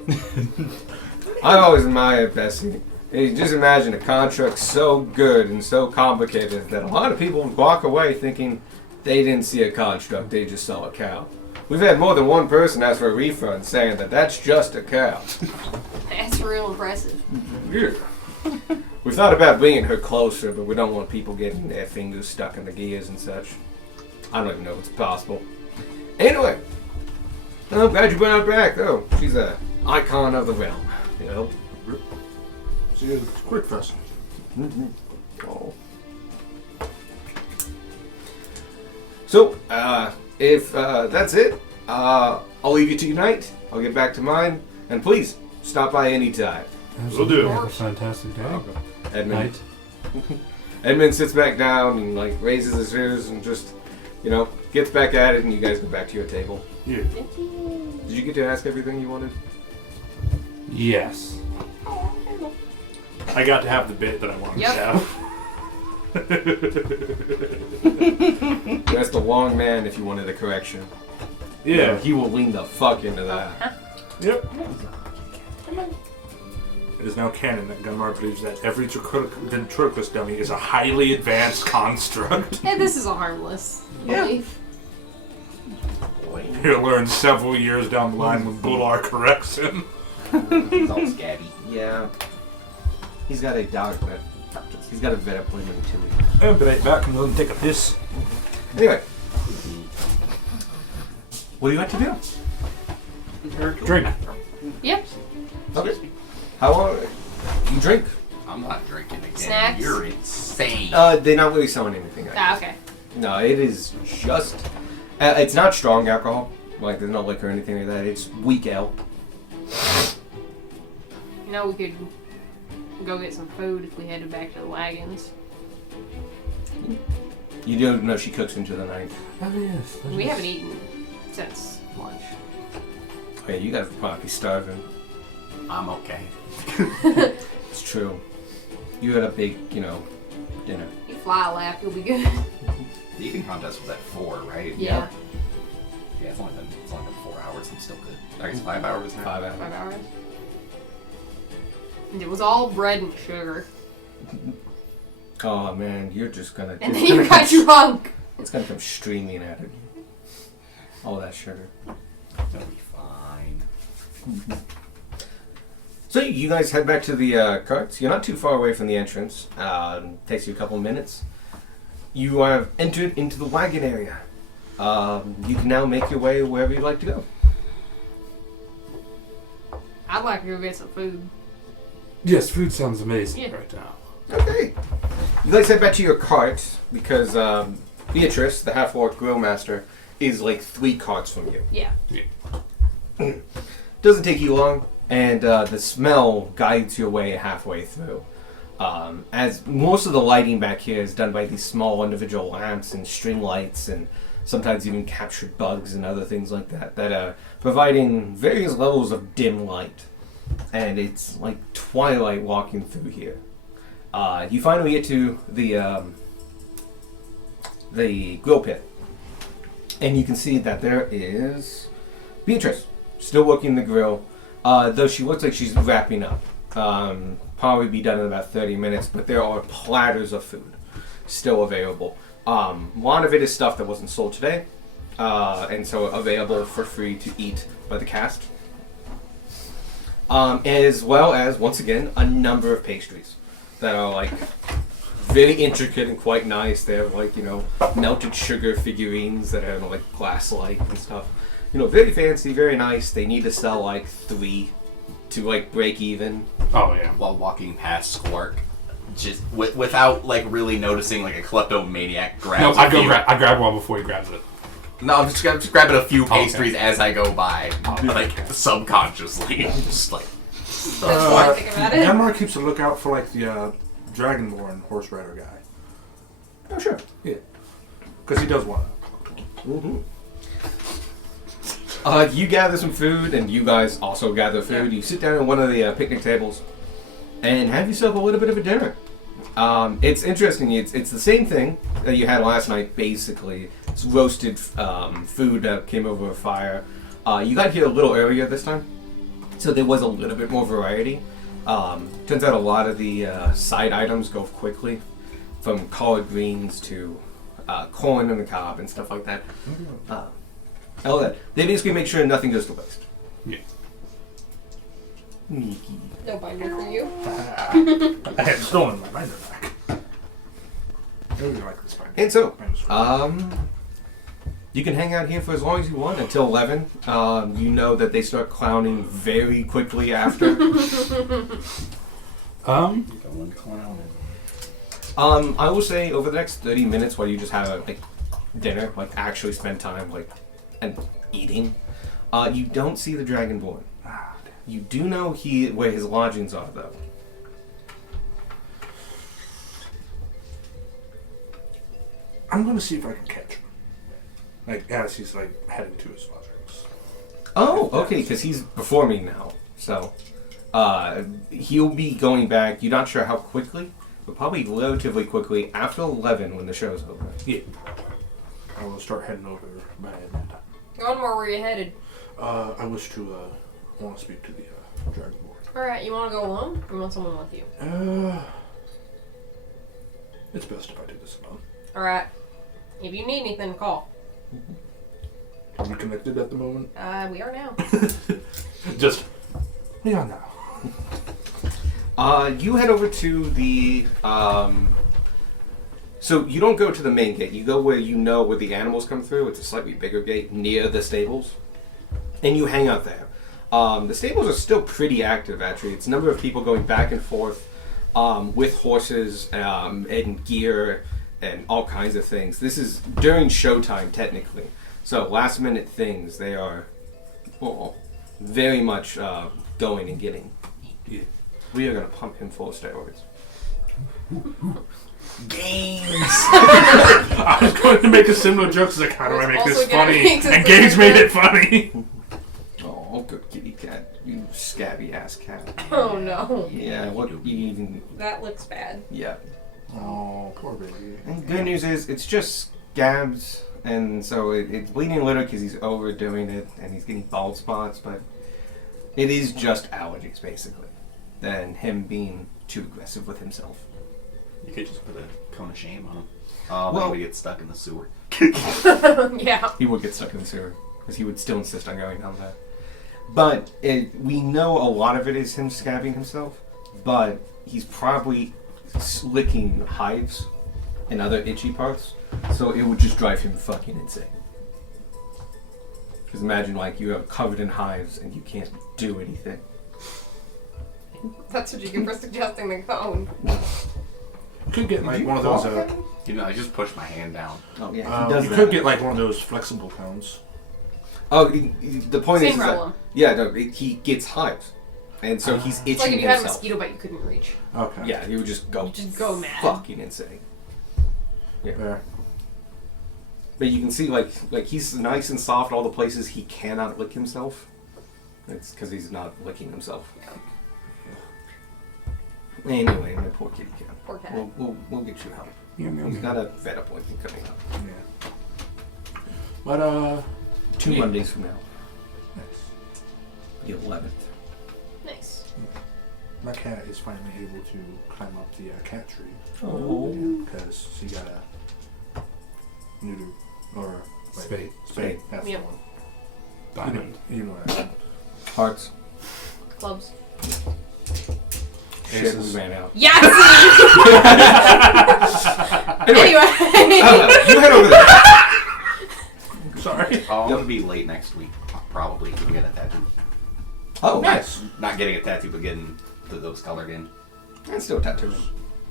I always admired Bessie. Hey, just imagine a contract so good and so complicated that a lot of people would walk away thinking they didn't see a construct, they just saw a cow. We've had more than one person ask for a refund saying that that's just a cow. That's real impressive. Yeah. We thought about bringing her closer, but we don't want people getting their fingers stuck in the gears and such. I don't even know if it's possible. Anyway, I'm glad you brought her back, though. She's an icon of the realm, you know? See you at Quick Fest. Oh. So, if that's it, I'll leave you to your night. I'll get back to mine. And please, stop by any time. Will do. Have a fantastic day. Edmund. Night. Edmund sits back down and, like, raises his ears and just, you know, gets back at it, and you guys go back to your table. Yeah. Did you get to ask everything you wanted? Yes. I got to have the bit that I wanted Yep. to have. You asked the wrong man if you wanted a correction. Yeah. He will lean the fuck into that. Yep. It is now canon that Gunmar believes that every ventriloquist dummy is a highly advanced construct. Yeah, this is a harmless belief. He'll learn several years down the line when Bular corrects him. He's all scabby. Yeah. He's got a dog, but he's got a vet appointment in 2 weeks. I'll be right back. I'm going to take a piss. Anyway. What do you like to do? Drink. Yep. Okay. How long? You drink? I'm not drinking again. Snacks? You're insane. They're not really selling anything. Ah, okay. No, it is just. It's not strong alcohol. Like, there's no liquor or anything like that. It's weak ale. You know, we could go get some food if we headed back to the wagons. You do know she cooks into the night. Oh, yes. We haven't eaten since lunch. Oh, yeah, you guys would probably be starving. I'm okay. It's true. You had a big, you know, dinner. You fly a lap, you'll be good. The eating contest was at 4, right? Yeah. Yeah, it's only been 4 hours. I'm still good. I guess 5 hours now. 5 hours. 5 hours. And it was all bread and sugar. Oh man, you're just gonna. And then you got drunk. It's gonna come streaming at it. All that sugar. It'll be fine. So you guys head back to the carts. You're not too far away from the entrance. Takes you a couple minutes. You have entered into the wagon area. You can now make your way wherever you'd like to go. I'd like to go get some food. Yes, food sounds amazing Yeah. right now. Okay. You guys head back to your cart because Beatrice, the half-orc grill master, is like 3 carts from you. Yeah. Doesn't take you long, and the smell guides your way halfway through. As most of the lighting back here is done by these small individual lamps and string lights and sometimes even captured bugs and other things like that that are providing various levels of dim light. And it's like twilight walking through here. You finally get to the grill pit, and you can see that there is Beatrice still working the grill, though she looks like she's wrapping up. Probably be done in about 30 minutes, but there are platters of food still available. A lot of it is stuff that wasn't sold today, and so available for free to eat by the cast. As well as, once again, a number of pastries that are like very intricate and quite nice. They have like, you know, melted sugar figurines that have like glass light and stuff. You know, very fancy, very nice. They need to sell like 3 to like break even. Oh, yeah. While walking past Squark, just without like really noticing, like a kleptomaniac grabs. No, a few- I grab one before he grabs it. No, I'm just grabbing a few Okay. pastries as I go by, like subconsciously, just like. That's why I think about it. Gunmar keeps a lookout for like the Dragonborn horse rider guy. Oh, sure. Yeah. Because he does want to. Mm-hmm. You gather some food, and you guys also gather food. You sit down at one of the picnic tables and have yourself a little bit of a dinner. It's interesting. It's the same thing that you had last night, basically. It's roasted food that came over a fire. You got here a little earlier this time, so there was a little bit more variety. Turns out a lot of the side items go quickly, from collard greens to corn on the cob and stuff like that. All that. They basically make sure nothing goes to waste. Yeah. Sneaky. No binder for you. I had stolen my binder back. I really like this binder. And so, Binder's really you can hang out here for as long as you want until 11. You know that they start clowning very quickly after. Going clowning. I will say over the next 30 minutes while you just have dinner, actually spend time and eating, you don't see the Dragonborn. You do know where his lodgings are, though. I'm going to see if I can catch him. As he's heading to his lodgings. Oh, okay, because he's before me now. So, he'll be going back. You're not sure how quickly, but probably relatively quickly after 11 when the show's over. Yeah. I will start heading over by that time. Going where were you headed? I wish to want to speak to the Dragonborn. Alright, you want to go alone? Or you want someone with you? It's best if I do this alone. Alright. If you need anything, call. Are we connected at the moment? We are now. Just, we are now. You head over to the. So you don't go to the main gate. You go where you know where the animals come through. It's a slightly bigger gate near the stables, and you hang out there. The stables are still pretty active. Actually, it's a number of people going back and forth with horses and gear and all kinds of things. This is during showtime, technically. So last minute things. They are very much going and getting. Yeah. We are going to pump him full of steroids. Games! I was going to make a similar joke. It's how do I make this Also gonna funny? make this And Gage funny. made it funny. Oh, good kitty cat. You scabby ass cat. Oh no. Yeah, what you even. That looks bad. Yeah. Oh, poor baby. And the good news is, it's just scabs, and so it's bleeding a little because he's overdoing it and he's getting bald spots, but it is just allergies, basically, than him being too aggressive with himself. You could just put a cone of shame on him. Well- Well, we get stuck in the sewer. Yeah. He would get stuck in the sewer because he would still insist on going down there. But we know a lot of it is him scabbing himself, but he's probably licking hives and other itchy parts, so it would just drive him fucking insane. Because imagine, you have covered in hives and you can't do anything. That's what you get for suggesting the cone. You could get one of those. I just pushed my hand down. Oh yeah, he does You that. could get one of those flexible cones. Oh, the point Same is that problem. he gets hives, and so he's itching It's like if you had a himself. mosquito bite you couldn't reach. Okay. Yeah, he would just go mad. fucking insane. Yeah. Fair. But you can see, he's nice and soft all the places he cannot lick himself. It's because he's not licking himself. Anyway, my poor kitty cat. Poor cat. We'll get you help. Yeah, He's got a vet appointment coming up. Yeah. But 2 Yeah. Mondays from now. nice. The 11th. Nice. My cat is finally able to climb up the cat tree. Oh. Because she got a neuter or Spade. Spade. That's Yep. the one. Diamond. You know what I mean. Hearts. Clubs. Shit, Aces. we ran out. Yes! Anyway, Anyway. you head over there. Sorry. Oh, I'm going to be late next week, probably, to get a tattoo. Oh, Nice. Not getting a tattoo, but getting those colored in. And still tattooing.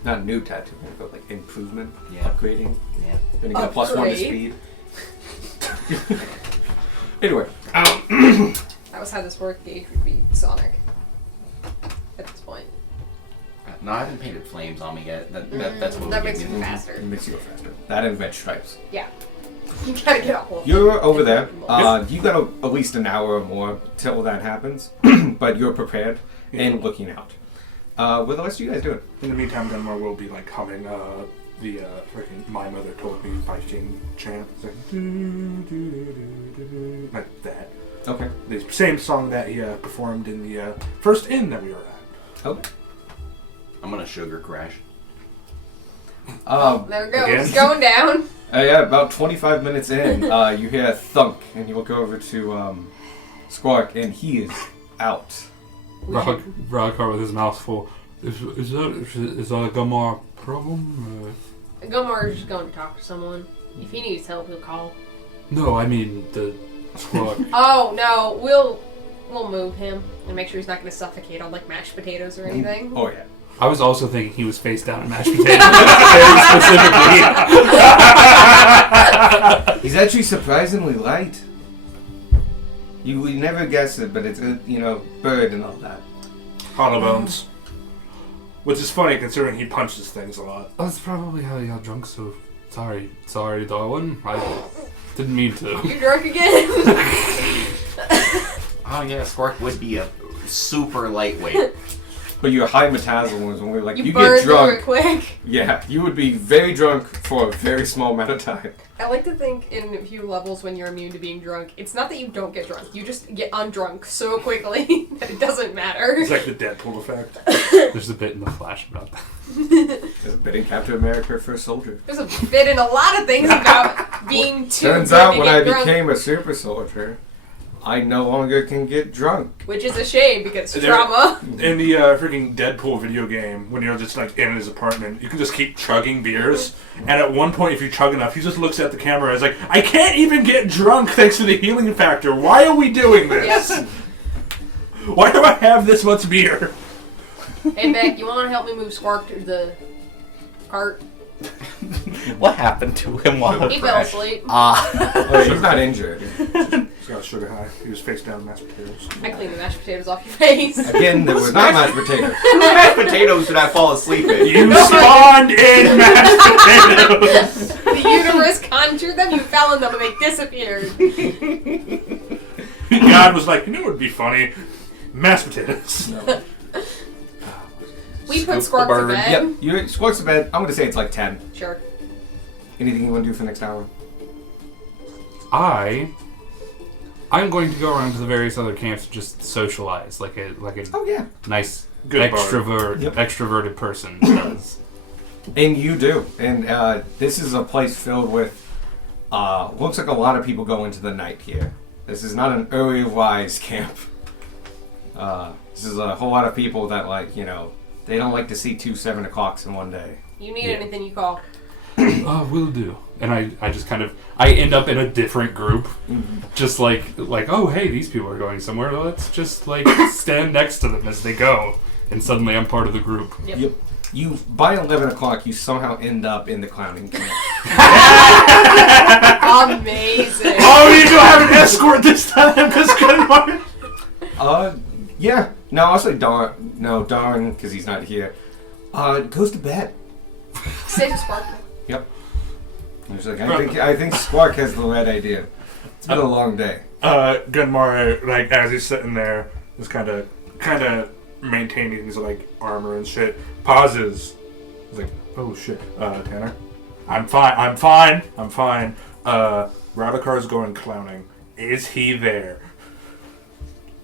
Not new tattooing, but improvement, Yeah. upgrading. Yeah. Then you got +1 to Upgrade. speed. Anyway, That was how this worked. Gage would be Sonic. At this point. No, I haven't painted flames on me yet. That's what That would makes give it me the- faster. It makes you go faster. That and veg stripes. Yeah. You gotta get a hold. You're over there. You got at least an hour or more till that happens, but you're prepared and looking out. What the rest of you guys doing? In the meantime, Gunmar will be like humming the freaking "My Mother Told Me" by Jane chant. It's like, like that. Okay. The same song that he performed in the first inn that we were at. Okay. I'm gonna sugar crash. There it goes. Again? It's going down. Yeah, about 25 minutes in, you hear a thunk, and you look over to Squark, and he is out. Radakar with his mouth full. Is that a Gumar problem? Gomar is just going to talk to someone. If he needs help, he'll call. No, I mean the Squawk. Oh no, we'll move him and make sure he's not going to suffocate on like mashed potatoes or anything. Oh, yeah. I was also thinking he was face down in mashed potatoes. Very specifically. He's actually surprisingly light. You would never guess it, but it's a, bird and all that. Hollow bones. Which is funny considering he punches things a lot. That's probably how he got drunk. So sorry, darling. I didn't mean to. You drunk again? Oh yeah, Squark would be a super lightweight. But your high metabolism, when like you burn get drunk, through it quick. yeah, you would be very drunk for a very small amount of time. I like to think in a few levels when you're immune to being drunk, it's not that you don't get drunk, you just get undrunk so quickly that it doesn't matter. It's like the Deadpool effect. There's a bit in the Flash about that. There's a bit in Captain America for a soldier. There's a bit in a lot of things about being too Turns good out to when get I drunk, became a super soldier, I no longer can get drunk. which is a shame because There- trauma. In the freaking Deadpool video game, when you're just like in his apartment, you can just keep chugging beers. And at one point, if you chug enough, he just looks at the camera and is like, I can't even get drunk thanks to the healing factor. Why are we doing this? Yes. Why do I have this much beer? Hey Beck, you want to help me move Squark to the cart? What happened to him while He fell asleep. Oh, he's not injured. He's got a sugar high. He was face down in mashed potatoes. I cleaned the mashed potatoes off your face. Again, there was not mashed potatoes. Whose mashed potatoes did I fall asleep in? You spawned in mashed potatoes! The universe conjured them, you fell in them, and they disappeared. God was like, you know what would be funny? Mashed potatoes. We put Scoop the Squark to bird. bed. Yep, you Squawk's to bed. I'm going to say it's like 10. Sure. Anything you want to do for the next hour? I'm going to go around to the various other camps and just socialize like a Oh, yeah. nice Good bard. extroverted person does. And you do. And this is a place filled with, looks like a lot of people go into the night here. This is not an early rise camp. This is a whole lot of people that, they don't like to see 2 7 o'clocks in one day. You need anything, you call. Will do. And I just I end up in a different group, just like oh hey, these people are going somewhere. Let's just stand next to them as they go, and suddenly I'm part of the group. Yep. You by 11 o'clock, you somehow end up in the clowning camp. Amazing. Oh, you do have an escort this time, because Gunmar. Yeah. No, I'll say Darn, because he's not here. Goes to bed. Save Spark. Yep. He's like, I think Squark has the right idea. It's been a long day. Gunmar, as he's sitting there, is kind of maintaining his armor and shit. Pauses. He's like, oh shit, Tanner, I'm fine. Radakar's going clowning. Is he there?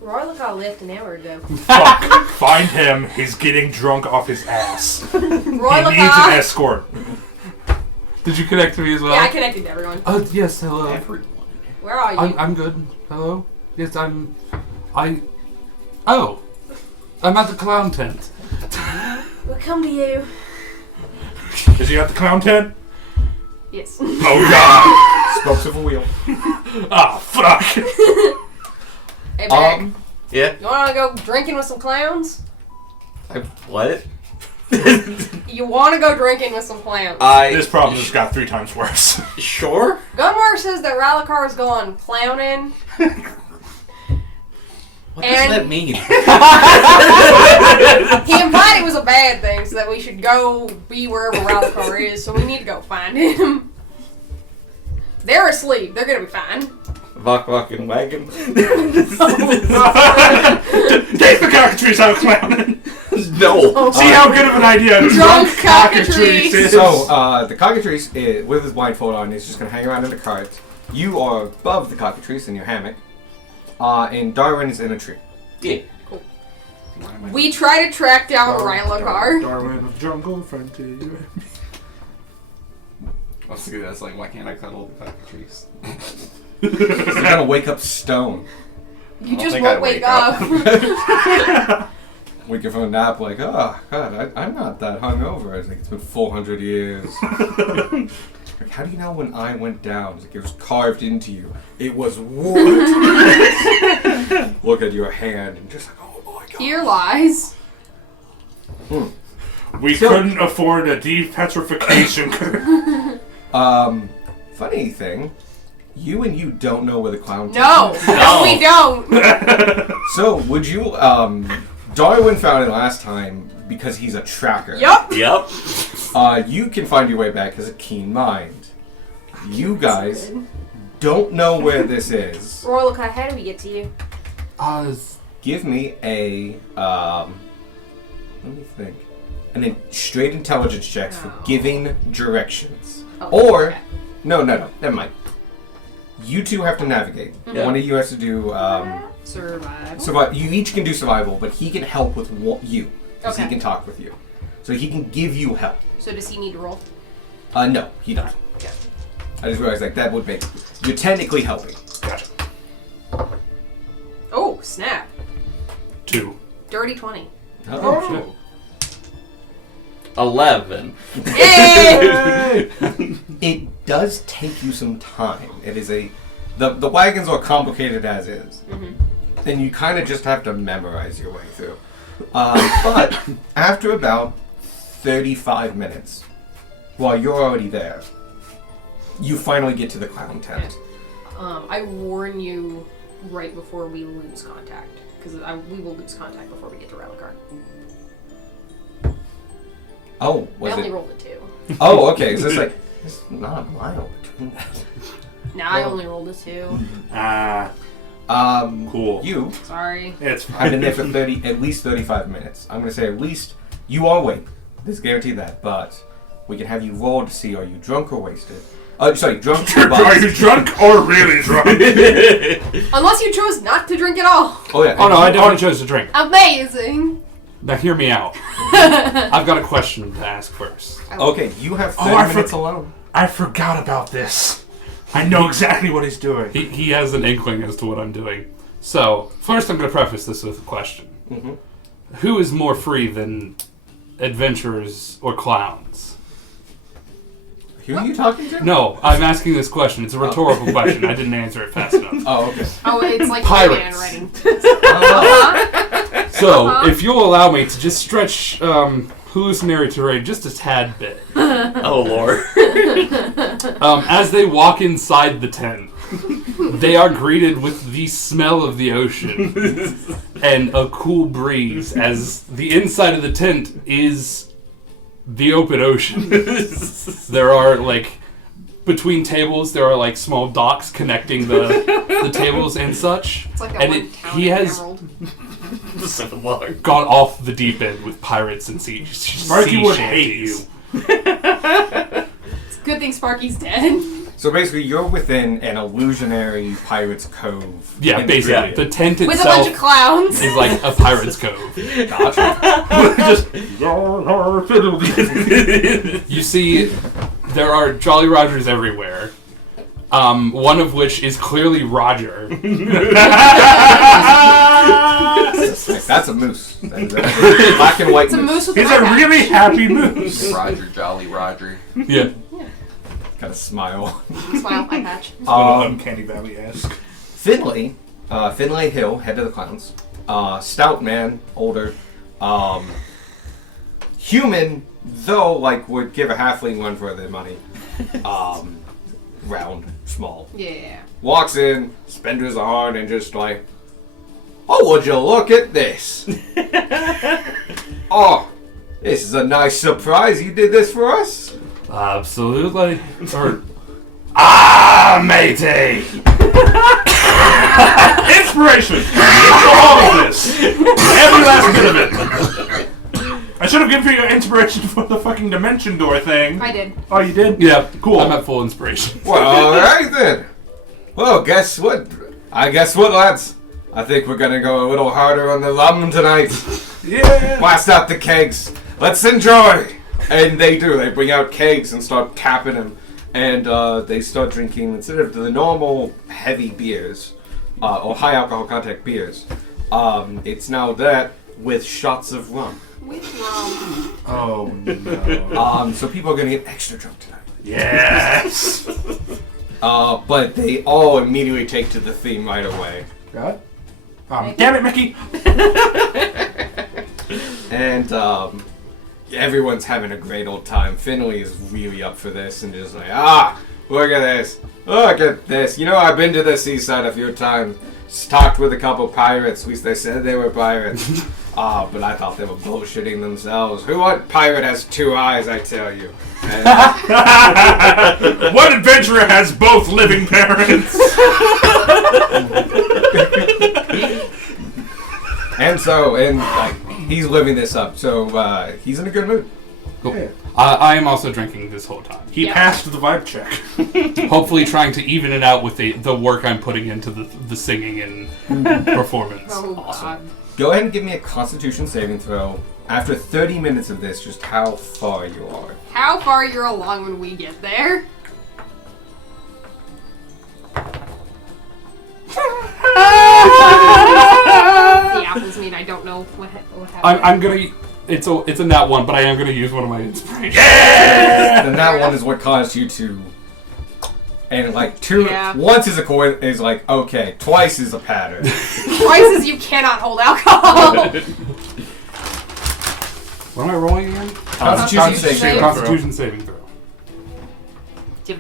Royal left an hour ago. Fuck. Find him. He's getting drunk off his ass. He needs an escort. Did you connect to me as well? Yeah, I connected to everyone. Oh yes, hello. Where are you? I'm good. Hello. Yes, I'm at the clown tent. We'll come to you. Is he at the clown tent? Yes. Oh god. Spokes of a wheel. Ah, fuck. Hey, Beck. Yeah. You want to go drinking with some clowns? What? You want to go drinking with some clowns? This problem just got 3 times worse. Sure. Gunmar says that Ralakar's going clowning. What And- does that mean? He implied it was a bad thing, so that we should go be wherever Rallicar is, so we need to go find him. They're asleep. They're gonna be fine. Vok and wagon. Take the cockatrice out, clowning. No. See how good of an idea a Drunk drunk cockatrice cockatrice. is. So, the cockatrice, with his blindfold on, is just going to hang around in the cart. You are above the cockatrice in your hammock. And Darwin is in a tree. Yeah. We try to track down Rallicar. Darwin of jungle frontier. Let's do this. Like, why can't I cuddle the cockatrice? He's going to wake up stone. You don't just think won't I'd wake wake up. Wake up from a nap like, oh, God, I'm not that hungover. It's like, it's been 400 years. Like, how do you know when I went down? It's like, it was carved into you. It was wood. Look at your hand and just like, oh my God. Here lies. We couldn't afford a depetrification curve. Funny thing, you and you don't know where the clown No, no, we don't. So, would you, Darwin found it last time because he's a tracker. Yup. Yep. You can find your way back as a keen mind. You guys don't know where this is. Rallicar, how do we get to you? Give me a, let me think. Straight intelligence checks for giving directions. Oh, Or, okay. no, never mind. You two have to navigate. Yeah. One of you has to do, Survive. survival. You each can do survival, but he can help with you. Because he Okay. can talk with you. So he can give you help. So does he need to roll? No, he doesn't. Okay. I just realized that would make... You're technically helping. Gotcha. Oh, snap. 2. Dirty 20. Oh, 11. Yay! It does take you some time. It is a... The wagons are complicated as is. And you kind of just have to memorize your way through. But after about 35 minutes, while you're already there, you finally get to the clown tent. I warn you right before we lose contact. Because we will lose contact before we get to Rallicar. Oh, I was only it? rolled a 2. Oh, okay. So it's like... There's not a mile between that. No, I only rolled a 2. Cool. You Sorry. It's I've fine. been there for at least 35 minutes. I'm going to say at least you are awake. There's guarantee that, but we can have you roll to see are you drunk or wasted. Sorry, drunk or Are you buzzed. drunk or really drunk? Unless you chose not to drink at all. Oh yeah. Oh no, I definitely chose to drink. Amazing. Now hear me out. I've got a question to ask first. Okay, you have 30 I minutes for- alone. I forgot about this. I know exactly what he's doing. He has an inkling as to what I'm doing. So, first I'm going to preface this with a question. Who is more free than adventurers or clowns? Who are you talking to? No, I'm asking this question. It's a rhetorical question. I didn't answer it fast enough. Oh, okay. Oh, it's like Pirates. writing. So, if you'll allow me to just stretch hallucinatory terrain just a tad bit. Oh, Lord. As they walk inside the tent, they are greeted with the smell of the ocean and a cool breeze as the inside of the tent is the open ocean. There are, between tables, there are, small docks connecting the tables and such. It's like that And one town he in has Emerald. gone off the deep end with pirates and sea Sparky sea would shanties. hate you. It's a good thing Sparky's dead. So basically, you're within an illusionary pirate's cove. Yeah, in basically. Yeah. The tent With a itself bunch of clowns. is like a pirate's cove. You see, there are Jolly Rogers everywhere. One of which is clearly Roger. That's a moose. That's a black and white It's a moose with He's an a eye really patch. happy moose. Roger, Jolly Roger. Yeah. Got a smile. Smile, eye patch. Uncanny Valley-esque. Finlay, Finlay Hill, head of the clowns. Stout man, older. Human, though, would give a halfling run for their money. Round, small. Yeah. Walks in, spenders on, and just Oh, would you look at this? Oh, this is a nice surprise. You did this for us? Absolutely. Or matey. Inspiration! All of this! Every last bit of it! I should have given you inspiration for the fucking dimension door thing. I did. Oh, you did? Yeah, Cool. I'm at full inspiration. Well, alright then. Well, guess what? Lads? I think we're gonna go a little harder on the rum tonight. Yeah! Blast out the kegs. Let's enjoy. And they do. They bring out kegs and start tapping them. And they start drinking, instead of the normal heavy beers, or high alcohol content beers, it's now that with shots of rum. With rum. Oh, no. So people are gonna get extra drunk tonight. Yes! But they all immediately take to the theme right away. God? Damn it, Mickey! And everyone's having a great old time. Finley is really up for this and just like, look at this. Look at this. You know, I've been to the seaside a few times. Talked with a couple pirates. At least they said they were pirates. But I thought they were bullshitting themselves. What pirate has 2 eyes, I tell you? And, What adventurer has both living parents? and he's living this up. So he's in a good mood. Cool. I am also drinking this whole time. He passed the vibe check. Hopefully trying to even it out with the work I'm putting into the singing and performance. Oh, God. Go ahead and give me a Constitution saving throw. After 30 minutes of this, just how far you are. How far you're along when we get there? The apples mean I don't know what happened. I'm gonna. It's a nat 1, but I am gonna use one of my inspirations. And that one is what caused you to. And like Yeah. once is a coin is like okay, twice is a pattern. Twice as you cannot hold alcohol. What am I rolling again? Constitution saving throw. Constitution saving throw.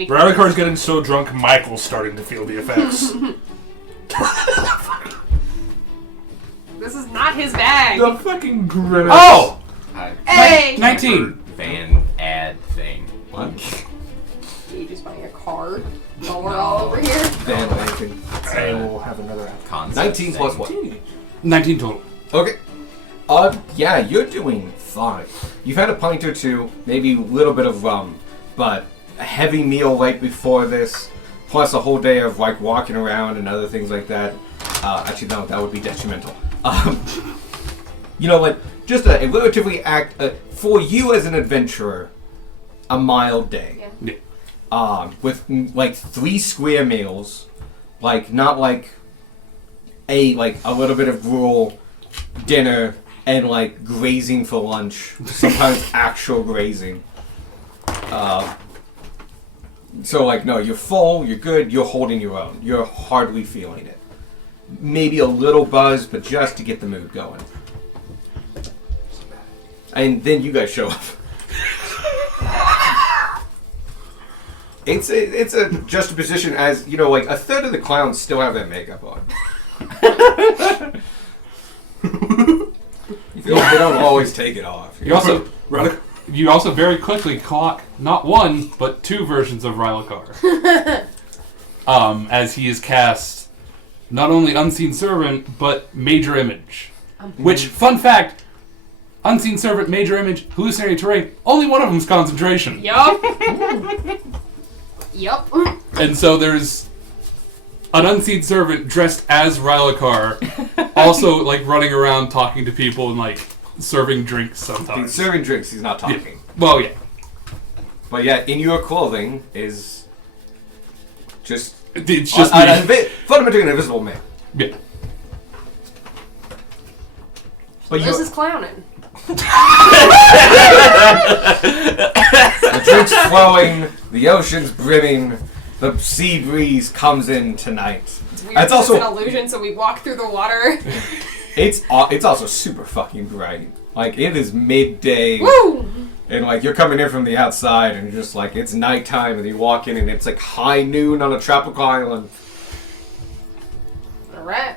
Rallycar's getting so drunk, Michael's starting to feel the effects. This is not his bag. The fucking grimace. Oh! Hey! 19. Van ad thing. What? You just buying a card while we're all over here. Then anything. I will have another Concept 19 plus thing. what? 19 total. Okay. Yeah, you're doing fine. You've had a pint or two, maybe a little bit of rum, but a heavy meal right before this, plus a whole day of like walking around and other things like that. Actually, no, that would be detrimental. You know what? Just a relatively for you as an adventurer, a mild day. Yeah. With like 3 square meals, like not like a little bit of gruel, dinner, and like grazing for lunch. Sometimes actual grazing. So like no, you're full, you're good, you're holding your own. You're hardly feeling it. Maybe a little buzz, but just to get the mood going. And then you guys show up. It's a juxtaposition as, you know, like a third of the clowns still have their makeup on. You feel like they don't always take it off. You also very quickly clock not 1 but 2 versions of Rylakar. As he is cast not only Unseen Servant but Major Image. Which, fun fact, Unseen Servant, Major Image, Hallucinatory Terrain, only one of them's concentration. Yup. Yup. And so there's an Unseen Servant dressed as Rylakar, also like running around talking to people and like serving drinks He's sometimes. serving drinks, he's not talking. Yeah. Well, yeah. But yeah, in your clothing is just It's just me. fundamentally an invisible man. Yeah. But This is clowning. the drink's flowing, the ocean's brimming, the sea breeze comes in tonight. It's weird. It's also an illusion, so we walk through the water. it's also super fucking bright. Like it is midday. Woo! And like you're coming in from the outside and you're just like it's nighttime and you walk in and it's like high noon on a tropical island. Alright.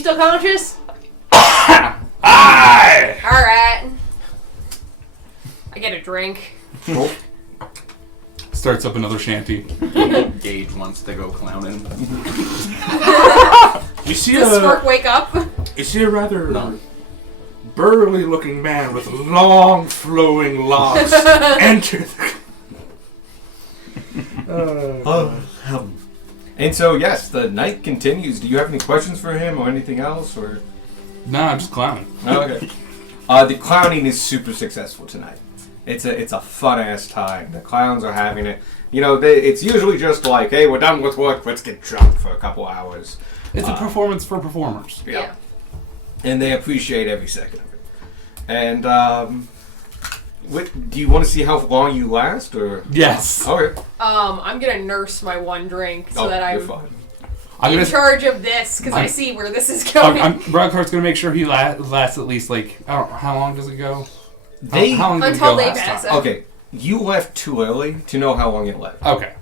still conscious? Aye! Alright. I get a drink. Starts up another shanty. Gage wants to go clowning. You see Does Smirk wake up? You see a rather burly-looking man with long, flowing locks enter the... And so, yes, the night continues. Do you have any questions for him or anything else? Or Nah, I'm just clowning. oh, okay. The clowning is super successful tonight. It's a fun ass time. The clowns are having it. You know, it's usually just like, hey, we're done with work. Let's get drunk for a couple hours. It's a performance for performers. Yeah. And they appreciate every second of it. And do you want to see how long you last, or? Yes. Okay. I'm gonna nurse my one drink so that you're I'm fine. I'm in gonna. charge of this because I see where this is going. Broadcart's gonna make sure he lasts at least like I don't know, how long does it go? They how long did it Until go they last pass time? out. okay. You left too early to know how long it left. Okay,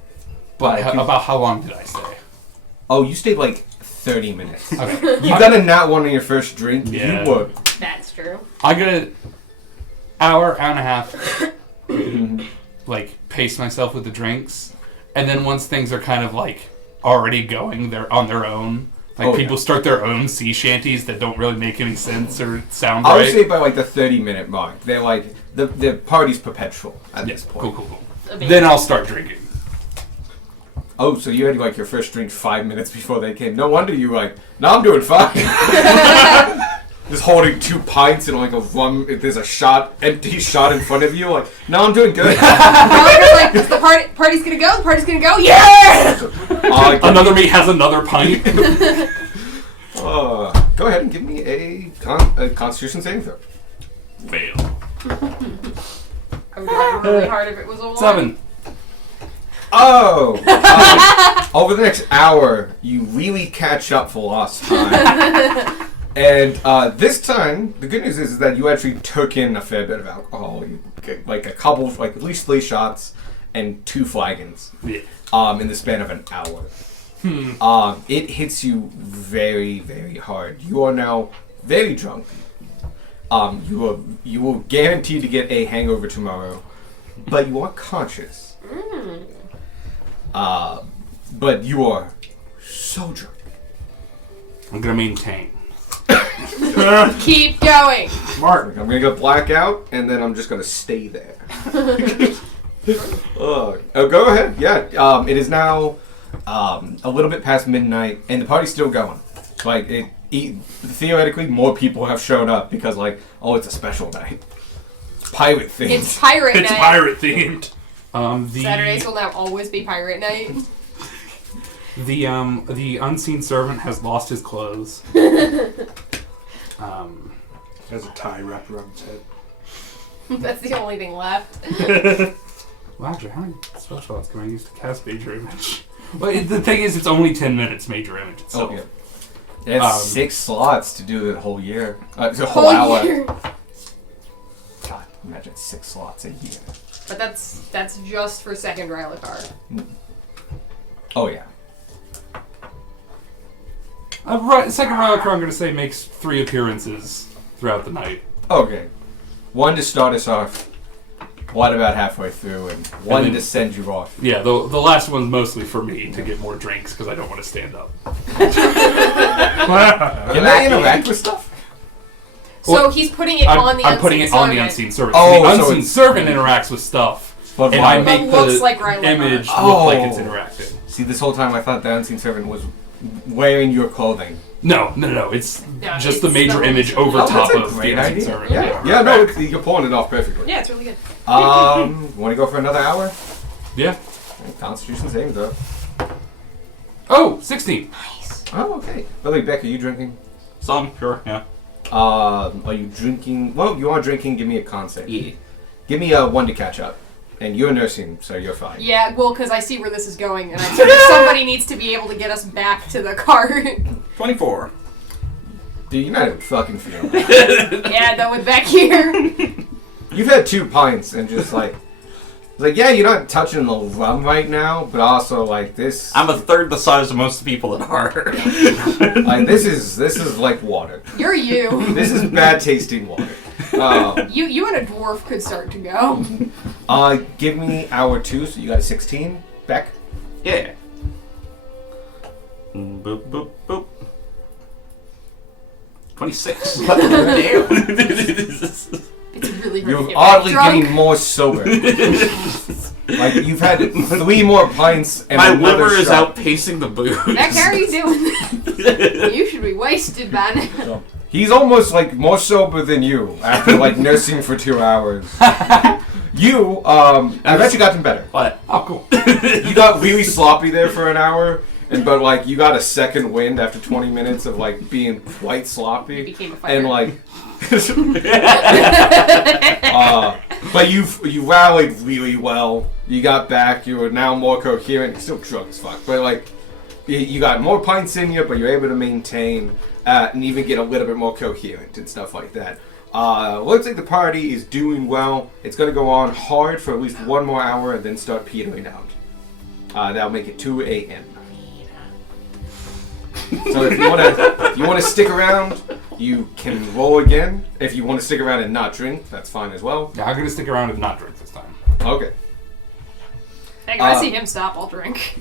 but Like, about how long did I stay? Oh, you stayed like 30 minutes. Okay, You got a nat one on your first drink. Yeah. You were. That's true. I got an hour and a half. Like pace myself with the drinks, and then once things are kind of like already going, they're on their own. Like Oh, people yeah. start their own sea shanties that don't really make any sense or sound I would right. say by like the 30-minute mark, they're like the party's perpetual at Yeah, this point. cool. Amazing. Then I'll start drinking. Oh, so you had like your first drink 5 minutes before they came. No wonder you were like, no, I'm doing fine. Just holding 2 pints and like a rum. If there's a empty shot in front of you, like, no, I'm doing good. Like, is the party's gonna go? The party's gonna go? Yeah! Another me has another pint. Go ahead and give me a Constitution saving throw. Fail. I would try really hard if it was a 1. 7. Oh! Over the next hour, you really catch up for lost time. And this time, the good news is that you actually took in a fair bit of alcohol. You get, like a couple, like at least 3 shots and 2 flagons. Yeah. In the span of an hour. It hits you very, very hard. You are now very drunk. You will guaranteed to get a hangover tomorrow, but you are conscious. But you are so drunk. I'm gonna maintain. Keep going. Mark, I'm gonna go blackout, and then I'm just gonna stay there. Oh, go ahead. Yeah. It is now a little bit past midnight, and the party's still going. Like theoretically, more people have shown up because, like, oh, it's a special night. It's pirate themed. It's pirate It's night. pirate themed. Saturdays will now always be pirate night. The unseen servant has lost his clothes. Has a tie wrapped around his head. That's the only thing left. Well, actually, how many spell slots can I use to cast Major Image? Well, the thing is, it's only 10 minutes Major Image itself. Oh, yeah. That's 6 slots to do the whole year. The whole Whole hour. year. God, imagine 6 slots a year. But that's just for second Rylikar. Oh, yeah. Second Rylikar, I'm going to say, makes 3 appearances throughout the night. Okay. 1 to start us off. 1 about halfway through, and 1 then- to send you off. Yeah, the last one's mostly for me to get more drinks because I don't want to stand up. Can I interact with stuff? So Well, he's putting it on the I'm putting it on the servant. unseen servant. Oh, the so unseen it's- servant interacts with stuff, But and why? I make But looks the like Rylikar. image Oh. look like it's interacting. See, this whole time I thought the unseen servant was wearing your clothing. No. It's No, just it's the major the image unseen- over Oh, top that's a of the great unseen idea. servant. Yeah, no, you're pulling it off perfectly. Yeah, it's really good. Want to go for another hour? Yeah. Constitution saving throw. Oh, 16. Oh, okay. By the way, Beck, are you drinking? Some, sure, yeah. Are you drinking? Well, you are drinking. Give me a con save. Yeah. Give me a 1 to catch up. And you're nursing, so you're fine. Yeah, well, because I see where this is going, and I think somebody needs to be able to get us back to the car. 24. Dude, you're not even fucking feeling. Yeah, though with back here. You've had 2 pints and just like, It's like, yeah, you're not touching the rum right now, but also like this. I'm a third the size of most people that are. Like this is like water. You're you. This is bad tasting water. You and a dwarf could start to go. Give me hour 2, so you got a 16. Beck. Yeah. Boop, boop, boop. 26. It's really You're really oddly drunk. getting more sober. Like you've had 3 more pints and My another liver is shot. outpacing the booze. Beck, how are you doing? You should be wasted by now. So, he's almost like more sober than you after like nursing for 2 hours. You, I've actually gotten better. What? Oh, cool. You got really sloppy there for an hour, but like you got a second wind after 20 minutes of like being quite sloppy, You became a fighter. and like, but you rallied really well. You got back. You were now more coherent. You're still drunk as fuck, but like you got more pints in you, but you're able to maintain and even get a little bit more coherent and stuff like that. Looks like the party is doing well. It's going to go on hard for at least 1 more hour and then start petering out. That'll make it 2 a.m. So if you want to stick around, you can roll again. If you want to stick around and not drink, that's fine as well. Yeah, I'm gonna stick around and not drink this time. Okay. Heck, if I see him stop, I'll drink.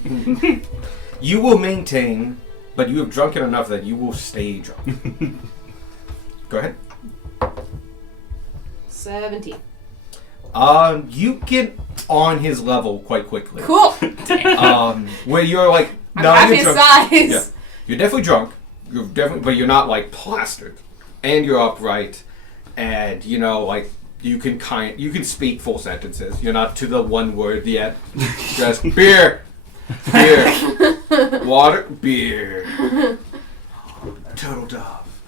You will maintain, but you have drunken enough that you will stay drunk. Go ahead. 17. You get on his level quite quickly. Cool. Where you're like, I'm no, half you're his drunk. size. Yeah. You're definitely drunk. You're definitely, but you're not like plastered, and you're upright, and you know like you can speak full sentences. You're not to the one word yet. Just beer, water, beer. Turtle dove.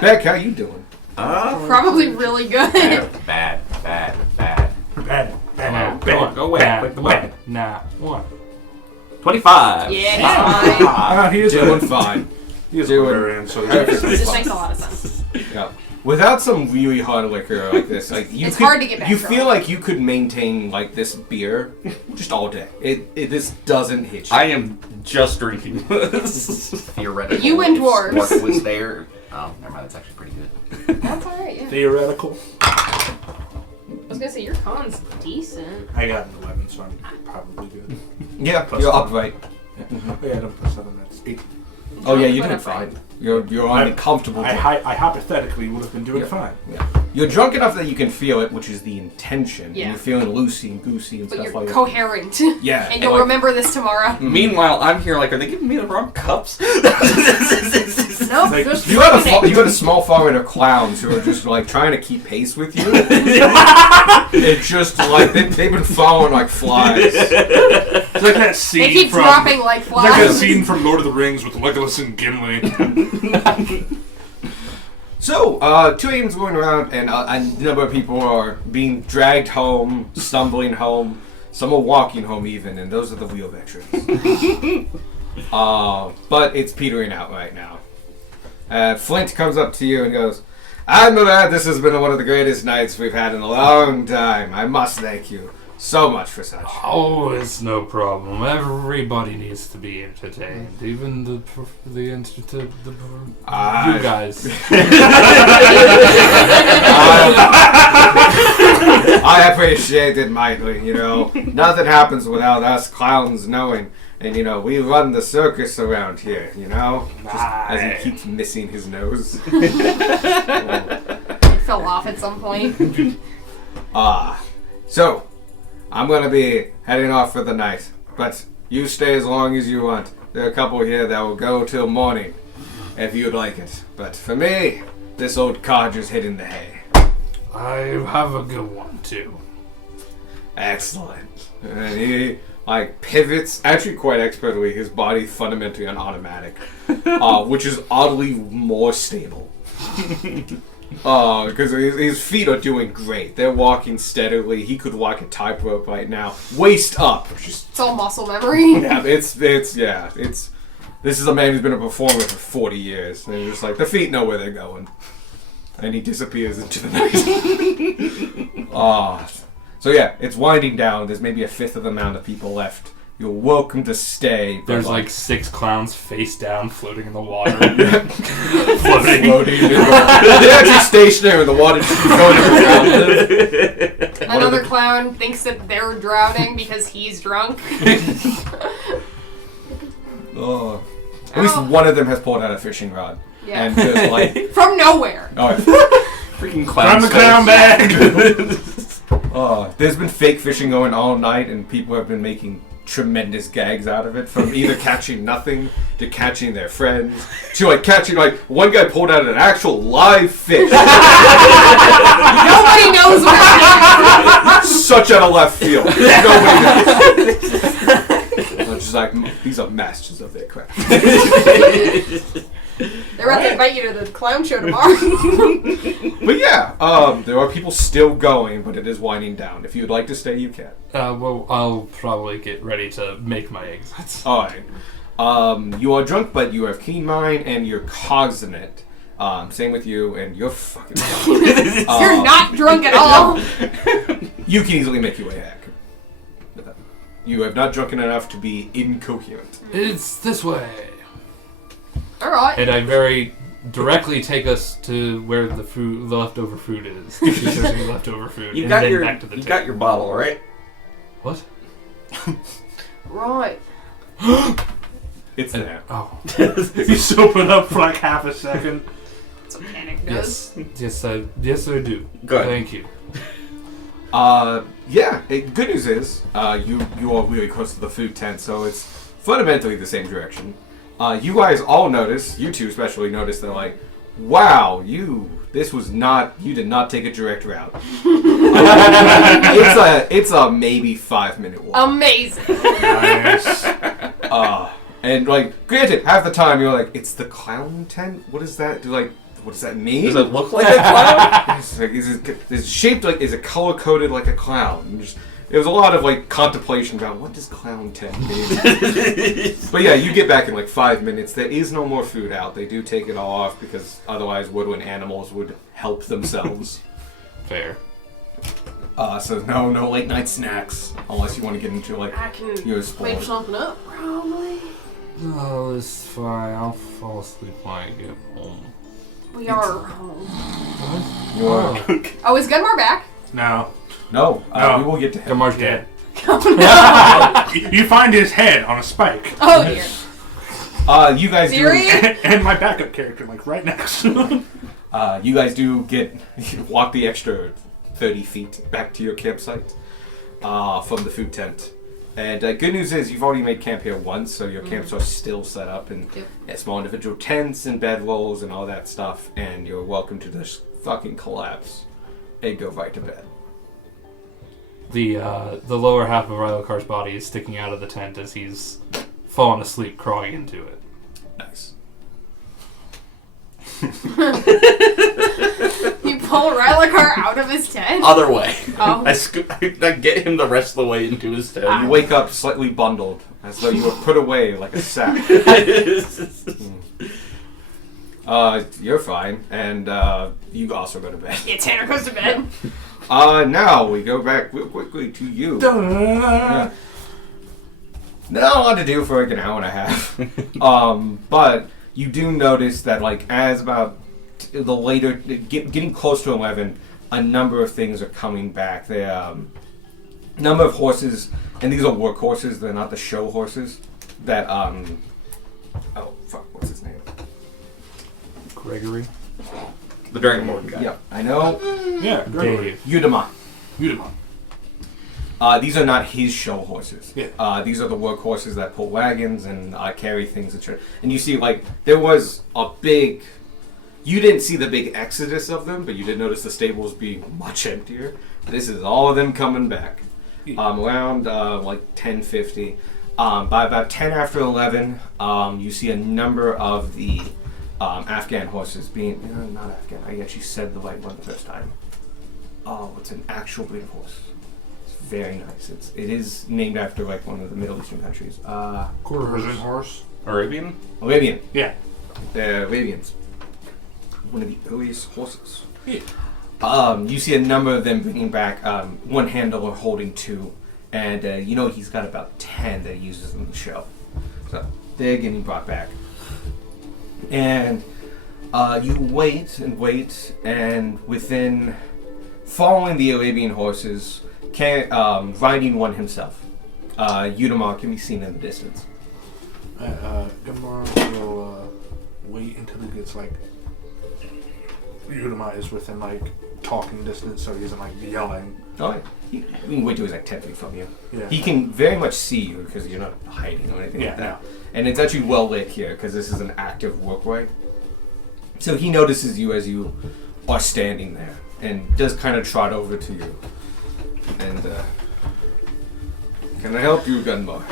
Beck, how you doing? Probably really good. Bad. Come on, go away. Quick, the weapon. Nah, what? 25. Yeah, he's fine. He is Doing fine. He is a doing barbarian, so perfectly This fine. makes a lot of sense. Yeah. Without some really hard liquor like this, like you It's could, hard to get back you drunk. feel like you could maintain like this beer just all day. This doesn't hit you. I am just drinking this. Theoretical. You and if dwarves. Spark was there. Oh, never mind. That's actually pretty good. That's alright, yeah. theoretical. I was gonna say, your con's decent. I got an 11, so I'm probably good. Yeah, Plus you're one. upright. Oh, yeah, I don't plus 7, that's 8. Oh yeah, you're Drunk doing but fine. upright. You're on a comfortable. I drunk. hypothetically would have been doing Yeah. fine. Yeah. You're drunk enough that you can feel it, which is the intention. Yeah. And you're feeling loosey and goosey and But stuff you're like that. coherent. Yeah, And and you'll like- remember this tomorrow. Meanwhile, I'm here like, are they giving me the wrong cups? No, Like, just You got drinking. you got a small following of clowns who are just like trying to keep pace with you. It's just like they've been following like flies. It's like that scene They keep from dropping like it's like that flies. scene from Lord of the Rings with Legolas and Gimli. So, 2 a.m.'s going around, and a number of people are being dragged home, stumbling home. Some are walking home even, and those are the real veterans. But it's petering out right now. Flint comes up to you and goes, Admiral, this has been one of the greatest nights we've had in a long time. I must thank you so much for such. Oh, it's no problem. Everybody needs to be entertained, even the you guys. I appreciate it mightily, you know. Nothing happens without us clowns knowing. And, you know, we run the circus around here, you know? Just as he keeps missing his nose. It fell off at some point. So, I'm going to be heading off for the night. But you stay as long as you want. There are a couple here that will go till morning, if you'd like it. But for me, this old codger's hitting the hay. I have a good one too. Excellent. And he pivots actually quite expertly, his body fundamentally on automatic, which is oddly more stable. Because his feet are doing great. They're walking steadily. He could walk a tightrope right now, waist up. Just It's all muscle memory. yeah, this is a man who's been a performer for 40 years. And just like the feet know where they're going, and he disappears into the night. So yeah, it's winding down. There's maybe a fifth of the amount of people left. You're welcome to stay. but, There's like 6 clowns face down, floating in the water. floating. They're actually stationary in the water, just going around. Another clown thinks that they're drowning because he's drunk. Oh. At least one of them has pulled out a fishing rod. Yeah. And just like, From nowhere. Freaking clown. From the clown bag. there's been fake fishing going all night, and people have been making tremendous gags out of it. From either catching nothing to catching their friends to like catching like one guy pulled out an actual live fish. Nobody knows what happened. Such out of left field. Nobody knows. I'm just like, these are masters of their craft. They're about to invite you to the clown show tomorrow. But yeah, there are people still going, but it is winding down. If you'd like to stay, you can. Well, I'll probably get ready to make my exits. Alright. You are drunk, but you have keen mind and you're cognizant. Same with you, and you're fucking drunk. You're not drunk at all. You can easily make your way back. You have not drunken enough to be incoherent. It's this way. Alright. And I very directly take us to where the leftover food is. She shows me leftover food. You and got then your back to the you got table. your bottle, right? What? Right. It's there. Oh. You soap it up for like half a second. That's what panic does. Yes, I do. Good. Thank you. Yeah, good news is, you are really close to the food tent, so it's fundamentally the same direction. You guys all notice, you two especially notice, they're like, wow, you did not take a direct route. It's a maybe 5-minute walk. Amazing. Nice. And like, granted, half the time you're like, it's the clown tent? What is that? What does that mean? Does it look like a clown? It's like, is it shaped like, is it color coded like a clown? And there was a lot of like contemplation about what does clown tent mean. But yeah, you get back in like 5 minutes. There is no more food out. They do take it all off because otherwise woodland animals would help themselves. Fair. So no late night snacks unless you want to get into like I can your wake sport. something up. Probably. Oh, it's fine. I'll fall asleep when I get home. We are home. You are Oh, is Gunmar back? No. no. No. We will get to him. Gamar's dead. You find his head on a spike. Oh dear. You guys do. Serious? And my backup character, like right next to him. You guys do walk the extra 30 feet back to your campsite from the food tent. And good news is you've already made camp here once, so your camps are still set up in small individual tents and bedrolls and all that stuff. And you're welcome to just fucking collapse and go right to bed. The lower half of Rylokar's body is sticking out of the tent as he's fallen asleep, crawling into it. Nice. You pull Rylakar out of his tent? Other way. Oh. I get him the rest of the way into his tent. You wake up slightly bundled, as though you were put away like a sack. You're fine, and you also go to bed. Yeah, Tanner goes to bed. Now we go back real quickly to you. Not a lot to do for like an hour and a half. But you do notice that like as about the later, getting close to 11, a number of things are coming back. The number of horses, and these are work horses, they're not the show horses, that, oh, fuck, what's his name? Gregory? The Dragonborn guy. Yep, I know. Yeah, Dave. Yudama. Beautiful. These are not his show horses. Yeah. These are the work horses that pull wagons and carry things. And you see, like, there was a big... You didn't see the big exodus of them, but you did notice the stables being much emptier. This is all of them coming back. Around, like, 10:50. By about 10 after 11, you see a number of the Afghan horses being... not Afghan. I actually said the right one the first time. Oh, it's an actual breed of horse. Very nice. It is named after like one of the Middle Eastern countries. Persian horse. Arabian? Arabian. Yeah. The Arabians. One of the earliest horses. Yeah. You see a number of them bringing back one handler holding 2, and he's got about 10 that he uses in the show. So they're getting brought back. And you wait, and within following the Arabian horses, riding one himself, Udamar can be seen in the distance. Gunmar will wait until he gets like Udamar is within like talking distance, so he isn't like yelling. Oh, you can wait till he's like 10 feet from you. Yeah. He can very much see you because you're not hiding or anything like that. And it's actually well lit here because this is an active workway. So he notices you as you are standing there and does kind of trot over to you. And, can I help you, Gunbar?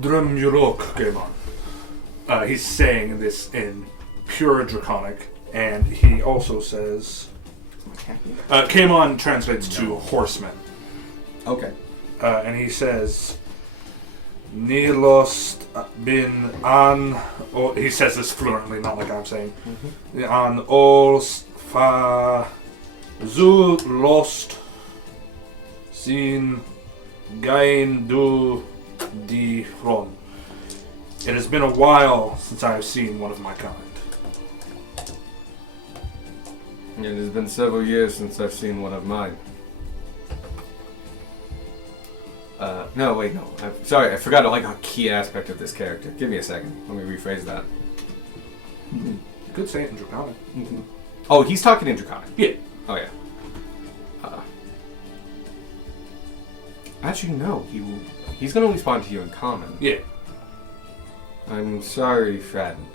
Drum Yurok came on. He's saying this in pure Draconic, and he also says... came on translates to horseman. Okay. And he says... Nilost bin an... Oh, he says this fluently, not like I'm saying. An os fa... Zu lost... Sin... Gain du... Di Fron. It has been a while since I have seen one of my kind. It has been several years since I've seen one of mine. No, wait, no. I'm sorry, I forgot like a key aspect of this character. Give me a second. Let me rephrase that. You could say it in Draconic. Oh, he's talking in Draconic. Yeah. Oh, yeah. Actually, no. He's going to respond to you in common. Yeah. I'm sorry, friend.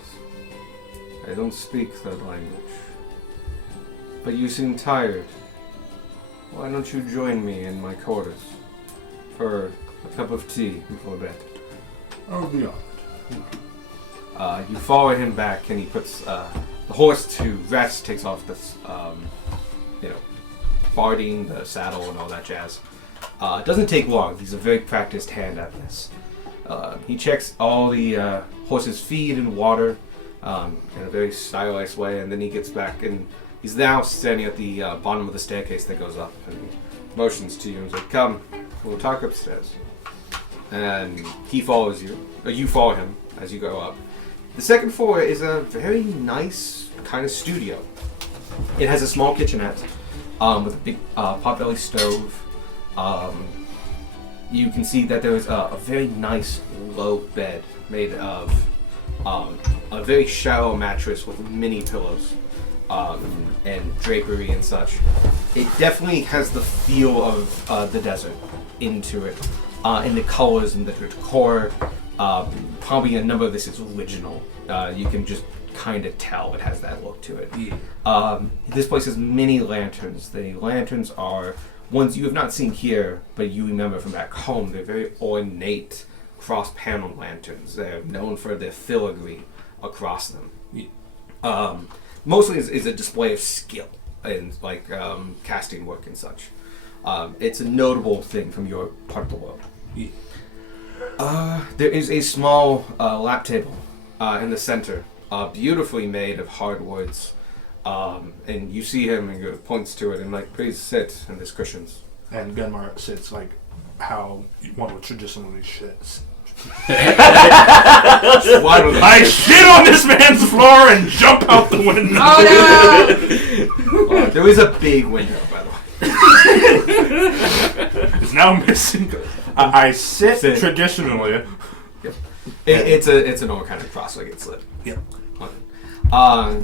I don't speak that language. But you seem tired. Why don't you join me in my quarters for a cup of tea before bed? I'll be honored. You follow him back, and he puts the horse to rest, takes off this, farting, the saddle, and all that jazz. It doesn't take long. He's a very practiced hand at this. He checks all the horse's feed and water in a very stylized way, and then he gets back, and he's now standing at the bottom of the staircase that goes up, and motions to you and says, "Come, we'll talk upstairs." And he follows you, or you follow him as you go up. The second floor is a very nice kind of studio. It has a small kitchenette with a big potbelly stove. You can see that there is a very nice low bed made of a very shallow mattress with many pillows and drapery and such. It definitely has the feel of the desert into it, and the colors and the decor. Probably a number of this is original. You can just kind of tell it has that look to it. Yeah. This place has many lanterns. The lanterns are ones you have not seen here, but you remember from back home. They're very ornate cross-panel lanterns. They're known for their filigree across them. Yeah. Mostly is a display of skill and like casting work and such. It's a notable thing from your part of the world. Yeah. There is a small lap table in the center, beautifully made of hardwoods. And you see him and he points to it and like, "Please sit in these cushions." And Gunmar sits like how one would traditionally shit. Why would I shit on this man's floor and jump out the window. Oh no! there is a big window, by the way. It's now missing. I sit Sit. traditionally. It's an old kind of cross-legged slit. Yep.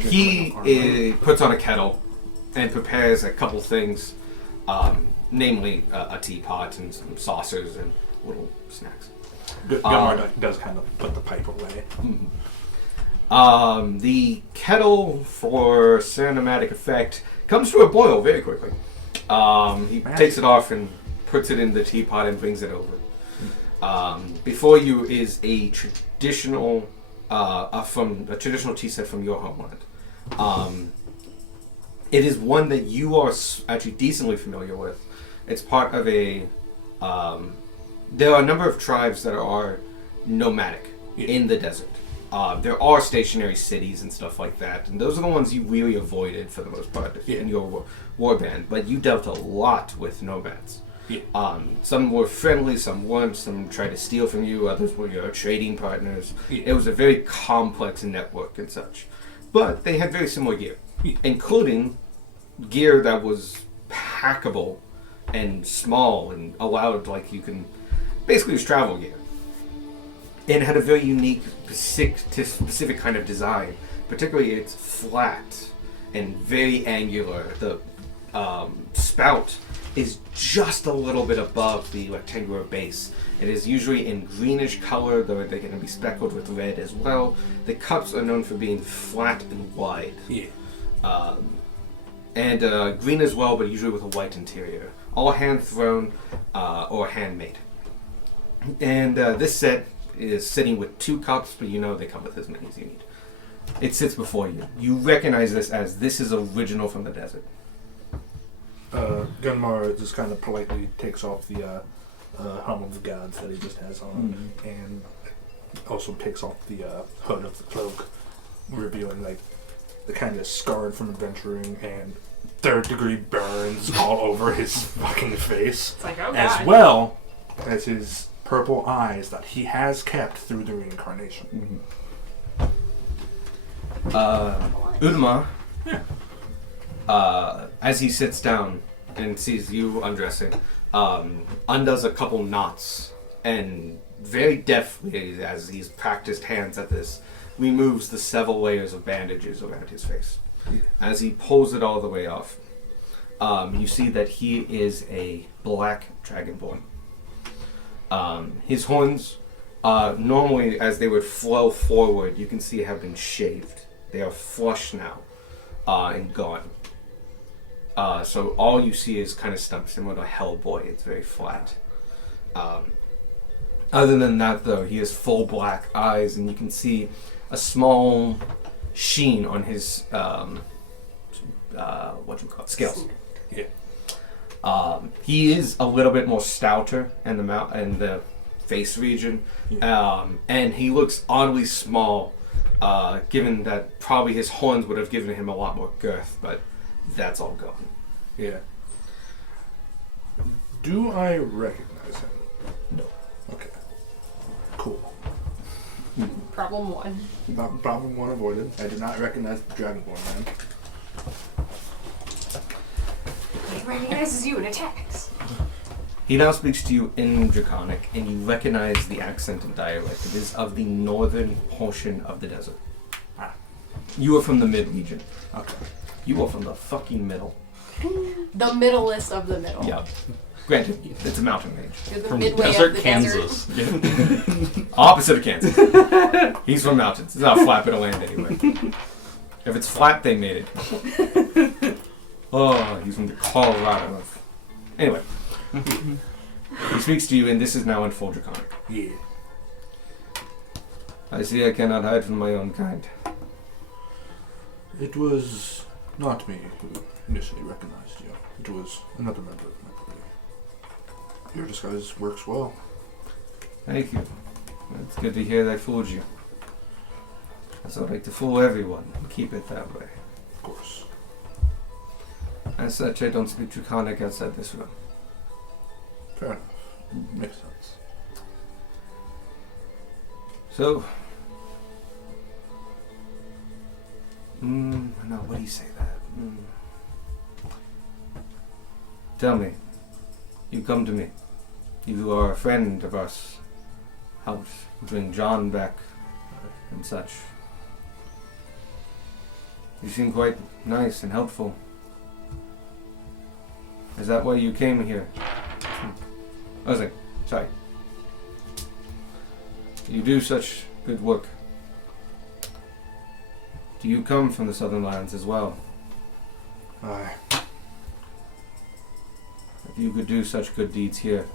He puts on a kettle and prepares a couple things, namely a teapot and some saucers and little snacks. Gunmar does kind of put the pipe away. The kettle, for cinematic effect, comes to a boil very quickly. He takes it off and puts it in the teapot and brings it over. Before you is a traditional tea set from your homeland. It is one that you are actually decently familiar with. It's part of a. There are a number of tribes that are nomadic in the desert. There are stationary cities and stuff like that, and those are the ones you really avoided for the most part in your warband. But you dealt a lot with nomads. Yeah. Some were friendly, some weren't. Some tried to steal from you. Others were your trading partners. Yeah. It was a very complex network and such. But they had very similar gear, including gear that was packable and small and allowed, like, you can basically use travel gear. It had a very unique, specific kind of design. Particularly, it's flat and very angular. The spout is just a little bit above the rectangular base. It is usually in greenish color, though they can be speckled with red as well. The cups are known for being flat and wide. Yeah. And green as well, but usually with a white interior. All hand-thrown or handmade. And this set is sitting with 2 cups, but you know they come with as many as you need. It sits before you. You recognize this is original from the desert. Gunmar just kind of politely takes off the helm of the gods that he just has on, and also takes off the hood of the cloak, revealing like the kind of scarred from adventuring and 3rd-degree burns all over his fucking face, It's like, oh as god. well as his purple eyes that he has kept through the reincarnation. Udama, as he sits down and sees you undressing, undoes a couple knots and very deftly, as he's practiced hands at this, removes the several layers of bandages around his face. As he pulls it all the way off, you see that he is a black dragonborn. His horns, normally as they would flow forward, you can see have been shaved. They are flush now and gone. So all you see is kind of stump, similar to Hellboy. It's very flat. Other than that, though, he has full black eyes, and you can see a small sheen on his scales. Yeah. He is a little bit more stouter in the mouth and the face region, and he looks oddly small, given that probably his horns would have given him a lot more girth, but that's all gone. Yeah. Do I recognize him? No. Okay. Cool. Problem 1. Problem 1 avoided. I did not recognize the Dragonborn man. He recognizes you and attacks. He now speaks to you in Draconic, and you recognize the accent and dialect. It is of the northern portion of the desert. Ah. You are from the mid-region. Okay. You are from the fucking middle. The middlest of the middle. Yeah. Granted, it's a mountain range. You're the From midway desert of the Kansas. desert. Opposite of Kansas. He's from mountains. It's not flat, but a land anyway. If it's flat, they made it. Oh, he's from the Colorado. Anyway. He speaks to you, and this is now in full Draconic. Yeah. I see I cannot hide from my own kind. It was not me who initially recognized you. It was another member of my party. Your disguise works well. Thank you. It's good to hear that I fooled you. As I like to fool everyone and keep it that way. Of course. As such, I don't speak Draconic outside this room. Fair enough. Makes sense. So, no, what do you say that? Tell me, you come to me. You are a friend of ours. Helped bring John back and such. You seem quite nice and helpful. Is that why you came here? I was like, sorry. You do such good work. Do you come from the Southern Lands as well? Aye. If you could do such good deeds here,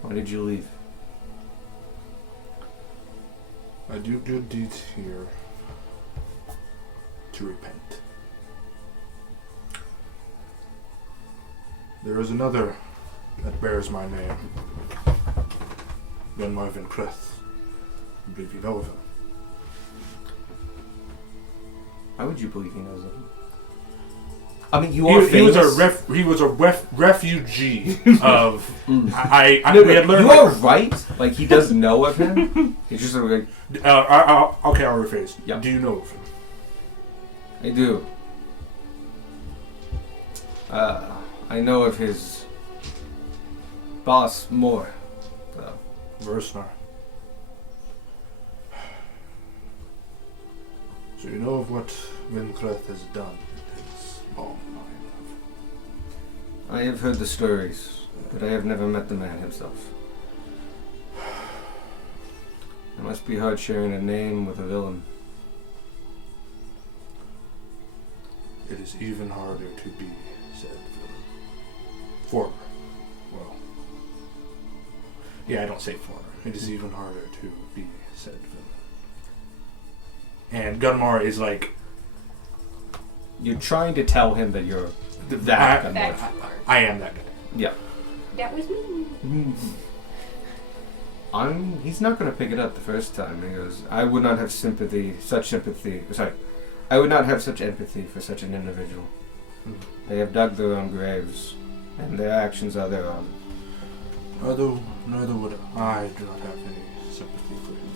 why did you leave? I do good deeds here to repent. There is another that bears my name, Gunmar Vinkreth. I believe you know of him. Why would you believe he knows of him? I mean, you He, are he was famous. he was a refugee of. Mm. I No, we had learned. you are right. Like, he does know of him. He's just sort of like, Okay, I'll rephrase. Yeah. Do you know of him? I do. I know of his boss more, though. Versnar. So you know of what Vinkreth has done in his long life. I have heard the stories, but I have never met the man himself. It must be hard sharing a name with a villain. It is even harder to be said villain. Former. Well. Yeah, I don't say former. It is even harder to be said villain. And Gunmar is like, You're trying to tell him that you're that I- guy. I am that guy. Yeah. That was me. He's not going to pick it up the first time. He goes, I would not have such empathy. Sorry. I would not have such empathy for such an individual. They have dug their own graves, and their actions are their own. Neither would I. Do not have any sympathy for him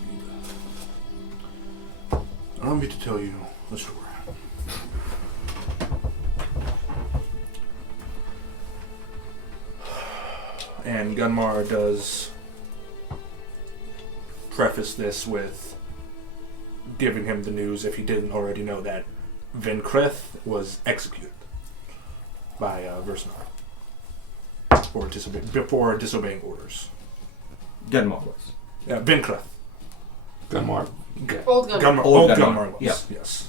either. Allow me to tell you a story. And Gunmar does preface this with giving him the news, if he didn't already know, that Vinkreth was executed by Versnar before disobeying orders. Gunmar was. Vinkreth. Gunmar. Old Gunmar. Gunmar. Old Old Gunmar, Gunmar was. yeah. Yes.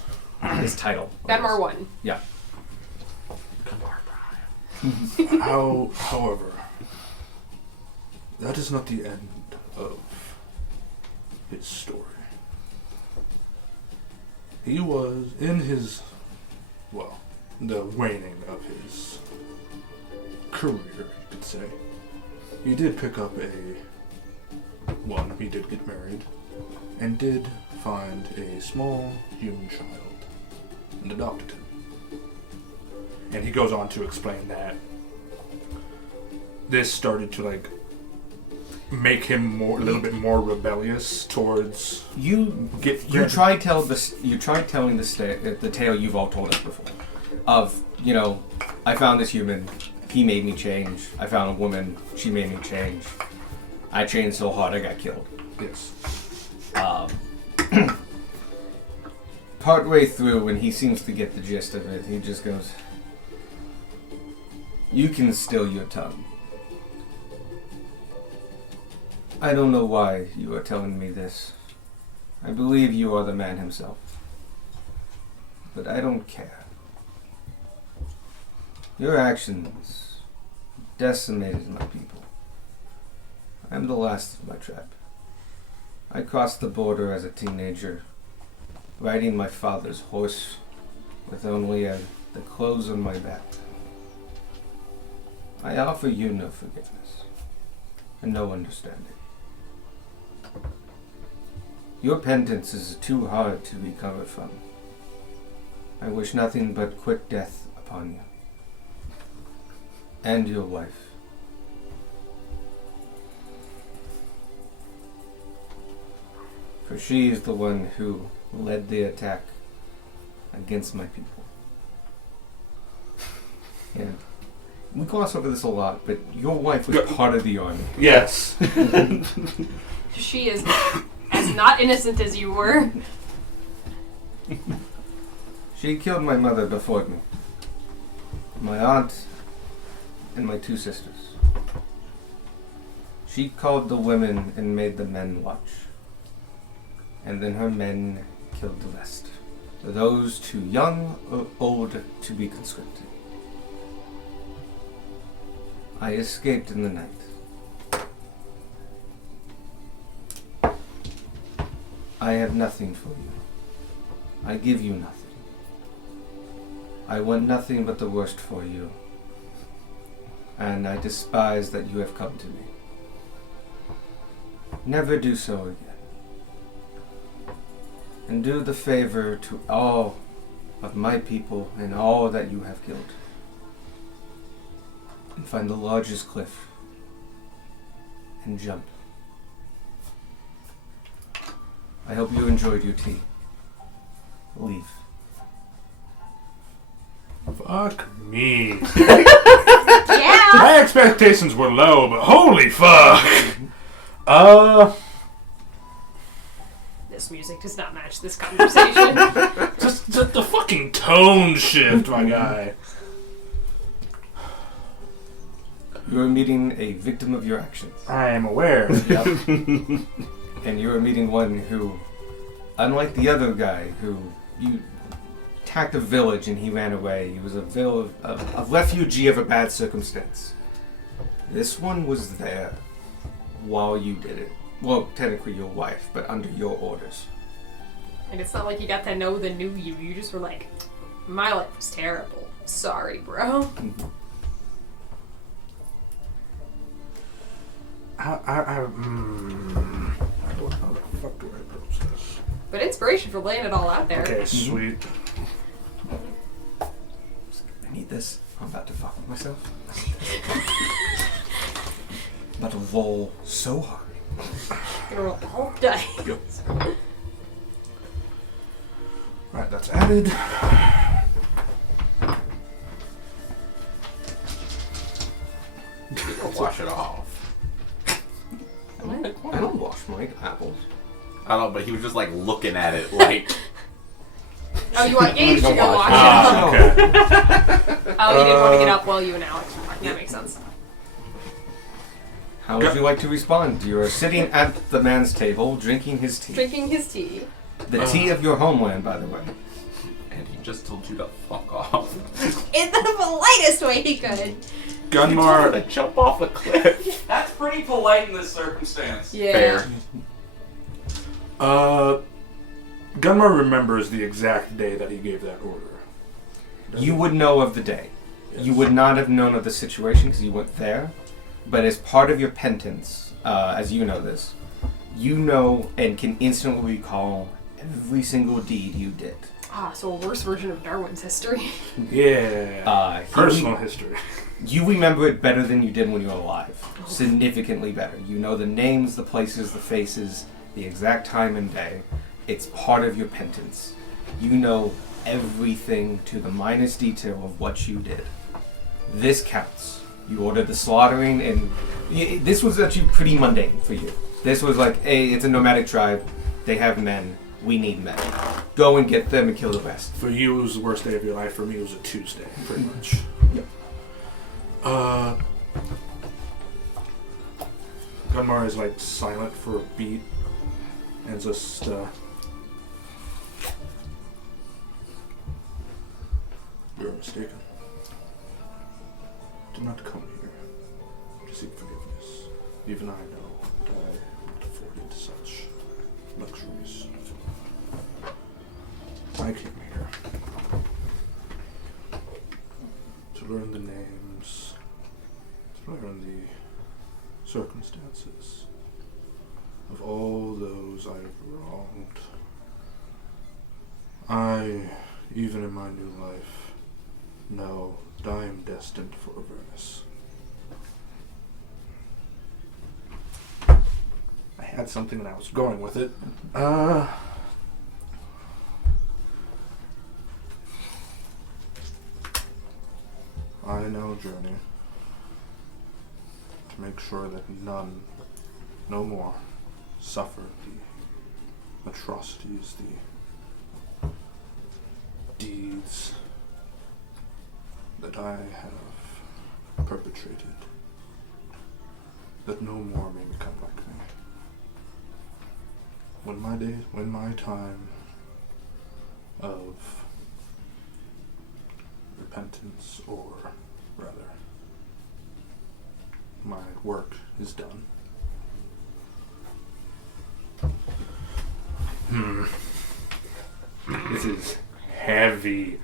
His title. Gunmar 1. Yeah. However, that is not the end of his story. He was in his, well, the waning of his career, you could say. He did pick up he did get married, and did find a small human child and adopted him. And he goes on to explain that this started to make him a little bit more rebellious towards. You tried telling the tale you've all told us before. Of, I found this human, he made me change. I found a woman, she made me change. I trained so hard I got killed. Yes. Partway through, when he seems to get the gist of it, he just goes, "You can still your tongue. I don't know why you are telling me this. I believe you are the man himself. But I don't care. Your actions decimated my people. I am the last of my tribe. I crossed the border as a teenager, riding my father's horse with only the clothes on my back. I offer you no forgiveness and no understanding. Your penance is too hard to recover from. I wish nothing but quick death upon you and your wife. For she is the one who led the attack against my people." And we gloss over this a lot, but your wife was part of the army. Yes. She is as not innocent as you were. She killed my mother before me, my aunt, and my 2 sisters. She called the women and made the men watch. And then her men killed the rest. Those too young or old to be conscripted. I escaped in the night. I have nothing for you. I give you nothing. I want nothing but the worst for you. And I despise that you have come to me. Never do so again. and do the favor to all of my people and all that you have killed. And find the largest cliff and jump. I hope you enjoyed your tea. Leave. Fuck me. Yeah. My expectations were low, but holy fuck. This music does not match this conversation. Just the fucking tone shift, my guy. You are meeting a victim of your actions. I am aware. Yep. And you are meeting one who, unlike the other guy who you attacked a village and he ran away, he was a refugee of a bad circumstance. This one was there while you did it. Well, technically your wife, but under your orders. And it's not like you got to know the new you. You just were like, my life was terrible. Sorry, bro. I don't know how the fuck do I approach this. But inspiration for laying it all out there. Okay, sweet. I need this. I'm about to fuck with myself. I'm about to roll so hard. Gonna roll all day. Right, that's added. Wash it off. I don't wash my apples. I don't know, but he was just like looking at it like. Oh, you want Gage to go Go watch watch it? Ah, okay. Oh, you didn't want to get up while you and Alex were talking. That makes sense. How would you like to respond? You are sitting at the man's table, drinking his tea. Drinking his tea. The tea of your homeland, by the way. And he just told you to fuck off. In the politest way he could. Gunmar. To jump off a cliff. That's pretty polite in this circumstance. Yeah. Fair. Gunmar remembers the exact day that he gave that order. You would know of the day. You would not have known of the situation because you weren't there. But as part of your penance, as you know this, you know and can instantly recall every single deed you did. Ah, so a worse version of Darwin's history. Yeah. Personal history. You remember it better than you did when you were alive. Significantly better. You know the names, the places, the faces, the exact time and day. It's part of your penance. You know everything to the minus detail of what you did. This counts. You ordered the slaughtering, and this was actually pretty mundane for you. This was like, hey, it's a nomadic tribe. They have men. We need men. Go and get them and kill the rest. For you, it was the worst day of your life. For me, it was a Tuesday, pretty much. Yep. Gunmar is like silent for a beat and just you're mistaken. Did not come here to seek forgiveness. Even I know that I am not afforded such luxuries. I came here to learn the names, to learn the circumstances of all those I have wronged. I, even in my new life, know that I am destined for Avernus. I had something and I was going with it. I now journey to make sure that none, no more, suffer the atrocities, the deeds that I have perpetrated, that no more may become like me. When my time of repentance, or rather, my work is done. This is heavy.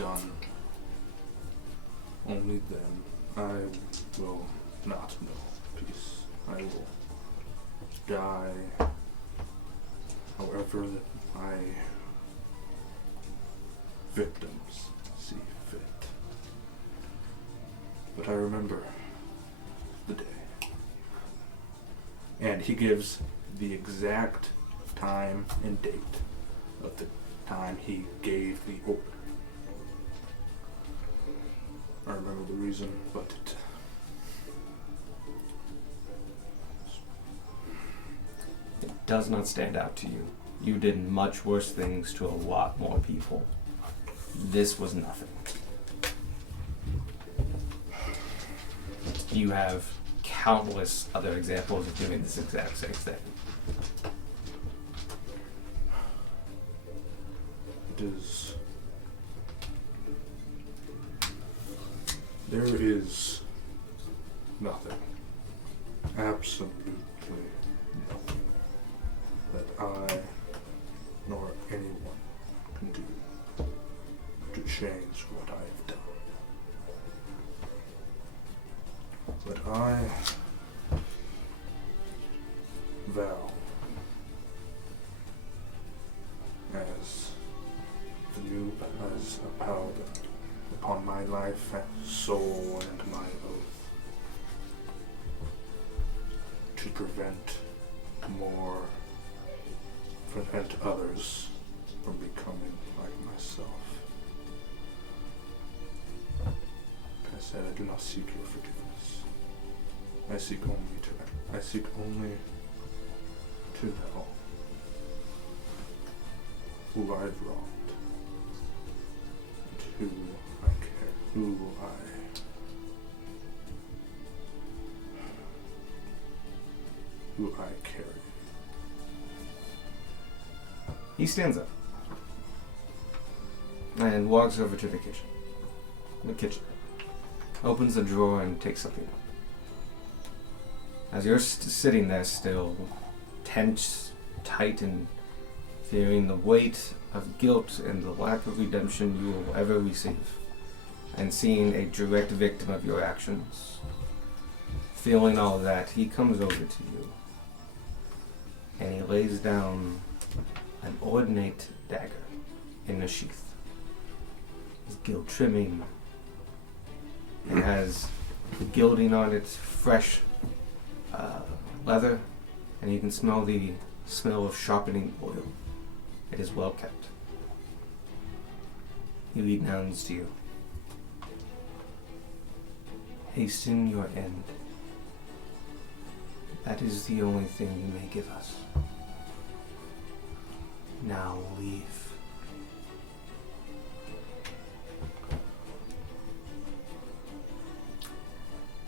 done, only then I will not know peace. I will die however my victims see fit. But I remember the day. And he gives the exact time and date of the time he gave the order. I remember the reason, but It does not stand out to you. You did much worse things to a lot more people. This was nothing. You have countless other examples of doing this exact same thing. it is. There is nothing, absolutely nothing, that I nor anyone can do to change what I have done. But I vow, as the new as a paladin, upon my life and soul and my oath, to prevent others from becoming like myself. I said, I do not seek your forgiveness. I seek only to know who I've wronged, and who I care, who I carry. He stands up and walks over to the kitchen. Opens the drawer and takes something out. As you're sitting there still, tense, tight, and fearing the weight of guilt and the lack of redemption you will ever receive, and seeing a direct victim of your actions, feeling all that, he comes over to you and he lays down an ornate dagger in a sheath. His gilt trimming. It has the gilding on it, fresh leather, and you can smell the smell of sharpening oil. It is well kept. He leans to you. Hasten your end. That is the only thing you may give us. Now leave.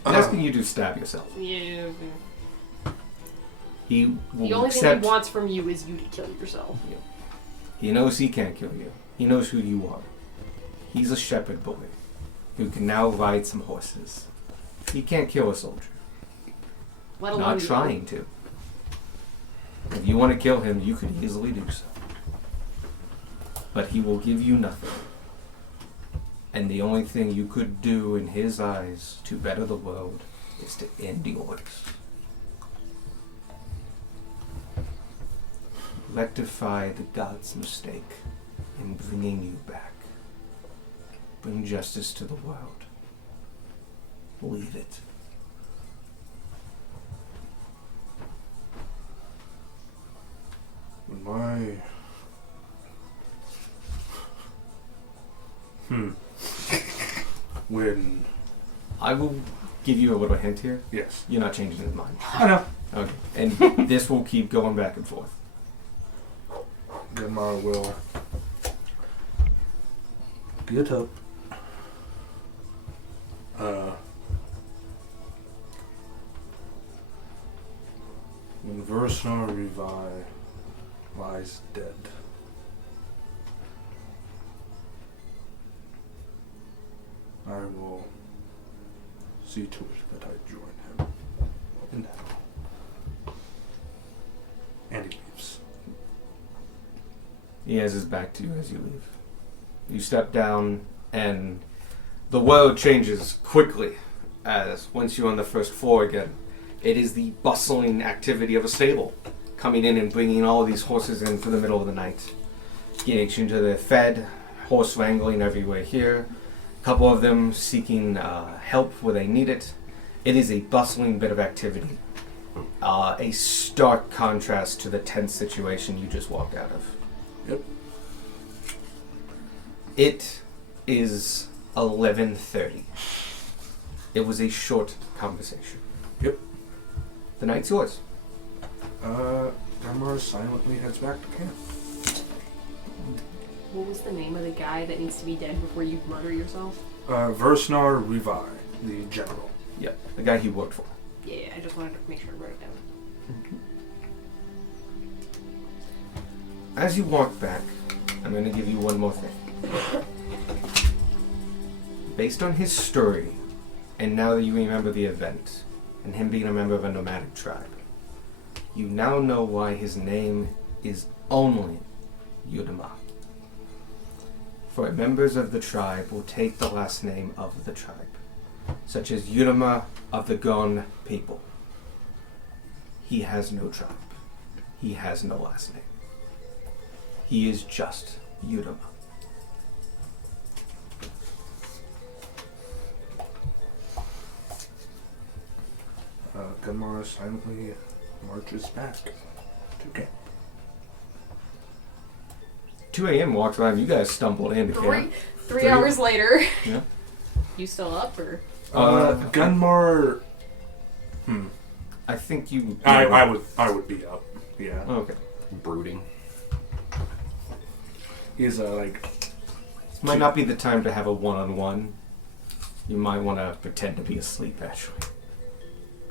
He's asking you to stab yourself. Yeah. He will The only thing accept. he wants from you is you to kill yourself. He knows he can't kill you. He knows who you are. He's a shepherd boy who can now ride some horses. He can't kill a soldier. Let alone Not you. trying to. If you want to kill him, you could easily do so. But he will give you nothing. And the only thing you could do in his eyes to better the world is to end yours. Rectify the gods' mistake in bringing you back. Bring justice to the world. Leave it. When I will give you a little hint here. yes, You're not changing his mind. I know. Okay. And this will keep going back and forth. Genmar will get up. When Versnar Revi lies dead, I will see to it that I join him in hell. And he leaves. He has his back to you as you leave. You step down and the world changes quickly as once you're on the first floor again. It is the bustling activity of a stable, coming in and bringing all of these horses in for the middle of the night. Getting into the fed, horse wrangling everywhere here. A couple of them seeking help where they need it. It is a bustling bit of activity. A stark contrast to the tense situation you just walked out of. Yep. It is 11:30. It was a short conversation. Yep. The night's yours. Gunmar silently heads back to camp. What was the name of the guy that needs to be dead before you murder yourself? Versnar Rivai, the general. Yep. The guy he worked for. Yeah, I just wanted to make sure I wrote it down. As you walk back, I'm going to give you one more thing. Based on his story, and now that you remember the event, and him being a member of a nomadic tribe, you now know why his name is only Yudama. For members of the tribe will take the last name of the tribe, such as Yudama of the Gon people. He has no tribe. He has no last name. He is just Yudama. Gunmar silently marches back to camp. 2 a.m. walks around. You guys stumbled into camp. Three hours later. Yeah. You still up or? Gunmar. I think you. I would be up. Yeah. Okay. Brooding. He's like. This might not be the time to have a one-on-one. You might want to pretend to be asleep, actually.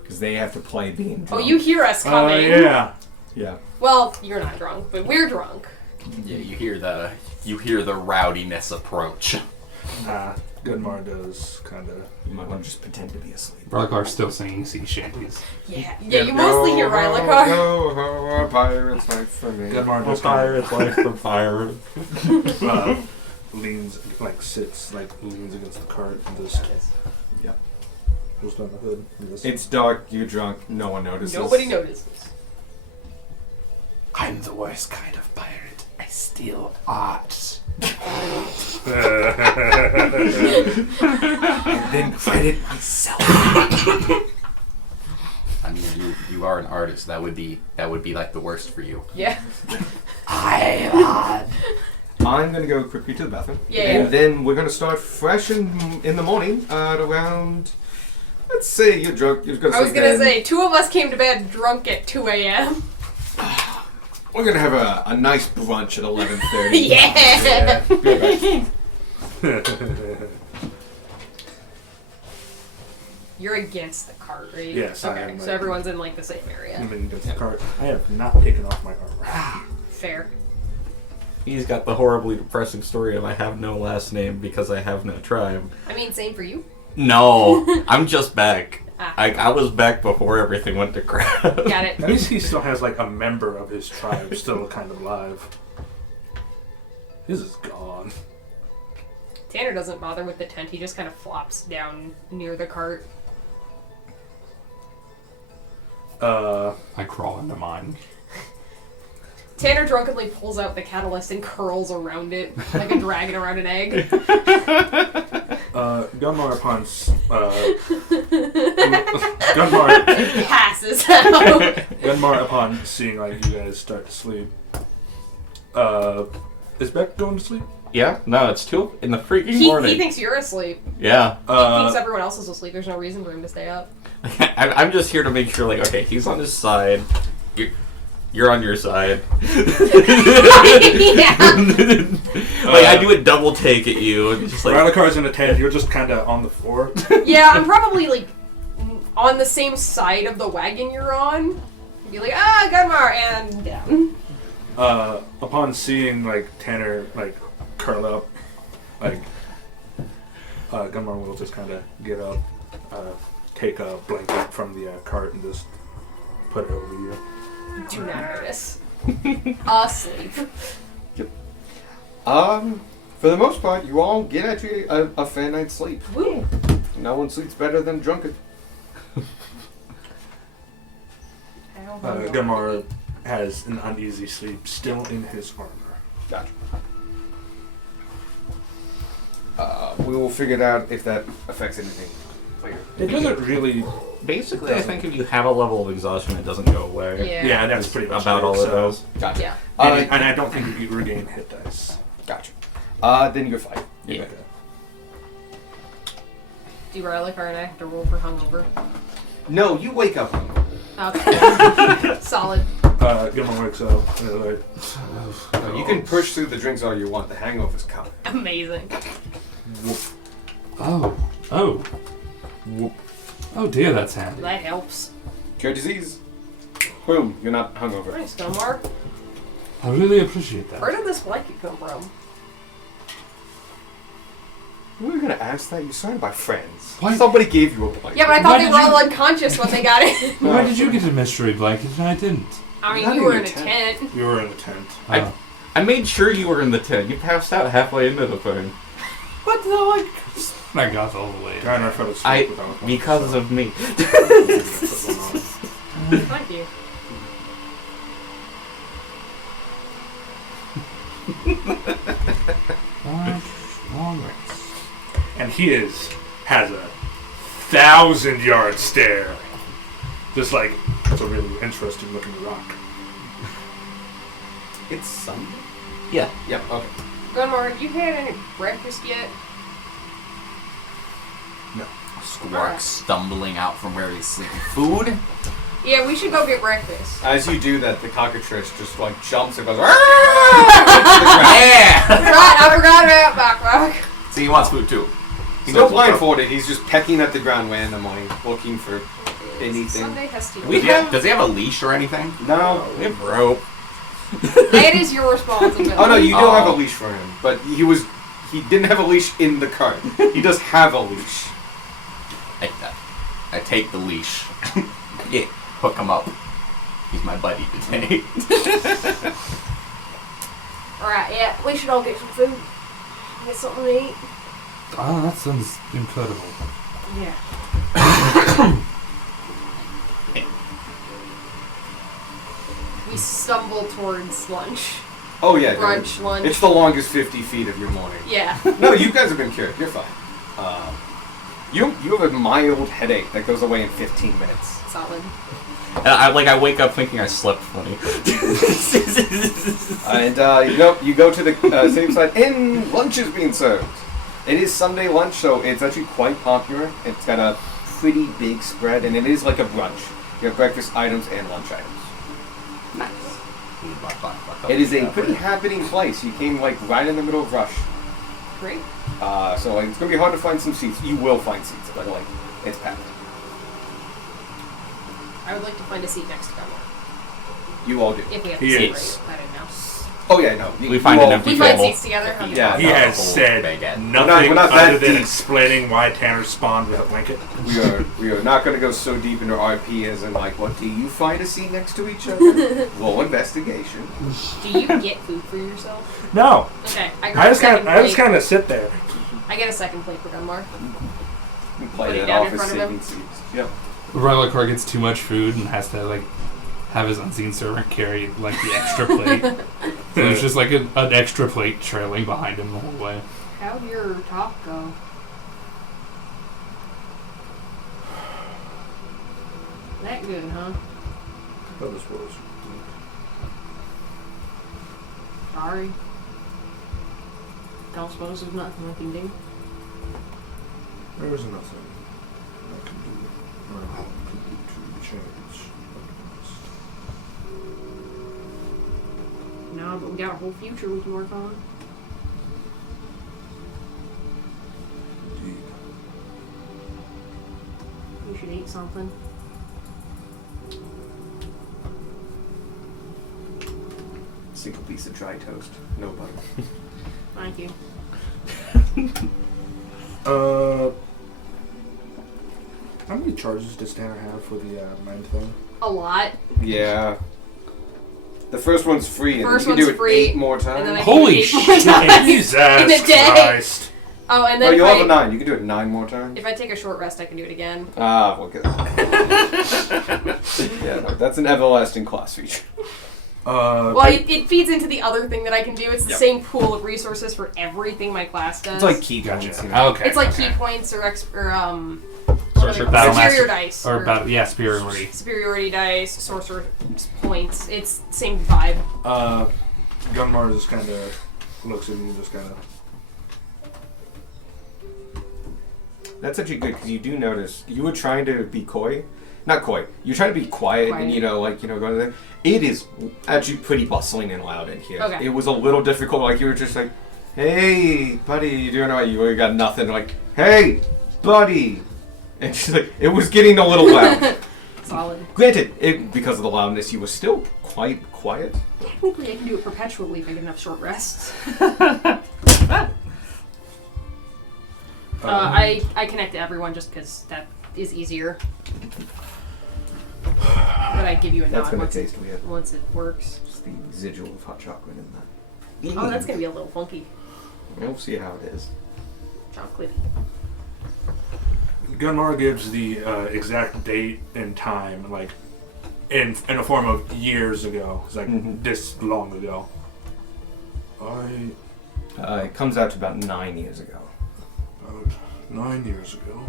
Because they have to play being drunk. Oh, you hear us coming. Yeah. Yeah. Well, you're not drunk, but we're drunk. Yeah, you hear the rowdiness approach. Gunmar does kind of. You might want to just pretend to be asleep. Rylakar's still singing sea shanties. Yeah, you mostly hear Rylakar. No, pirates like for me. Gunmar just Pirates like the pirate. leans, sits, leans against the cart and just. Yep. Goes down the hood. And just, It's dark. You're drunk. No one notices. Nobody notices. I'm the worst kind of pirate. I steal art. And then credit myself. I mean, you are an artist. That would be like the worst for you. Yeah. I'm gonna go quickly to the bathroom. Yeah. And then we're gonna start fresh in the morning at around. Let's say you're drunk. You're gonna. I was gonna say, two of us came to bed drunk at 2 a.m. We're gonna have a nice brunch at 11:30. Yeah. You're against the cart, right? Yes, I Okay, am, so everyone's in the same area. leaning against the cart. I have not taken off my armor. Fair. He's got the horribly depressing story of I have no last name because I have no tribe. I mean, same for you. No, I'm just back. Ah. I was back before everything went to crap. Got it. At least he still has a member of his tribe still kind of alive. His is gone. Tanner doesn't bother with the tent. He just kind of flops down near the cart. I crawl into mine. Tanner drunkenly pulls out the catalyst and curls around it like a dragon around an egg. Gunmar upon Gunmar Passes out. Gunmar upon seeing you guys start to sleep. Is Beck going to sleep? Yeah? No, it's 2 in the freaking He morning. thinks you're asleep. Yeah. He thinks everyone else is asleep. There's no reason for him to stay up. I'm just here to make sure, okay, he's on his side. You're on your side. Yeah. I do a double take at you. And just Rylakar's in a tent. You're just kind of on the floor. Yeah, I'm probably on the same side of the wagon you're on. Be like, Gunmar, and down. Upon seeing Tanner curl up, Gunmar will just kind of get up, take a blanket from the cart and just put it over you. Do not notice. Asleep. For the most part, you all get actually a fair night's sleep. Woo. No one sleeps better than drunkard. Gamora has an uneasy sleep still in his armor. Gotcha. We will figure it out if that affects anything later. It doesn't really. Basically, I think if you have a level of exhaustion, it doesn't go away. Yeah. Yeah, that's pretty much About all it so. does. Gotcha. Yeah. And I don't think you regain hit dice. Gotcha. Then you're fine. Yeah. Do Riley and I have to roll for hungover? No, you wake up hungry. Okay. Solid. Gamora wakes up. You can push through the drinks all you want. The hangover's coming. Amazing. Oh. Oh dear, that's handy. That helps. Cure disease. Boom. You're not hungover. Thanks, Gilmar. I really appreciate that. Where did this blanket come from? We were gonna ask that. You're surrounded by friends. Why- Somebody gave you a blanket. Yeah, but I Why thought they did were you- all unconscious when they got it. Why did you get a mystery blanket and I didn't? I mean, Not you in were your in a tent. You were in the tent. Oh. I made sure you were in the tent. You passed out halfway into the thing. What the like? I got all the way. in. Guy fell asleep without one, Because so of me. put one on. Thank you. Alright. And he has a 1,000-yard stare. Just like, that's a really interesting looking rock. It's Sunday. Yeah. Yep. Okay. Gunmar, have you had any breakfast yet? Squark stumbling out from where he's sleeping. Food? Yeah, we should go get breakfast. As you do that, the cockatrice just like jumps and goes. "Arrgh!" Yeah! I forgot about Backback. So he wants food too. He Still knows what's up. blindfolded. He's just pecking at the ground randomly, looking for anything. Sunday has to Does he have a leash or anything? No. We have rope. That is your responsibility. Oh no, you don't have a Oh. leash for him. But he didn't have a leash in the cart. He does have a leash. I take the leash. Yeah, hook him up. He's my buddy today. Alright, yeah, we should all get some food. Get something to eat. Oh, that sounds incredible. Yeah. We stumble towards lunch. Oh yeah. Brunch, lunch. It's the longest 50 feet of your morning. Yeah. No, you guys have been cured. You're fine. You have a mild headache that goes away in 15 minutes. Solid. And I wake up thinking I slept funny. You go to the same side, and lunch is being served. It is Sunday lunch, so it's actually quite popular. It's got a pretty big spread, and it is like a brunch. You have breakfast items and lunch items. Nice. It is a pretty happening place. You came like right in the middle of rush. Great. So like, it's gonna be hard to find some seats. You will find seats, but like it's packed. I would like to find a seat next to Gunmar. You all do. If we have He to is. separate. I don't know. Oh yeah, no. We find an empty We find table. seats together. Okay. Yeah. He has said baguette. nothing We're not that other than deep. explaining why Tanner spawned with a blanket. We are not gonna go so deep into RP as in like, what do you find a seat next to each other? Roll investigation. Do you get food for yourself? No, Okay. I just kind of sit there. I get a second plate for Gunmar. We Put play it that down off in as front of him. saving seats. Yep. Rylocar gets too much food and has to like have his unseen servant carry like the extra plate. So there's just like an extra plate trailing behind him the whole way. How'd your talk go? That good, huh? Sorry. Don't suppose there's nothing I can do. There is nothing I can do. I can do to change. No, but we got a whole future we can work on. Indeed. You should eat something. Single piece of dry toast. No butter. Thank you. How many charges does Tanner have for the mind thing? A lot. Yeah. The first one's free, and First you can do one's it free, 8 more times. and then I Holy can do 8 more shit. times Jesus in a day. Christ. Oh, and Oh, then you'll if have a 9. You can do it 9 more times. if I take a short rest, I can do it again. Ah, well, good. Yeah, no, that's an everlasting class feature. Well, it feeds into the other thing that I can do. It's the Yep. same pool of resources for everything my class does. It's like key Gotcha. points, you know. Okay. It's like okay. key points or Sorcerer, battle superior master, dice or battle, yeah, superiority. superiority dice, sorcerer points. It's the same vibe. Gunmar just kind of looks at you and just kind of. That's actually good because you do notice you were trying to be coy, not coy. You're trying to be quiet and going to there. It is actually pretty bustling and loud in here. Okay. It was a little difficult. Like you were just like, "Hey, buddy, you doing alright?" You got nothing. Like, "Hey, buddy," and she's like, it was getting a little loud. Solid. Granted, because of the loudness, you were still quite quiet. Technically, I can do it perpetually if I get enough short rests. I connect to everyone just because that is easier. But I give you a That's nod gonna once taste weird. once it works. Just the residual of hot chocolate in that. Oh, that's gonna be a little funky. We'll see how it is. Chocolate. Gunmar gives the exact date and time, like in a form of years ago. It's like Mhm. this long ago. It comes out to about 9 years ago. About 9 years ago,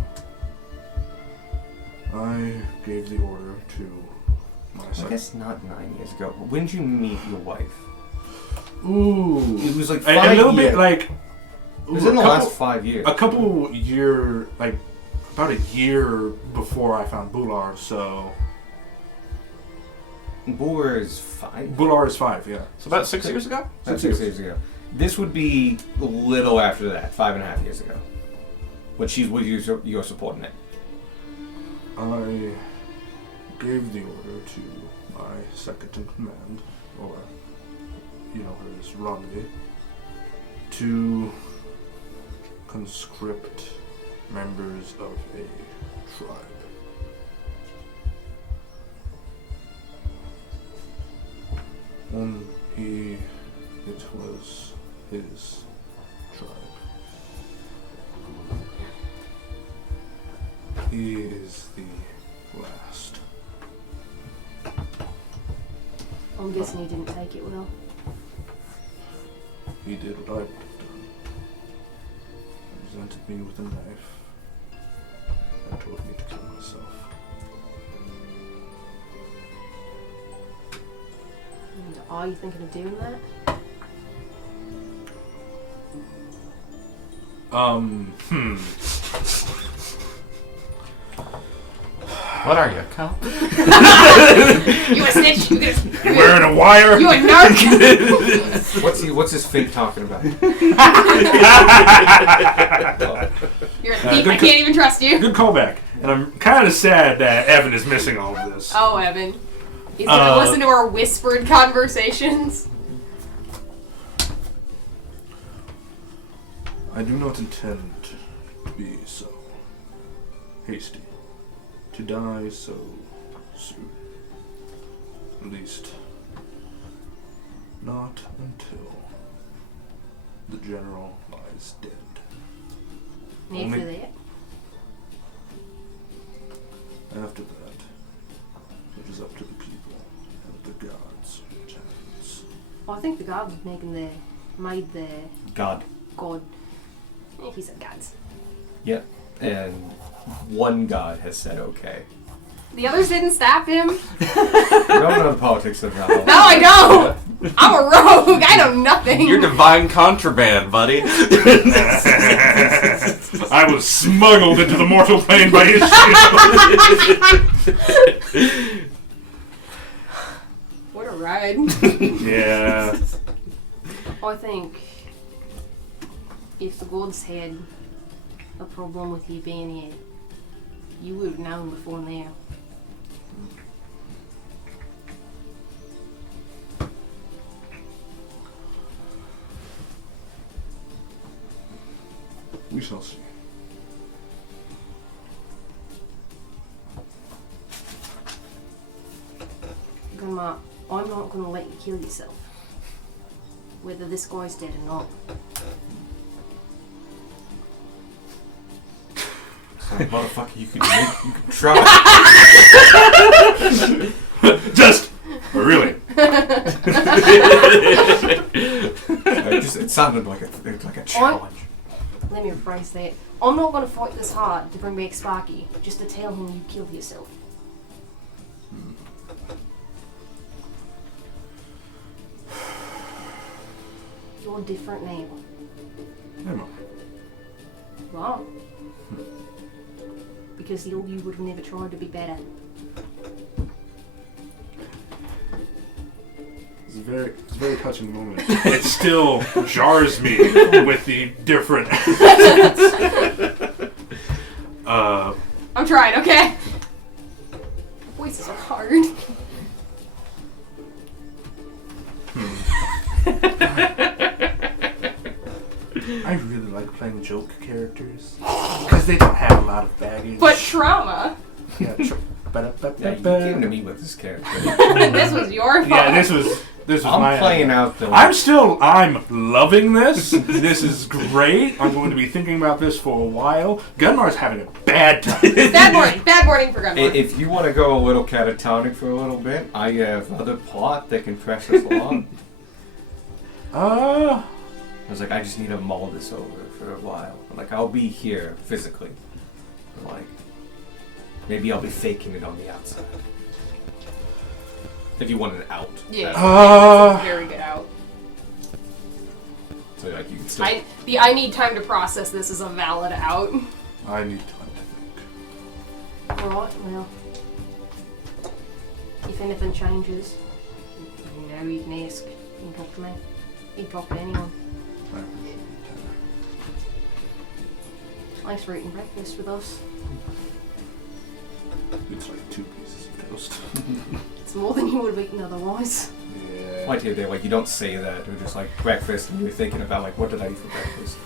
I gave the order to my I second. guess not 9 years ago. When did you meet your wife? Ooh, It was like a 5 little years. bit like. It was ooh, in the a couple- last 5 years. A couple year, like about a year before I found Bular. So Boar is 5. Bular is 5, yeah. So about 6 years ago? That's 6 years ago. This would be a little after that, 5.5 years ago. When she's with you, your subordinate. I gave the order to my second in command, or you know her as Rodney, to conscript members of a tribe. It was his tribe. He is the last. I'm guessing he didn't take it well. He did what I would have done. Presented me with a knife and told me to kill myself. And are you thinking of doing that? What are you, a cop? You a snitch? You You wearing a wire? a narc? What's his fate talking about? You're a thief. good I can't even trust you. Good callback. And I'm kind of sad that Evan is missing all of this. Oh, Evan. He's gonna listen to our whispered conversations. I do not intend to be so hasty, to die so soon. At least, not until the general lies dead. Need Only- for that. After that, it is up to the people and the gods' hands. Well, I think the god was made the God. god. He said gods. Yep. And one god has said okay. The others didn't stop him. You don't know the politics of God. No, I don't. I'm a rogue. I know nothing. You're divine contraband, buddy. I was smuggled into the mortal plane by his shield. What a ride. Yeah. I think if the gods had a problem with you being here, you would have known before now. We shall see. Gunma, I'm not gonna let you kill yourself. Whether this guy's dead or not. Motherfucker, you could try. Just really. It sounded like a challenge. Let me rephrase that. I'm not gonna fight this hard to bring back Sparky, just to tell him you killed yourself. You're different now. Am I? Well, because the old you would have never tried to be better. It's a very touching moment. It still jars me with the different. I'm trying, okay? Voices are hard. I really like playing joke characters because they don't have a lot of baggage. But trauma. Yeah, Yeah, you came to me with this character. This was your fault. yeah, this was I'm my playing idea. out the. I'm loving this. This is great. I'm going to be thinking about this for a while. Gunmar's having a bad time. Bad morning for Gunmore. If you want to go a little catatonic for a little bit, I have other plot that can press us along. I was like, I just need to mull this over for a while. Like, I'll be here physically. Like, maybe I'll be faking it on the outside. If you want an out. Yeah, Uh, that's a very good out. So, like, you can still. I need time to process this as a valid out. I need time to think. Right, well. If anything changes, you know you can ask. You can talk to me. You can talk to anyone. I appreciate Thanks for eating breakfast with us. it. It's like 2 pieces of toast. It's more than you would have eaten otherwise. Yeah. Like here, like, you don't say that. You're just like breakfast, and you're thinking about, like, what did I eat for breakfast?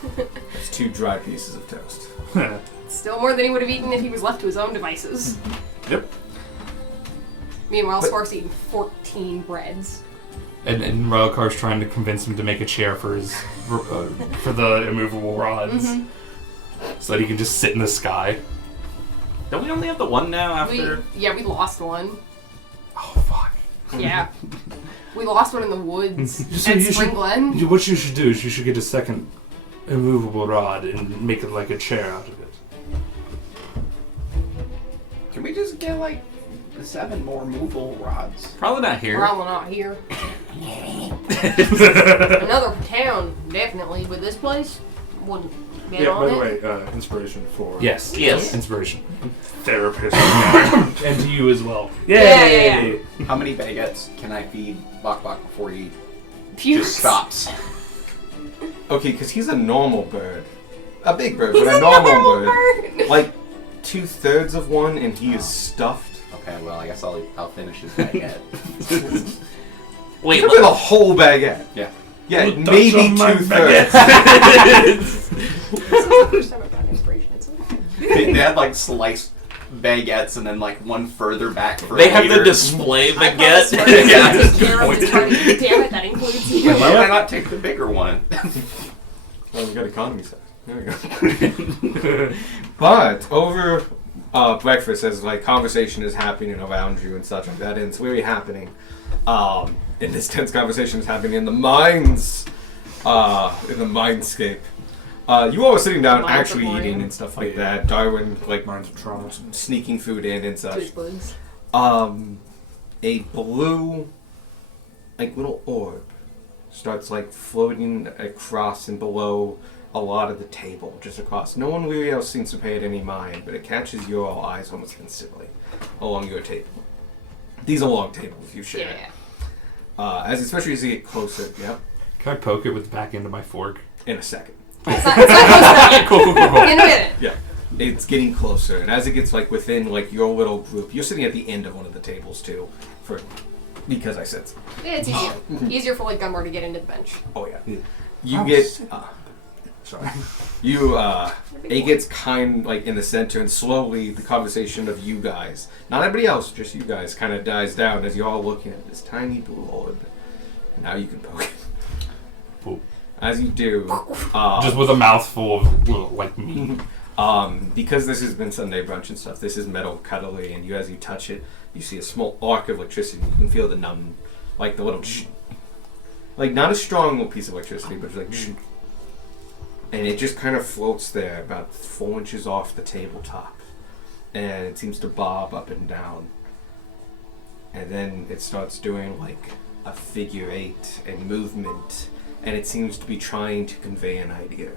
It's 2 dry pieces of toast. Still more than he would have eaten if he was left to his own devices. Yep. Meanwhile, But- Spark's eating 14 breads. And Railcar's trying to convince him to make a chair for his for the immovable rods, so that he can just sit in the sky. Don't we only have the one now after? We lost one. Oh fuck! Yeah. We lost one in the woods So at you Spring should- Glen. What you should do is you should get a second immovable rod and make it like a chair out of it. Can we just get like 7 more movable rods? Probably not here. Probably not here. Another town, definitely, but this place wouldn't get Yeah, on by it. the way, inspiration for Yes. Yes. Inspiration. therapist. And to you as well. Yeah. How many baguettes can I feed Bok Bok before he Pukes. just stops? Okay, because he's a normal bird. A big bird, He's but a a normal normal bird. bird. Like 2/3 of one, and he is stuffed. Okay, well, I guess I'll finish his baguette. Wait, Could be the whole baguette. Yeah. Yeah, Who maybe touched on my 2/3. This is the first time I've gotten inspiration. It's they had like sliced baguettes and then like one further back for they have later. the display I thought baguette. Sparky was Yeah, gonna just take care of point the tiny- Damn it, that includes you. Why would I not take the bigger one? Well, we got economy size. There we go. But over breakfast, as like conversation is happening around you and such like that, and it's really happening. And this tense conversation is happening in the mines, in the mindscape. You all are sitting down, Mines actually of brain. eating and stuff like that. Darwin, like, Minds of trauma. sneaking food in and such. Good bugs. A blue, like, little orb starts like floating across and below a lot of the table, just across. No one really else seems to pay it any mind, but it catches your all eyes almost instantly along your table. These are long tables you share. Yeah. Especially as you get closer. Yep. Can I poke it with the back end of my fork? In a second. It's not close enough. Cool. In a minute. Yeah. It's getting closer, and as it gets like within like your little group, you're sitting at the end of one of the tables too, because I said so. Yeah, it's easier. Easier for like Gunmore to get into the bench. Oh yeah. Yeah. You Oh, get sick. Sorry. You, it gets kind like in the center, and slowly the conversation of you guys, not everybody else, just you guys, kind of dies down as you're all looking at this tiny blue orb. Now you can poke it. Poop. As you do, Just with a mouthful of like meat. because this has been Sunday brunch and stuff, this is metal cuddly, and as you touch it, you see a small arc of electricity. You can feel the numb, like the little, like not a strong piece of electricity, but it's like, and it just kind of floats there about 4 inches off the tabletop, and it seems to bob up and down, and then it starts doing like a figure 8 and movement, and it seems to be trying to convey an idea.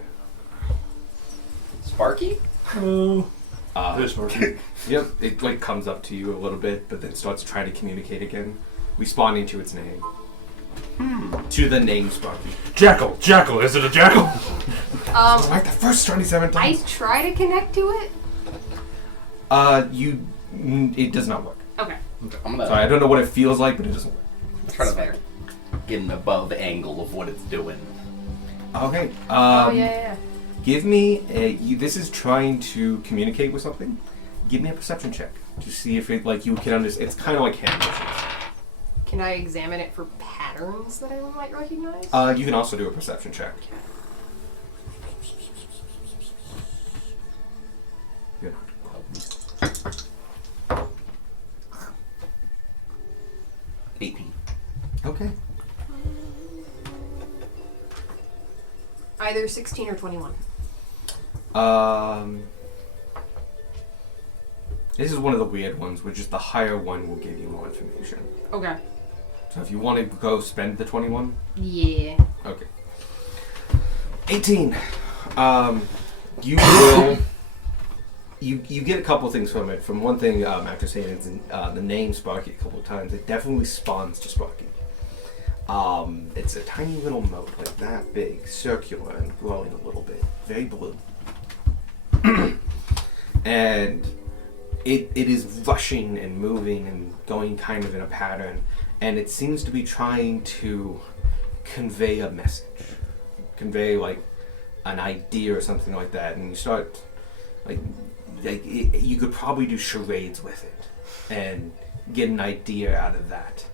Sparky? This working. Yep, it like comes up to you a little bit, but then starts trying to communicate again, responding to its name. To the name Sparky. Jackal. Jackal. Is it a jackal? Like the first 27 I times. try to connect to it. It does not work. Okay. I'm gonna Sorry, I don't know what it feels like, but it doesn't work. try to That's fair. get an above angle of what it's doing. Okay. Oh yeah. Give me a. This is trying to communicate with something. Give me a perception check to see if it like you can understand. It's kind of like hand motions. Can I examine it for patterns that I might recognize? You can also do a perception check. Good. 18. Okay. Either 16 or 21. This is one of the weird ones, which is the higher one will give you more information. Okay. So if you want to go spend the 21, Yeah. okay. 18. You will. You get a couple things from it. From one thing, after saying it's the name Sparky a couple of times, it definitely spawns to Sparky. It's a tiny little mote, like that big, circular, and glowing a little bit. Very blue. And it is rushing and moving and going kind of in a pattern, and it seems to be trying to convey a message. Convey, like, an idea or something like that. And you start, you could probably do charades with it and get an idea out of that.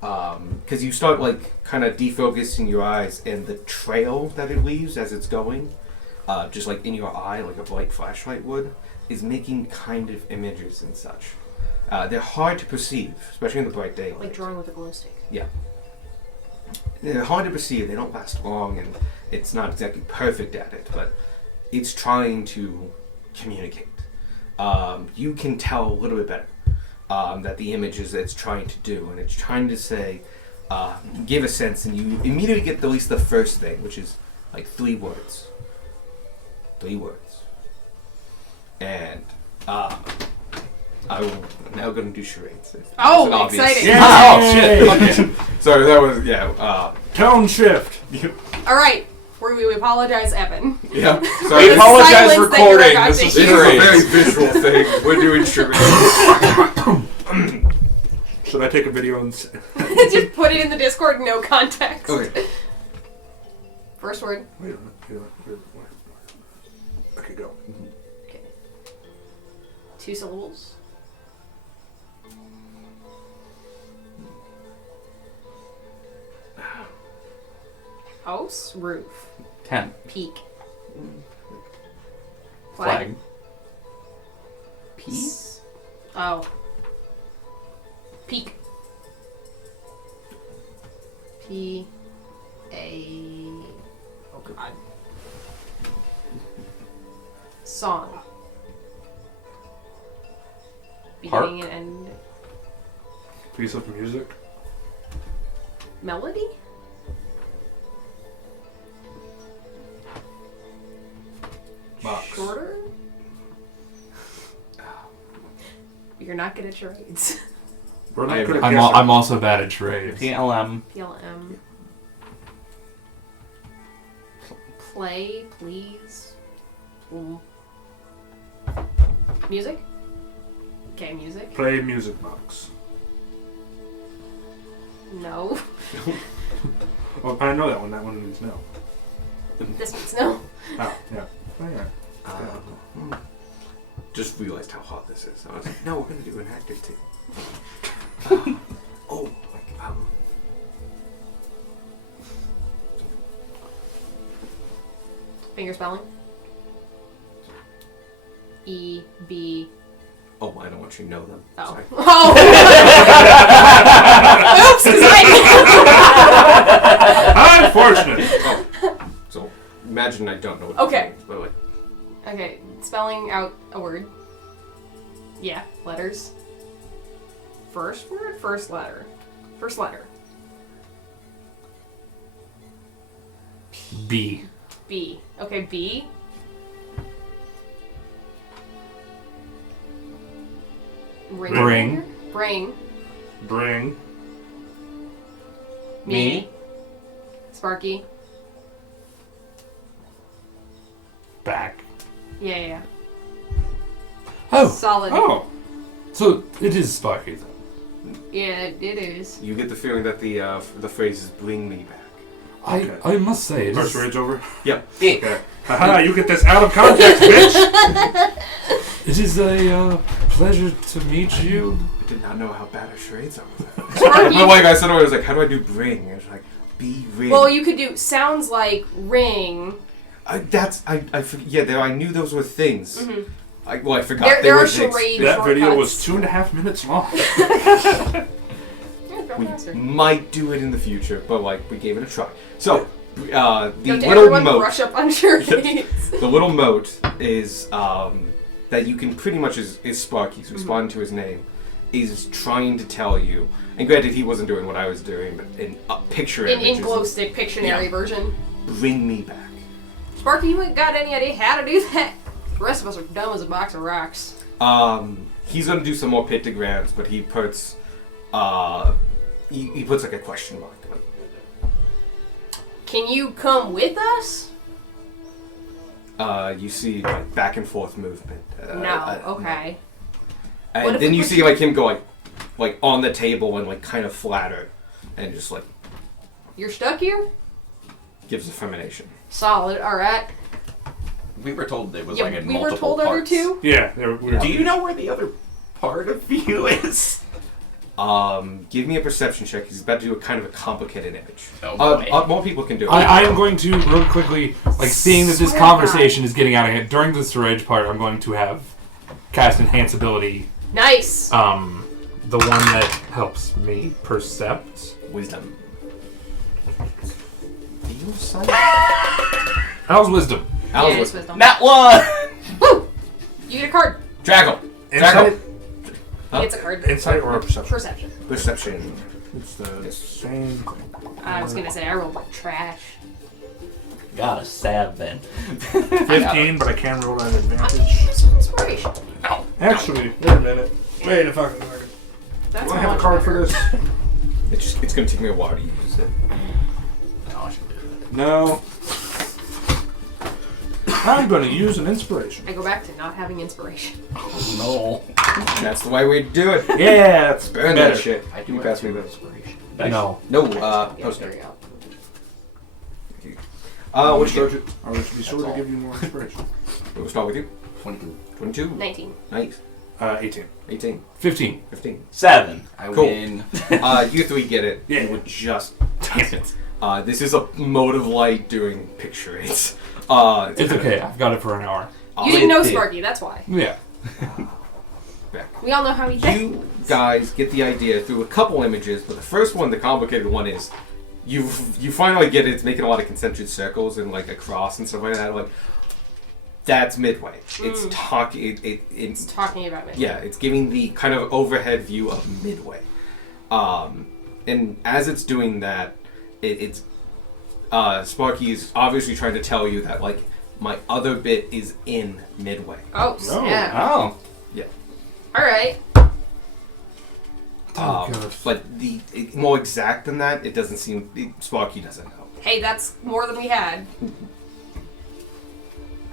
Because you start like kind of defocusing your eyes, and the trail that it leaves as it's going, just like in your eye, like a bright flashlight would, is making kind of images and such. They're hard to perceive, especially in the bright daylight. Like drawing with a glow stick. Yeah. They're hard to perceive. They don't last long, and it's not exactly perfect at it, but it's trying to communicate. You can tell a little bit better that the images that it's trying to do, and it's trying to say, give a sense, and you immediately get at least the first thing, which is like 3 words. 3 words. And I'm now going to do charades. Oh, It's an obvious- exciting. Yeah. Oh shit! Okay. Sorry, that was Tone shift. All right. We apologize, Evan. yeah. We Sorry, apologize silence that you're recording. about This to is this is hear. a very charades. visual thing. We're doing charades. Should I take a video and? Just put it in the Discord, no context. Okay. First word. Wait a minute. Okay, go. Okay. 2 syllables. House, roof, 10. peak. Flag. Peace. Oh. Peak. P. A. Oh God. Song. Beginning and end. Piece of music. Melody? Box. Shorter? You're not good at charades. We're not good at I'm guessing. I'm also bad at charades. PLM. PLM. Play, please. Music? Okay, music. Play music box. No. Oh, I know that one. That one means no. This means no. Oh, yeah. Oh, yeah. Just realized how hot this is. I was like, no, we're gonna do an active team. Finger spelling. E B. Oh, I don't want you to know them. Oh. Sorry. Oh. Oops. 'Cause Unfortunate. So imagine I don't know what Okay. it means, but like, Okay, spelling out a word. Yeah, letters. First word, first letter. First letter. B. B. Okay, B. Bring. Bring. Bring. Me. Sparky. Back. Yeah. Oh. Solid. Oh. So it is Sparky then. Yeah, it is. you get the feeling that the phrase is "bring me back." Okay. I must say, it First is, raid's over. Yep. Okay. Haha, you get this out of context, bitch! it is a pleasure to meet you. I did not know how bad at charades I was at. Sparky. But like I said, I was like, how do I do bring? I was like, be ring. Well, you could do sounds like ring. I knew those were things. Mhm. I forgot There they are were things. charade That video was shortcuts. 2.5 minutes long. Yeah, go We faster. might do it in the future, but like we gave it a try. So the Go to little everyone moat, brush up on charades. the little moat is that you can pretty much is Sparky's responding to his name, is trying to tell you. And granted, he wasn't doing what I was doing, but in picture in images, glow stick Pictionary Yeah. version. bring me back. Sparky, you ain't got any idea how to do that? The rest of us are dumb as a box of rocks. He's gonna do some more pictograms, but he puts he puts like a question mark. Can you come with us? You see like back and forth movement. No. Okay. What And if then we you put see like him go like on the table and like kind of flatter, and just like You're stuck here? gives affirmation. Solid. All right. We were told it was Yeah, like in we multiple were told parts. other two. Yeah, Do you know where the other part of you is? Give me a perception check. 'Cause he's about to do a kind of a complicated image. Oh, boy. More people can do it. I am going to real quickly, like seeing that this Swear to conversation is getting out of hand during the storage part. I'm going to have cast enhance ability. Nice. The one that helps me percept. Wisdom. Feel sight? How's wisdom? How's Yeah, it's wisdom? wisdom. Not one! Woo! You get a card. Draggle. Insight, Huh? It's a card. insight or perception? Perception. Perception. It's the same thing. I was gonna say I rolled like trash. Got a 7. 15, but I can roll an advantage. Inspiration. Actually, wait a minute. Wait a fucking second. That's Do I have a much card for better. this? It's gonna take me a while to use it. No, I should do that. No. I'm going to use an inspiration. I go back to not having inspiration. No. That's the way we do it. Yeah, it's Burn better. that shit. I You do pass have me two this. inspiration. No. No, Yeah, poster. there you go. What you get? I will be sure to give you more inspiration. We'll start with you. 22. 22. 19. Nice. 18. 18. 15. 15. 7. I Cool. win. You three get it. Yeah. You would just damn it. This is a mode of light doing picturades. It's okay. I've got it for an hour. You didn't know did. Sparky, that's why. Yeah. We all know how he thinks. You guys get the idea through a couple images, but the first one, the complicated one, is you finally get it. It's making a lot of concentric circles and like a cross and stuff like that. Like that's Midway. It's talking. It's Talking about me. yeah. It's giving the kind of overhead view of Midway. And as it's doing that, it's Sparky is obviously trying to tell you that like my other bit is in Midway. Oh, snap. Oh. Alright. Oh, God. But more exact than that, it doesn't seem. Sparky doesn't know. Hey, that's more than we had.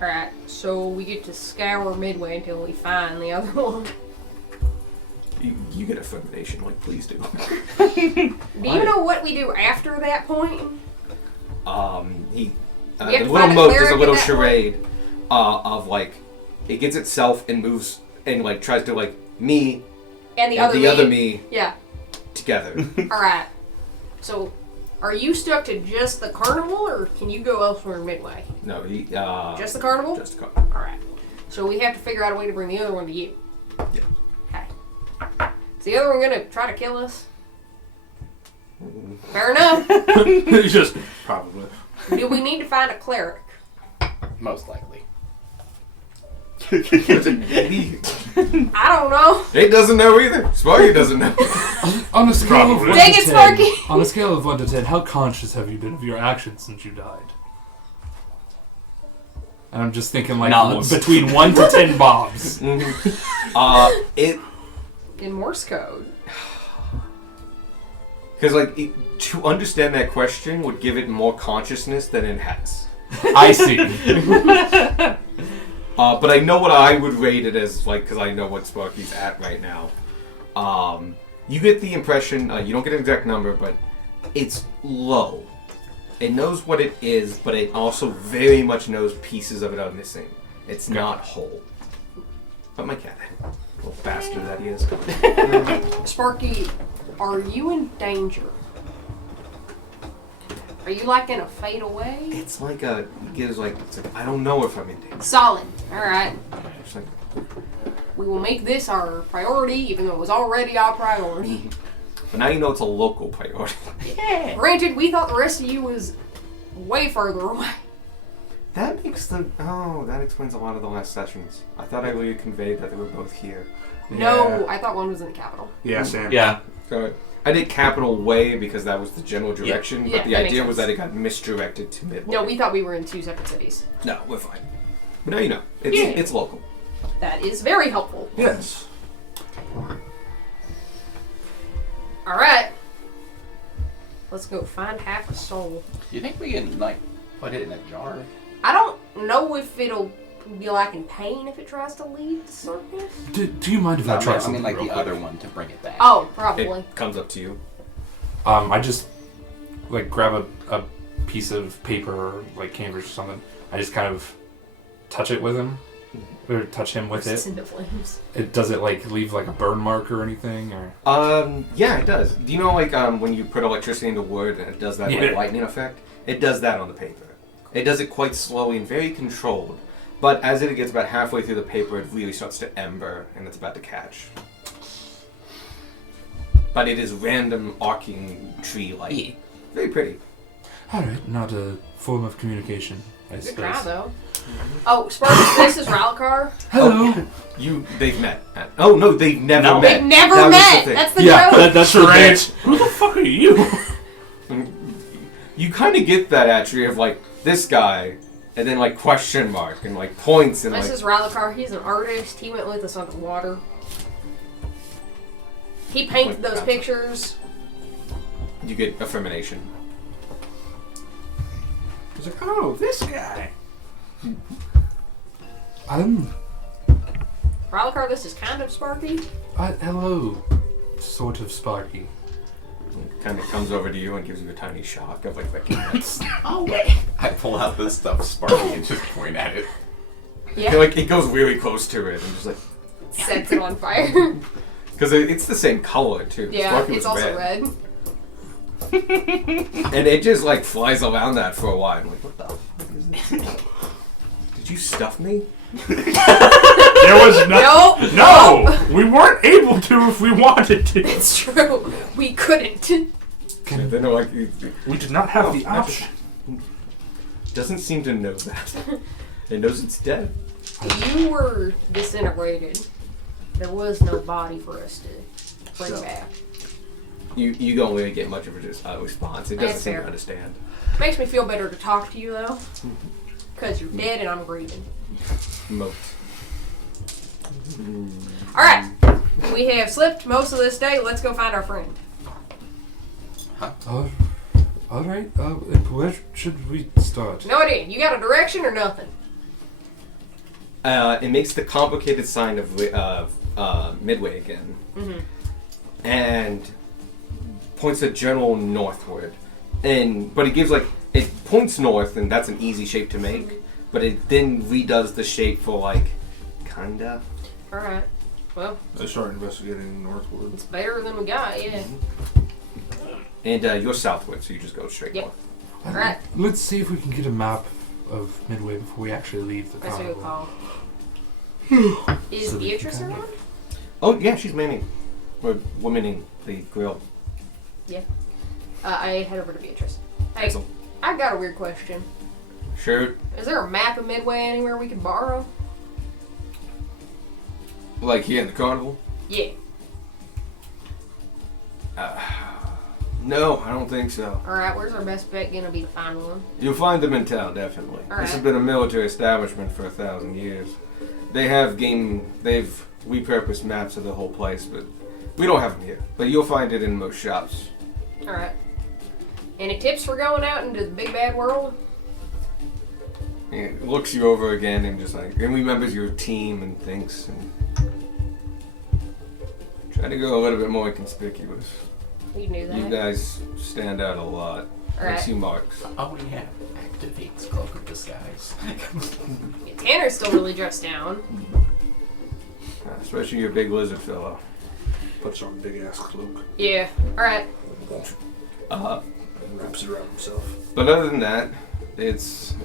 Alright, so we get to scour Midway until we find the other one. You get affirmation, like please do. Do you know what we do after that point? We have the to little find a moat does cleric a in little that charade of like it gets itself and moves and like tries to like me And the and other the other me Yeah. together. Alright. So, are you stuck to just the carnival, or can you go elsewhere in Midway? No, he Just the carnival? just a Alright. So we have to figure out a way to bring the other one to you. Yeah. Okay. Is the other one gonna try to kill us? Fair enough. It's just probably. Do we need to find a cleric? Most likely. Maybe. I don't know. He doesn't know either. Sparky doesn't know. On a scale of Probably. 1 Dang to it, 10, Sparky! on a scale of 1 to 10, how conscious have you been of your actions since you died? And I'm just thinking like Nods. between 1 to 10 bobs. It In Morse code. because like to understand that question would give it more consciousness than it has. I see. But I know what I would rate it as, like, because I know what Sparky's at right now. You get the impression, you don't get an exact number, but it's low. It knows what it is, but it also very much knows pieces of it are missing. It's not whole. But my cat, little bastard that he is. Sparky, are you in danger? Are you like in a fatal way? It's like a, it's like I don't know if I'm in danger. Solid. Alright. It's like, We will make this our priority, even though it was already our priority. but now you know it's a local priority. Granted, we thought the rest of you was way further away. That makes that explains a lot of the last sessions. I thought I really conveyed that they were both here. No, I thought one was in the capital. Yeah, Sam. Yeah. So I did Capital Way because that was the general direction, Yeah, but the that makes idea was sense. that it got misdirected to Midway. No, we thought we were in two separate cities. No, we're fine. But now you know. It's Yeah. it's local. That is very helpful. Yes. Alright. Let's go find half a soul. Do you think we can like put it in a jar? I don't know if it'll be like in pain if it tries to leave the circus. Do you mind if I try I something mean, like real the quick? other one to bring it back. Oh, probably. It comes up to you. I just like grab a piece of paper or like canvas or something. I just kind of touch it with him, or touch him with Bursts it. into flames. Does it like leave like a burn mark or anything? Or Yeah, it does. Do you know like when you put electricity into wood and it does that Yeah. like lightning effect? It does that on the paper. It does it quite slowly and very controlled. But as it gets about halfway through the paper, it really starts to ember and it's about to catch. But it is random arcing tree light. Very pretty. all right, not a form of communication, I Good suppose. try, though. Oh, Sparky, this is Ralkar. Hello. They've met. Oh no, they've never No. met. They've never That was the met. thing. That's the Yeah, joke. that's the Charades. bit. Who the fuck are you? You kind of get that actually of like this guy, and then like question mark and like points and This like. is Ralkar. He's an artist. He went with us on the water. He painted those pictures. You get affirmation. He's like, oh, this guy. Ralkar, this is kind of Sparky. Hello, sort of Sparky. Kind of comes over to you and gives you a tiny shock of like recognize. Oh wait! I pull out this stuff, Sparky, and just point at it. Yeah. Like it goes really close to it and just like Sets it on fire. because it's the same color too. Yeah, Sparky it's was also red. And it just like flies around that for a while. I'm like, what the fuck is this? Did you stuff me? There was no. Nope. No! We weren't able to if we wanted to. It's true. We couldn't. And then they're like, We did not have the option. doesn't seem to know that. It knows it's dead. You were disintegrated. There was no body for us to bring So. back. You don't really get much of a response. It doesn't That's seem fair. to understand. Makes me feel better to talk to you though. Because you're dead and I'm grieving. Moat. Alright. We have slipped most of this day. Let's go find our friend. All right. Where should we start? No idea. You got a direction or nothing? It makes the complicated sign of Midway again. Mm-hmm. And points a general northward. but it gives like it points north, and that's an easy shape to make. But it then redoes the shape for like kinda. All right. Well, I started investigating Northwood. it's better than we got. Yeah. And you're southward, so you just go straight Yep. north. All right. Let's see if we can get a map of Midway before we actually leave the That's what we carnival. call. Is So we Beatrice can around? Oh yeah, she's manning. We're womaning the grill. I head over to Beatrice. Hey, Excellent. I got a weird question. Sure. Is there a map of Midway anywhere we can borrow? Like here in the carnival? Yeah. No, I don't think so. All right. Where's our best bet gonna be to find one? You'll find them in town, definitely. All This has right. been a military establishment for 1,000 years. They've repurposed maps of the whole place, but we don't have them here. But you'll find it in most shops. All right. Any tips for going out into the big bad world? And it looks you over again and just like, and remembers your team and thinks. And try to go a little bit more conspicuous. You knew that. You guys stand out a lot. All Makes right. you marks. Oh yeah, activates cloak of disguise. Yeah, Tanner's still really dressed down. Especially your big lizard fellow. Puts on a big ass cloak Yeah. All right. and wraps it around himself. But other than that, it's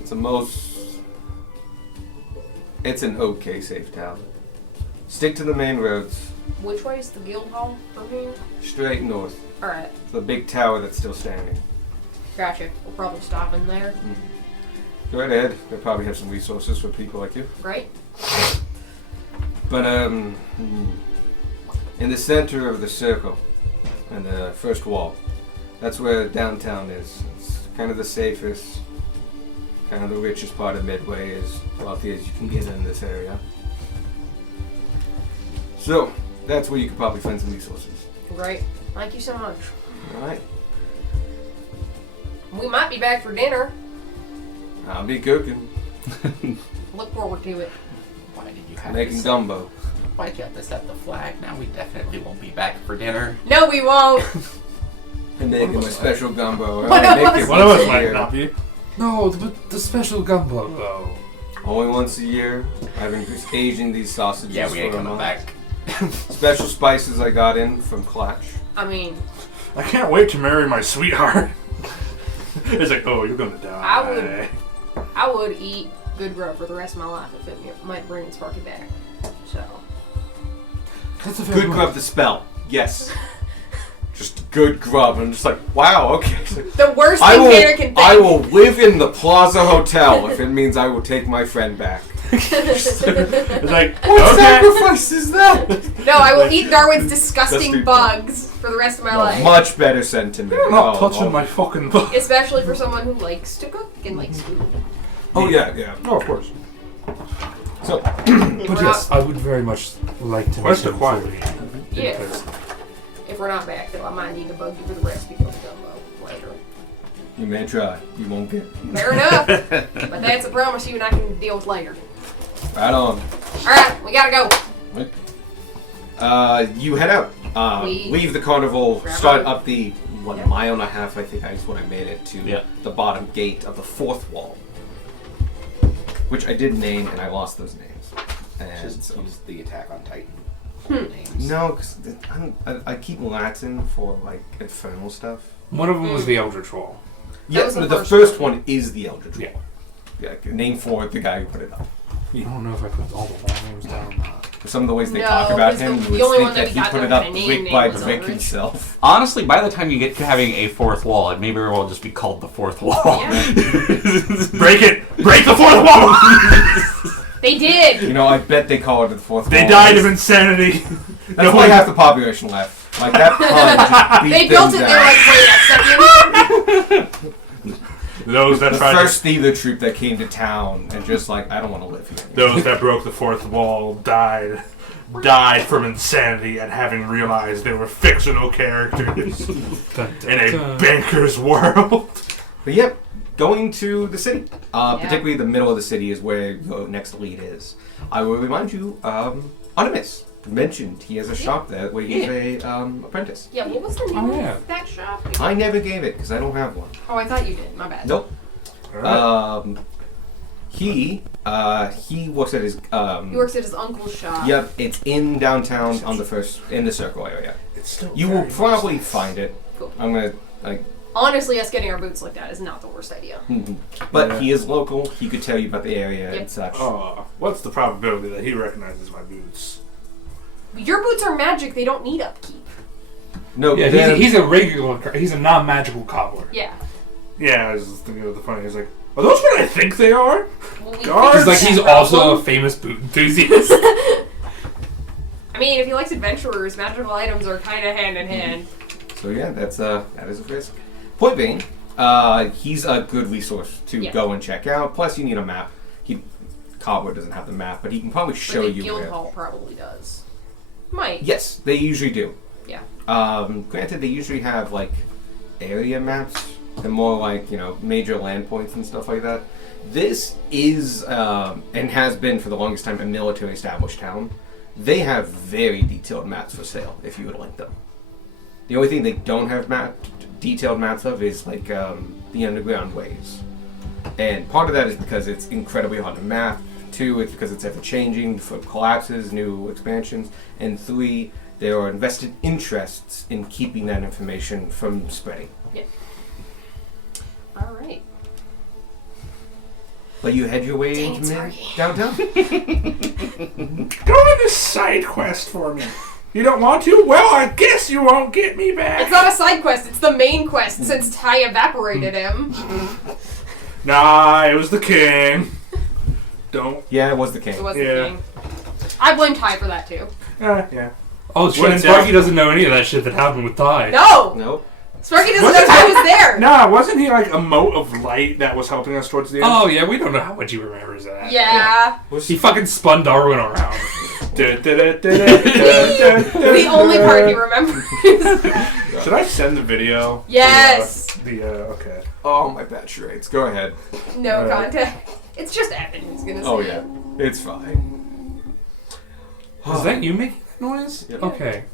an okay safe town. Stick to the main roads, Which way is the guild hall from here? straight north. All right. The big tower that's still standing. Gotcha. We'll probably stop in there. Go right ahead. They probably have some resources for people like you. Right? But in the center of the circle, and the first wall, that's where downtown is. It's kind of the safest, kind of the richest part of Midway, as wealthy as you can get in this area. So that's where you could probably find some resources. Right. Thank you so much. All right, We might be back for dinner. I'll be cooking, Look forward to it. Why did you have making to gumbo. Why'd you have to set the flag? Now we definitely won't be back for dinner. No, we won't. And making a special gumbo. One I of make us- it One of once us a might year. not be. No, but the special gumbo though. Only once a year. I've been aging these sausages Yeah, we ain't for a coming month. back. Special spices I got in from Clutch. I mean, I can't wait to marry my sweetheart. It's like, oh, you're gonna die. I would eat good grub for the rest of my life if it might bring Sparky back. So. That's a fair Good point. grub to spell. Yes. Just good grub. I'm just like, wow, okay. The worst I thing Tanner can think. I will live in the Plaza Hotel if it means I will take my friend back. It's like, What okay. sacrifice is that? No, I will eat Darwin's disgusting Disgusting bugs for the rest of my life. Much better sentiment. I'm not Oh, touching oh. my fucking book. Especially for someone who likes to cook and likes food. Oh yeah, yeah. Oh, of course. So But We're yes, I would very much like to Where's meet the him choir? fully. Yeah. Because If we're not back, though, I might need to bug you for the recipe of the gumbo later. you may try. You won't get. Fair enough. But that's a promise you and I can deal with later. Right on. Alright, we gotta go. You head out. We Leave the carnival. grab Start our- up the Yeah. mile and a half. I think is what I made it to. Yeah. The bottom gate of the fourth wall, which I did name, and I lost those names. And Just so, use the Attack on Titan names. no, because I keep Latin for like infernal stuff. one of them was the Eldritch Wall. Yeah, was the the first first one is the Eldritch Yeah. Wall. Yeah, name for the guy who put it up. I don't know if I put all the wall names down. Some of the ways they No, talk about because him, the- you the only would one think that that we he got put it that up had a name brick by was brick Eldritch. himself. Honestly, by the time you get to having a fourth wall, it may very well just be called the fourth wall. Yeah. Break it! Break the fourth wall! They did! You know, I bet they call it the fourth They wall. died of insanity. That's why half the population left. Like that pun just beat They them built it, down. they were like, wait a second. Those that The tried first theater troupe that came to town and just like, I don't want to live here. those that broke the fourth wall died from insanity at having realized they were fictional characters Dun, dun, in a dun. banker's world. But yep, going to the city. Yeah. Particularly the middle of the city is where the next lead is. I will remind you, Artemis, mentioned he has a shop there where he's a apprentice. Yeah, what was the name Oh, yeah. of that shop? I never gave it because I don't have one. Oh, I thought you did. My bad. Nope. Alright. He works at his He works at his uncle's shop. Yep, it's in downtown on in the circle area. It's still You will very probably nice. find it. Cool. I'm gonna like, Honestly, us getting our boots looked at is not the worst idea. but Yeah. he is local. He could tell you about the area Yep. and such. What's the probability that he recognizes my boots? Your boots are magic. They don't need upkeep. No, Yeah, they're- he's a regular. He's a non-magical cobbler. Yeah. Yeah, I was just thinking of the funny. He's like, are those what I think they are? Well, we Guards? He's like fixed he's that also problem. a famous boot enthusiast. I mean, if he likes adventurers, magical items are kind of hand in hand. So yeah, that is a risk. Point being, he's a good resource to Yeah. go and check out. Plus, you need a map. Cobbler doesn't have the map, but he can probably show Like the you guild where. hall probably does. Might. Yes, they usually do. Yeah. Granted, they usually have like area maps. They're more like major land points and stuff like that. This is and has been for the longest time a military established town. They have very detailed maps for sale if you would like them. The only thing they don't have detailed maps of is like the underground ways. And part of that is because it's incredibly hard to map. 2, it's because it's ever changing for collapses, new expansions. And 3, there are invested interests in keeping that information from spreading. All right. But you head your way Dang it, into Sparky. downtown. Go on this side quest for me. You don't want to? Well, I guess you won't get me back. It's not a side quest. It's the main quest since Ty evaporated him. Nah, it was the king. Don't. Yeah, it was the It king. was Yeah. the king. I blame Ty for that too. Yeah. Oh When shit! in Sparky doubt- doesn't know any of that shit that happened with Ty. No! Nope. Sparky doesn't Wasn't know Ty was there! Nah, wasn't he like a mote of light that was helping us towards the end? Oh yeah, we don't know how much he remembers that. Yeah. He fucking spun Darwin around. The only part he remembers. Should I send the video? Yes. Okay. Oh, my bad charades. Go ahead. No contact. It's just Evan who's gonna say Oh, it. yeah. It's fine. Is that you making that noise? Yep. Okay.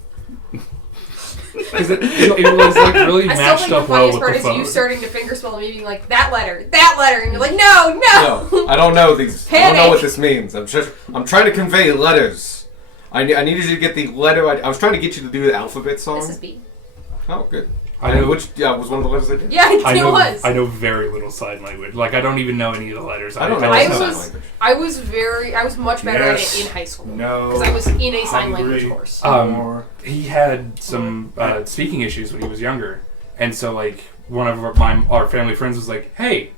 Because it was like really I still matched think the up well funniest with part the is phone. you starting to fingerspell me being like, that letter, and you're like, no! No, I don't know these. I don't know Panic. what this means. I'm trying to convey letters. I needed you to get the letter. I was trying to get you to do the alphabet song. This is B. Oh, good. I know which was one of the letters I did. Yeah, I it know, was. I know very little sign language. Like I don't even know any of the letters. I don't know. I sign was- language. I was much better Yes. at it in high school. No. Because I was in a sign Hungry. language course. More. He had some speaking issues when he was younger, and so like one of our family friends was like, "Hey,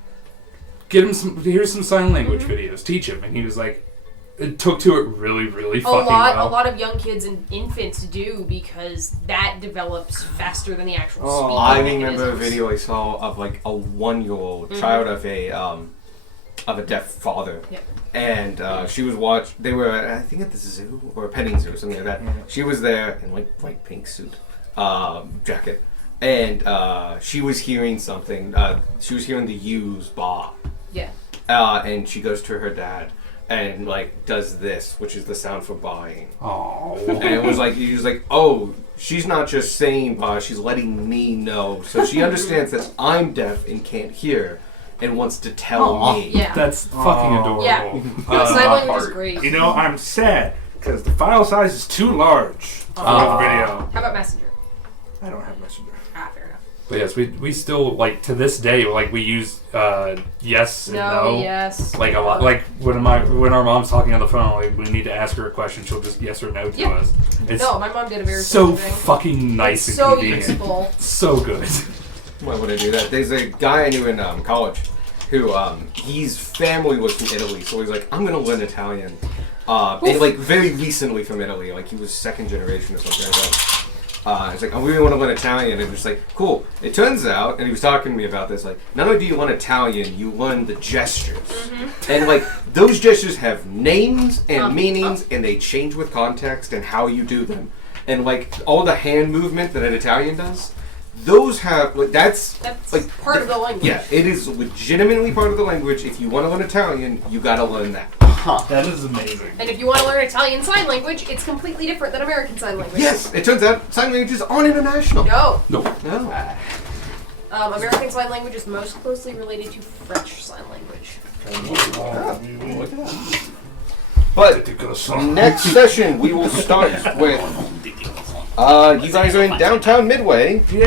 get him some. Here's some sign language videos. Teach him." And he was like, it took to it really, really A fucking well. lot of young kids and infants do because that develops faster than the actual Oh, speaking I remember a mechanisms. video I saw of like a 1-year-old child of a deaf father. Yep. And she was they were, I think, at the zoo or a petting zoo or something like that. She was there in like bright pink suit, jacket, and she was hearing something. She was hearing the U's ba. Yeah. And she goes to her dad and like does this, which is the sound for buying. Oh. And it was like he was like, oh, she's not just saying ba, she's letting me know. So she understands that I'm deaf and can't hear, and wants to tell me. Yeah. That's fucking Oh. adorable. Yeah. No, sign language is great. You know, I'm sad because the file size is too large for the video. How about Messenger? I don't have Messenger. Ah, fair enough. But yes, we still like to this day like we use yes and No, no. yes. Like a lot, like when our mom's talking on the phone, like we need to ask her a question, she'll just yes or no to Yeah. us. It's No, my mom did a very so similar thing. fucking nice It's and so convenient. useful. So good. Why would I do that? There's a guy I knew in college who his family was from Italy, so he's like, I'm gonna learn Italian. And like very recently from Italy, like he was second generation or something like that. He's like, I really want to learn Italian, and it's like, cool. It turns out, and he was talking to me about this, like, not only do you learn Italian, you learn the gestures, and like those gestures have names and meanings, and they change with context and how you do them, and like all the hand movement that an Italian does, those have like that's like part of the language. Yeah, it is legitimately part of the language. If you want to learn Italian, you gotta learn that. That is amazing. And if you want to learn Italian Sign Language, it's completely different than American Sign Language. Yes, it turns out sign languages aren't international. No. Nope. No. American Sign Language is most closely related to French Sign Language. Look at that. But next session we will start with you guys are in downtown Midway. Yeah.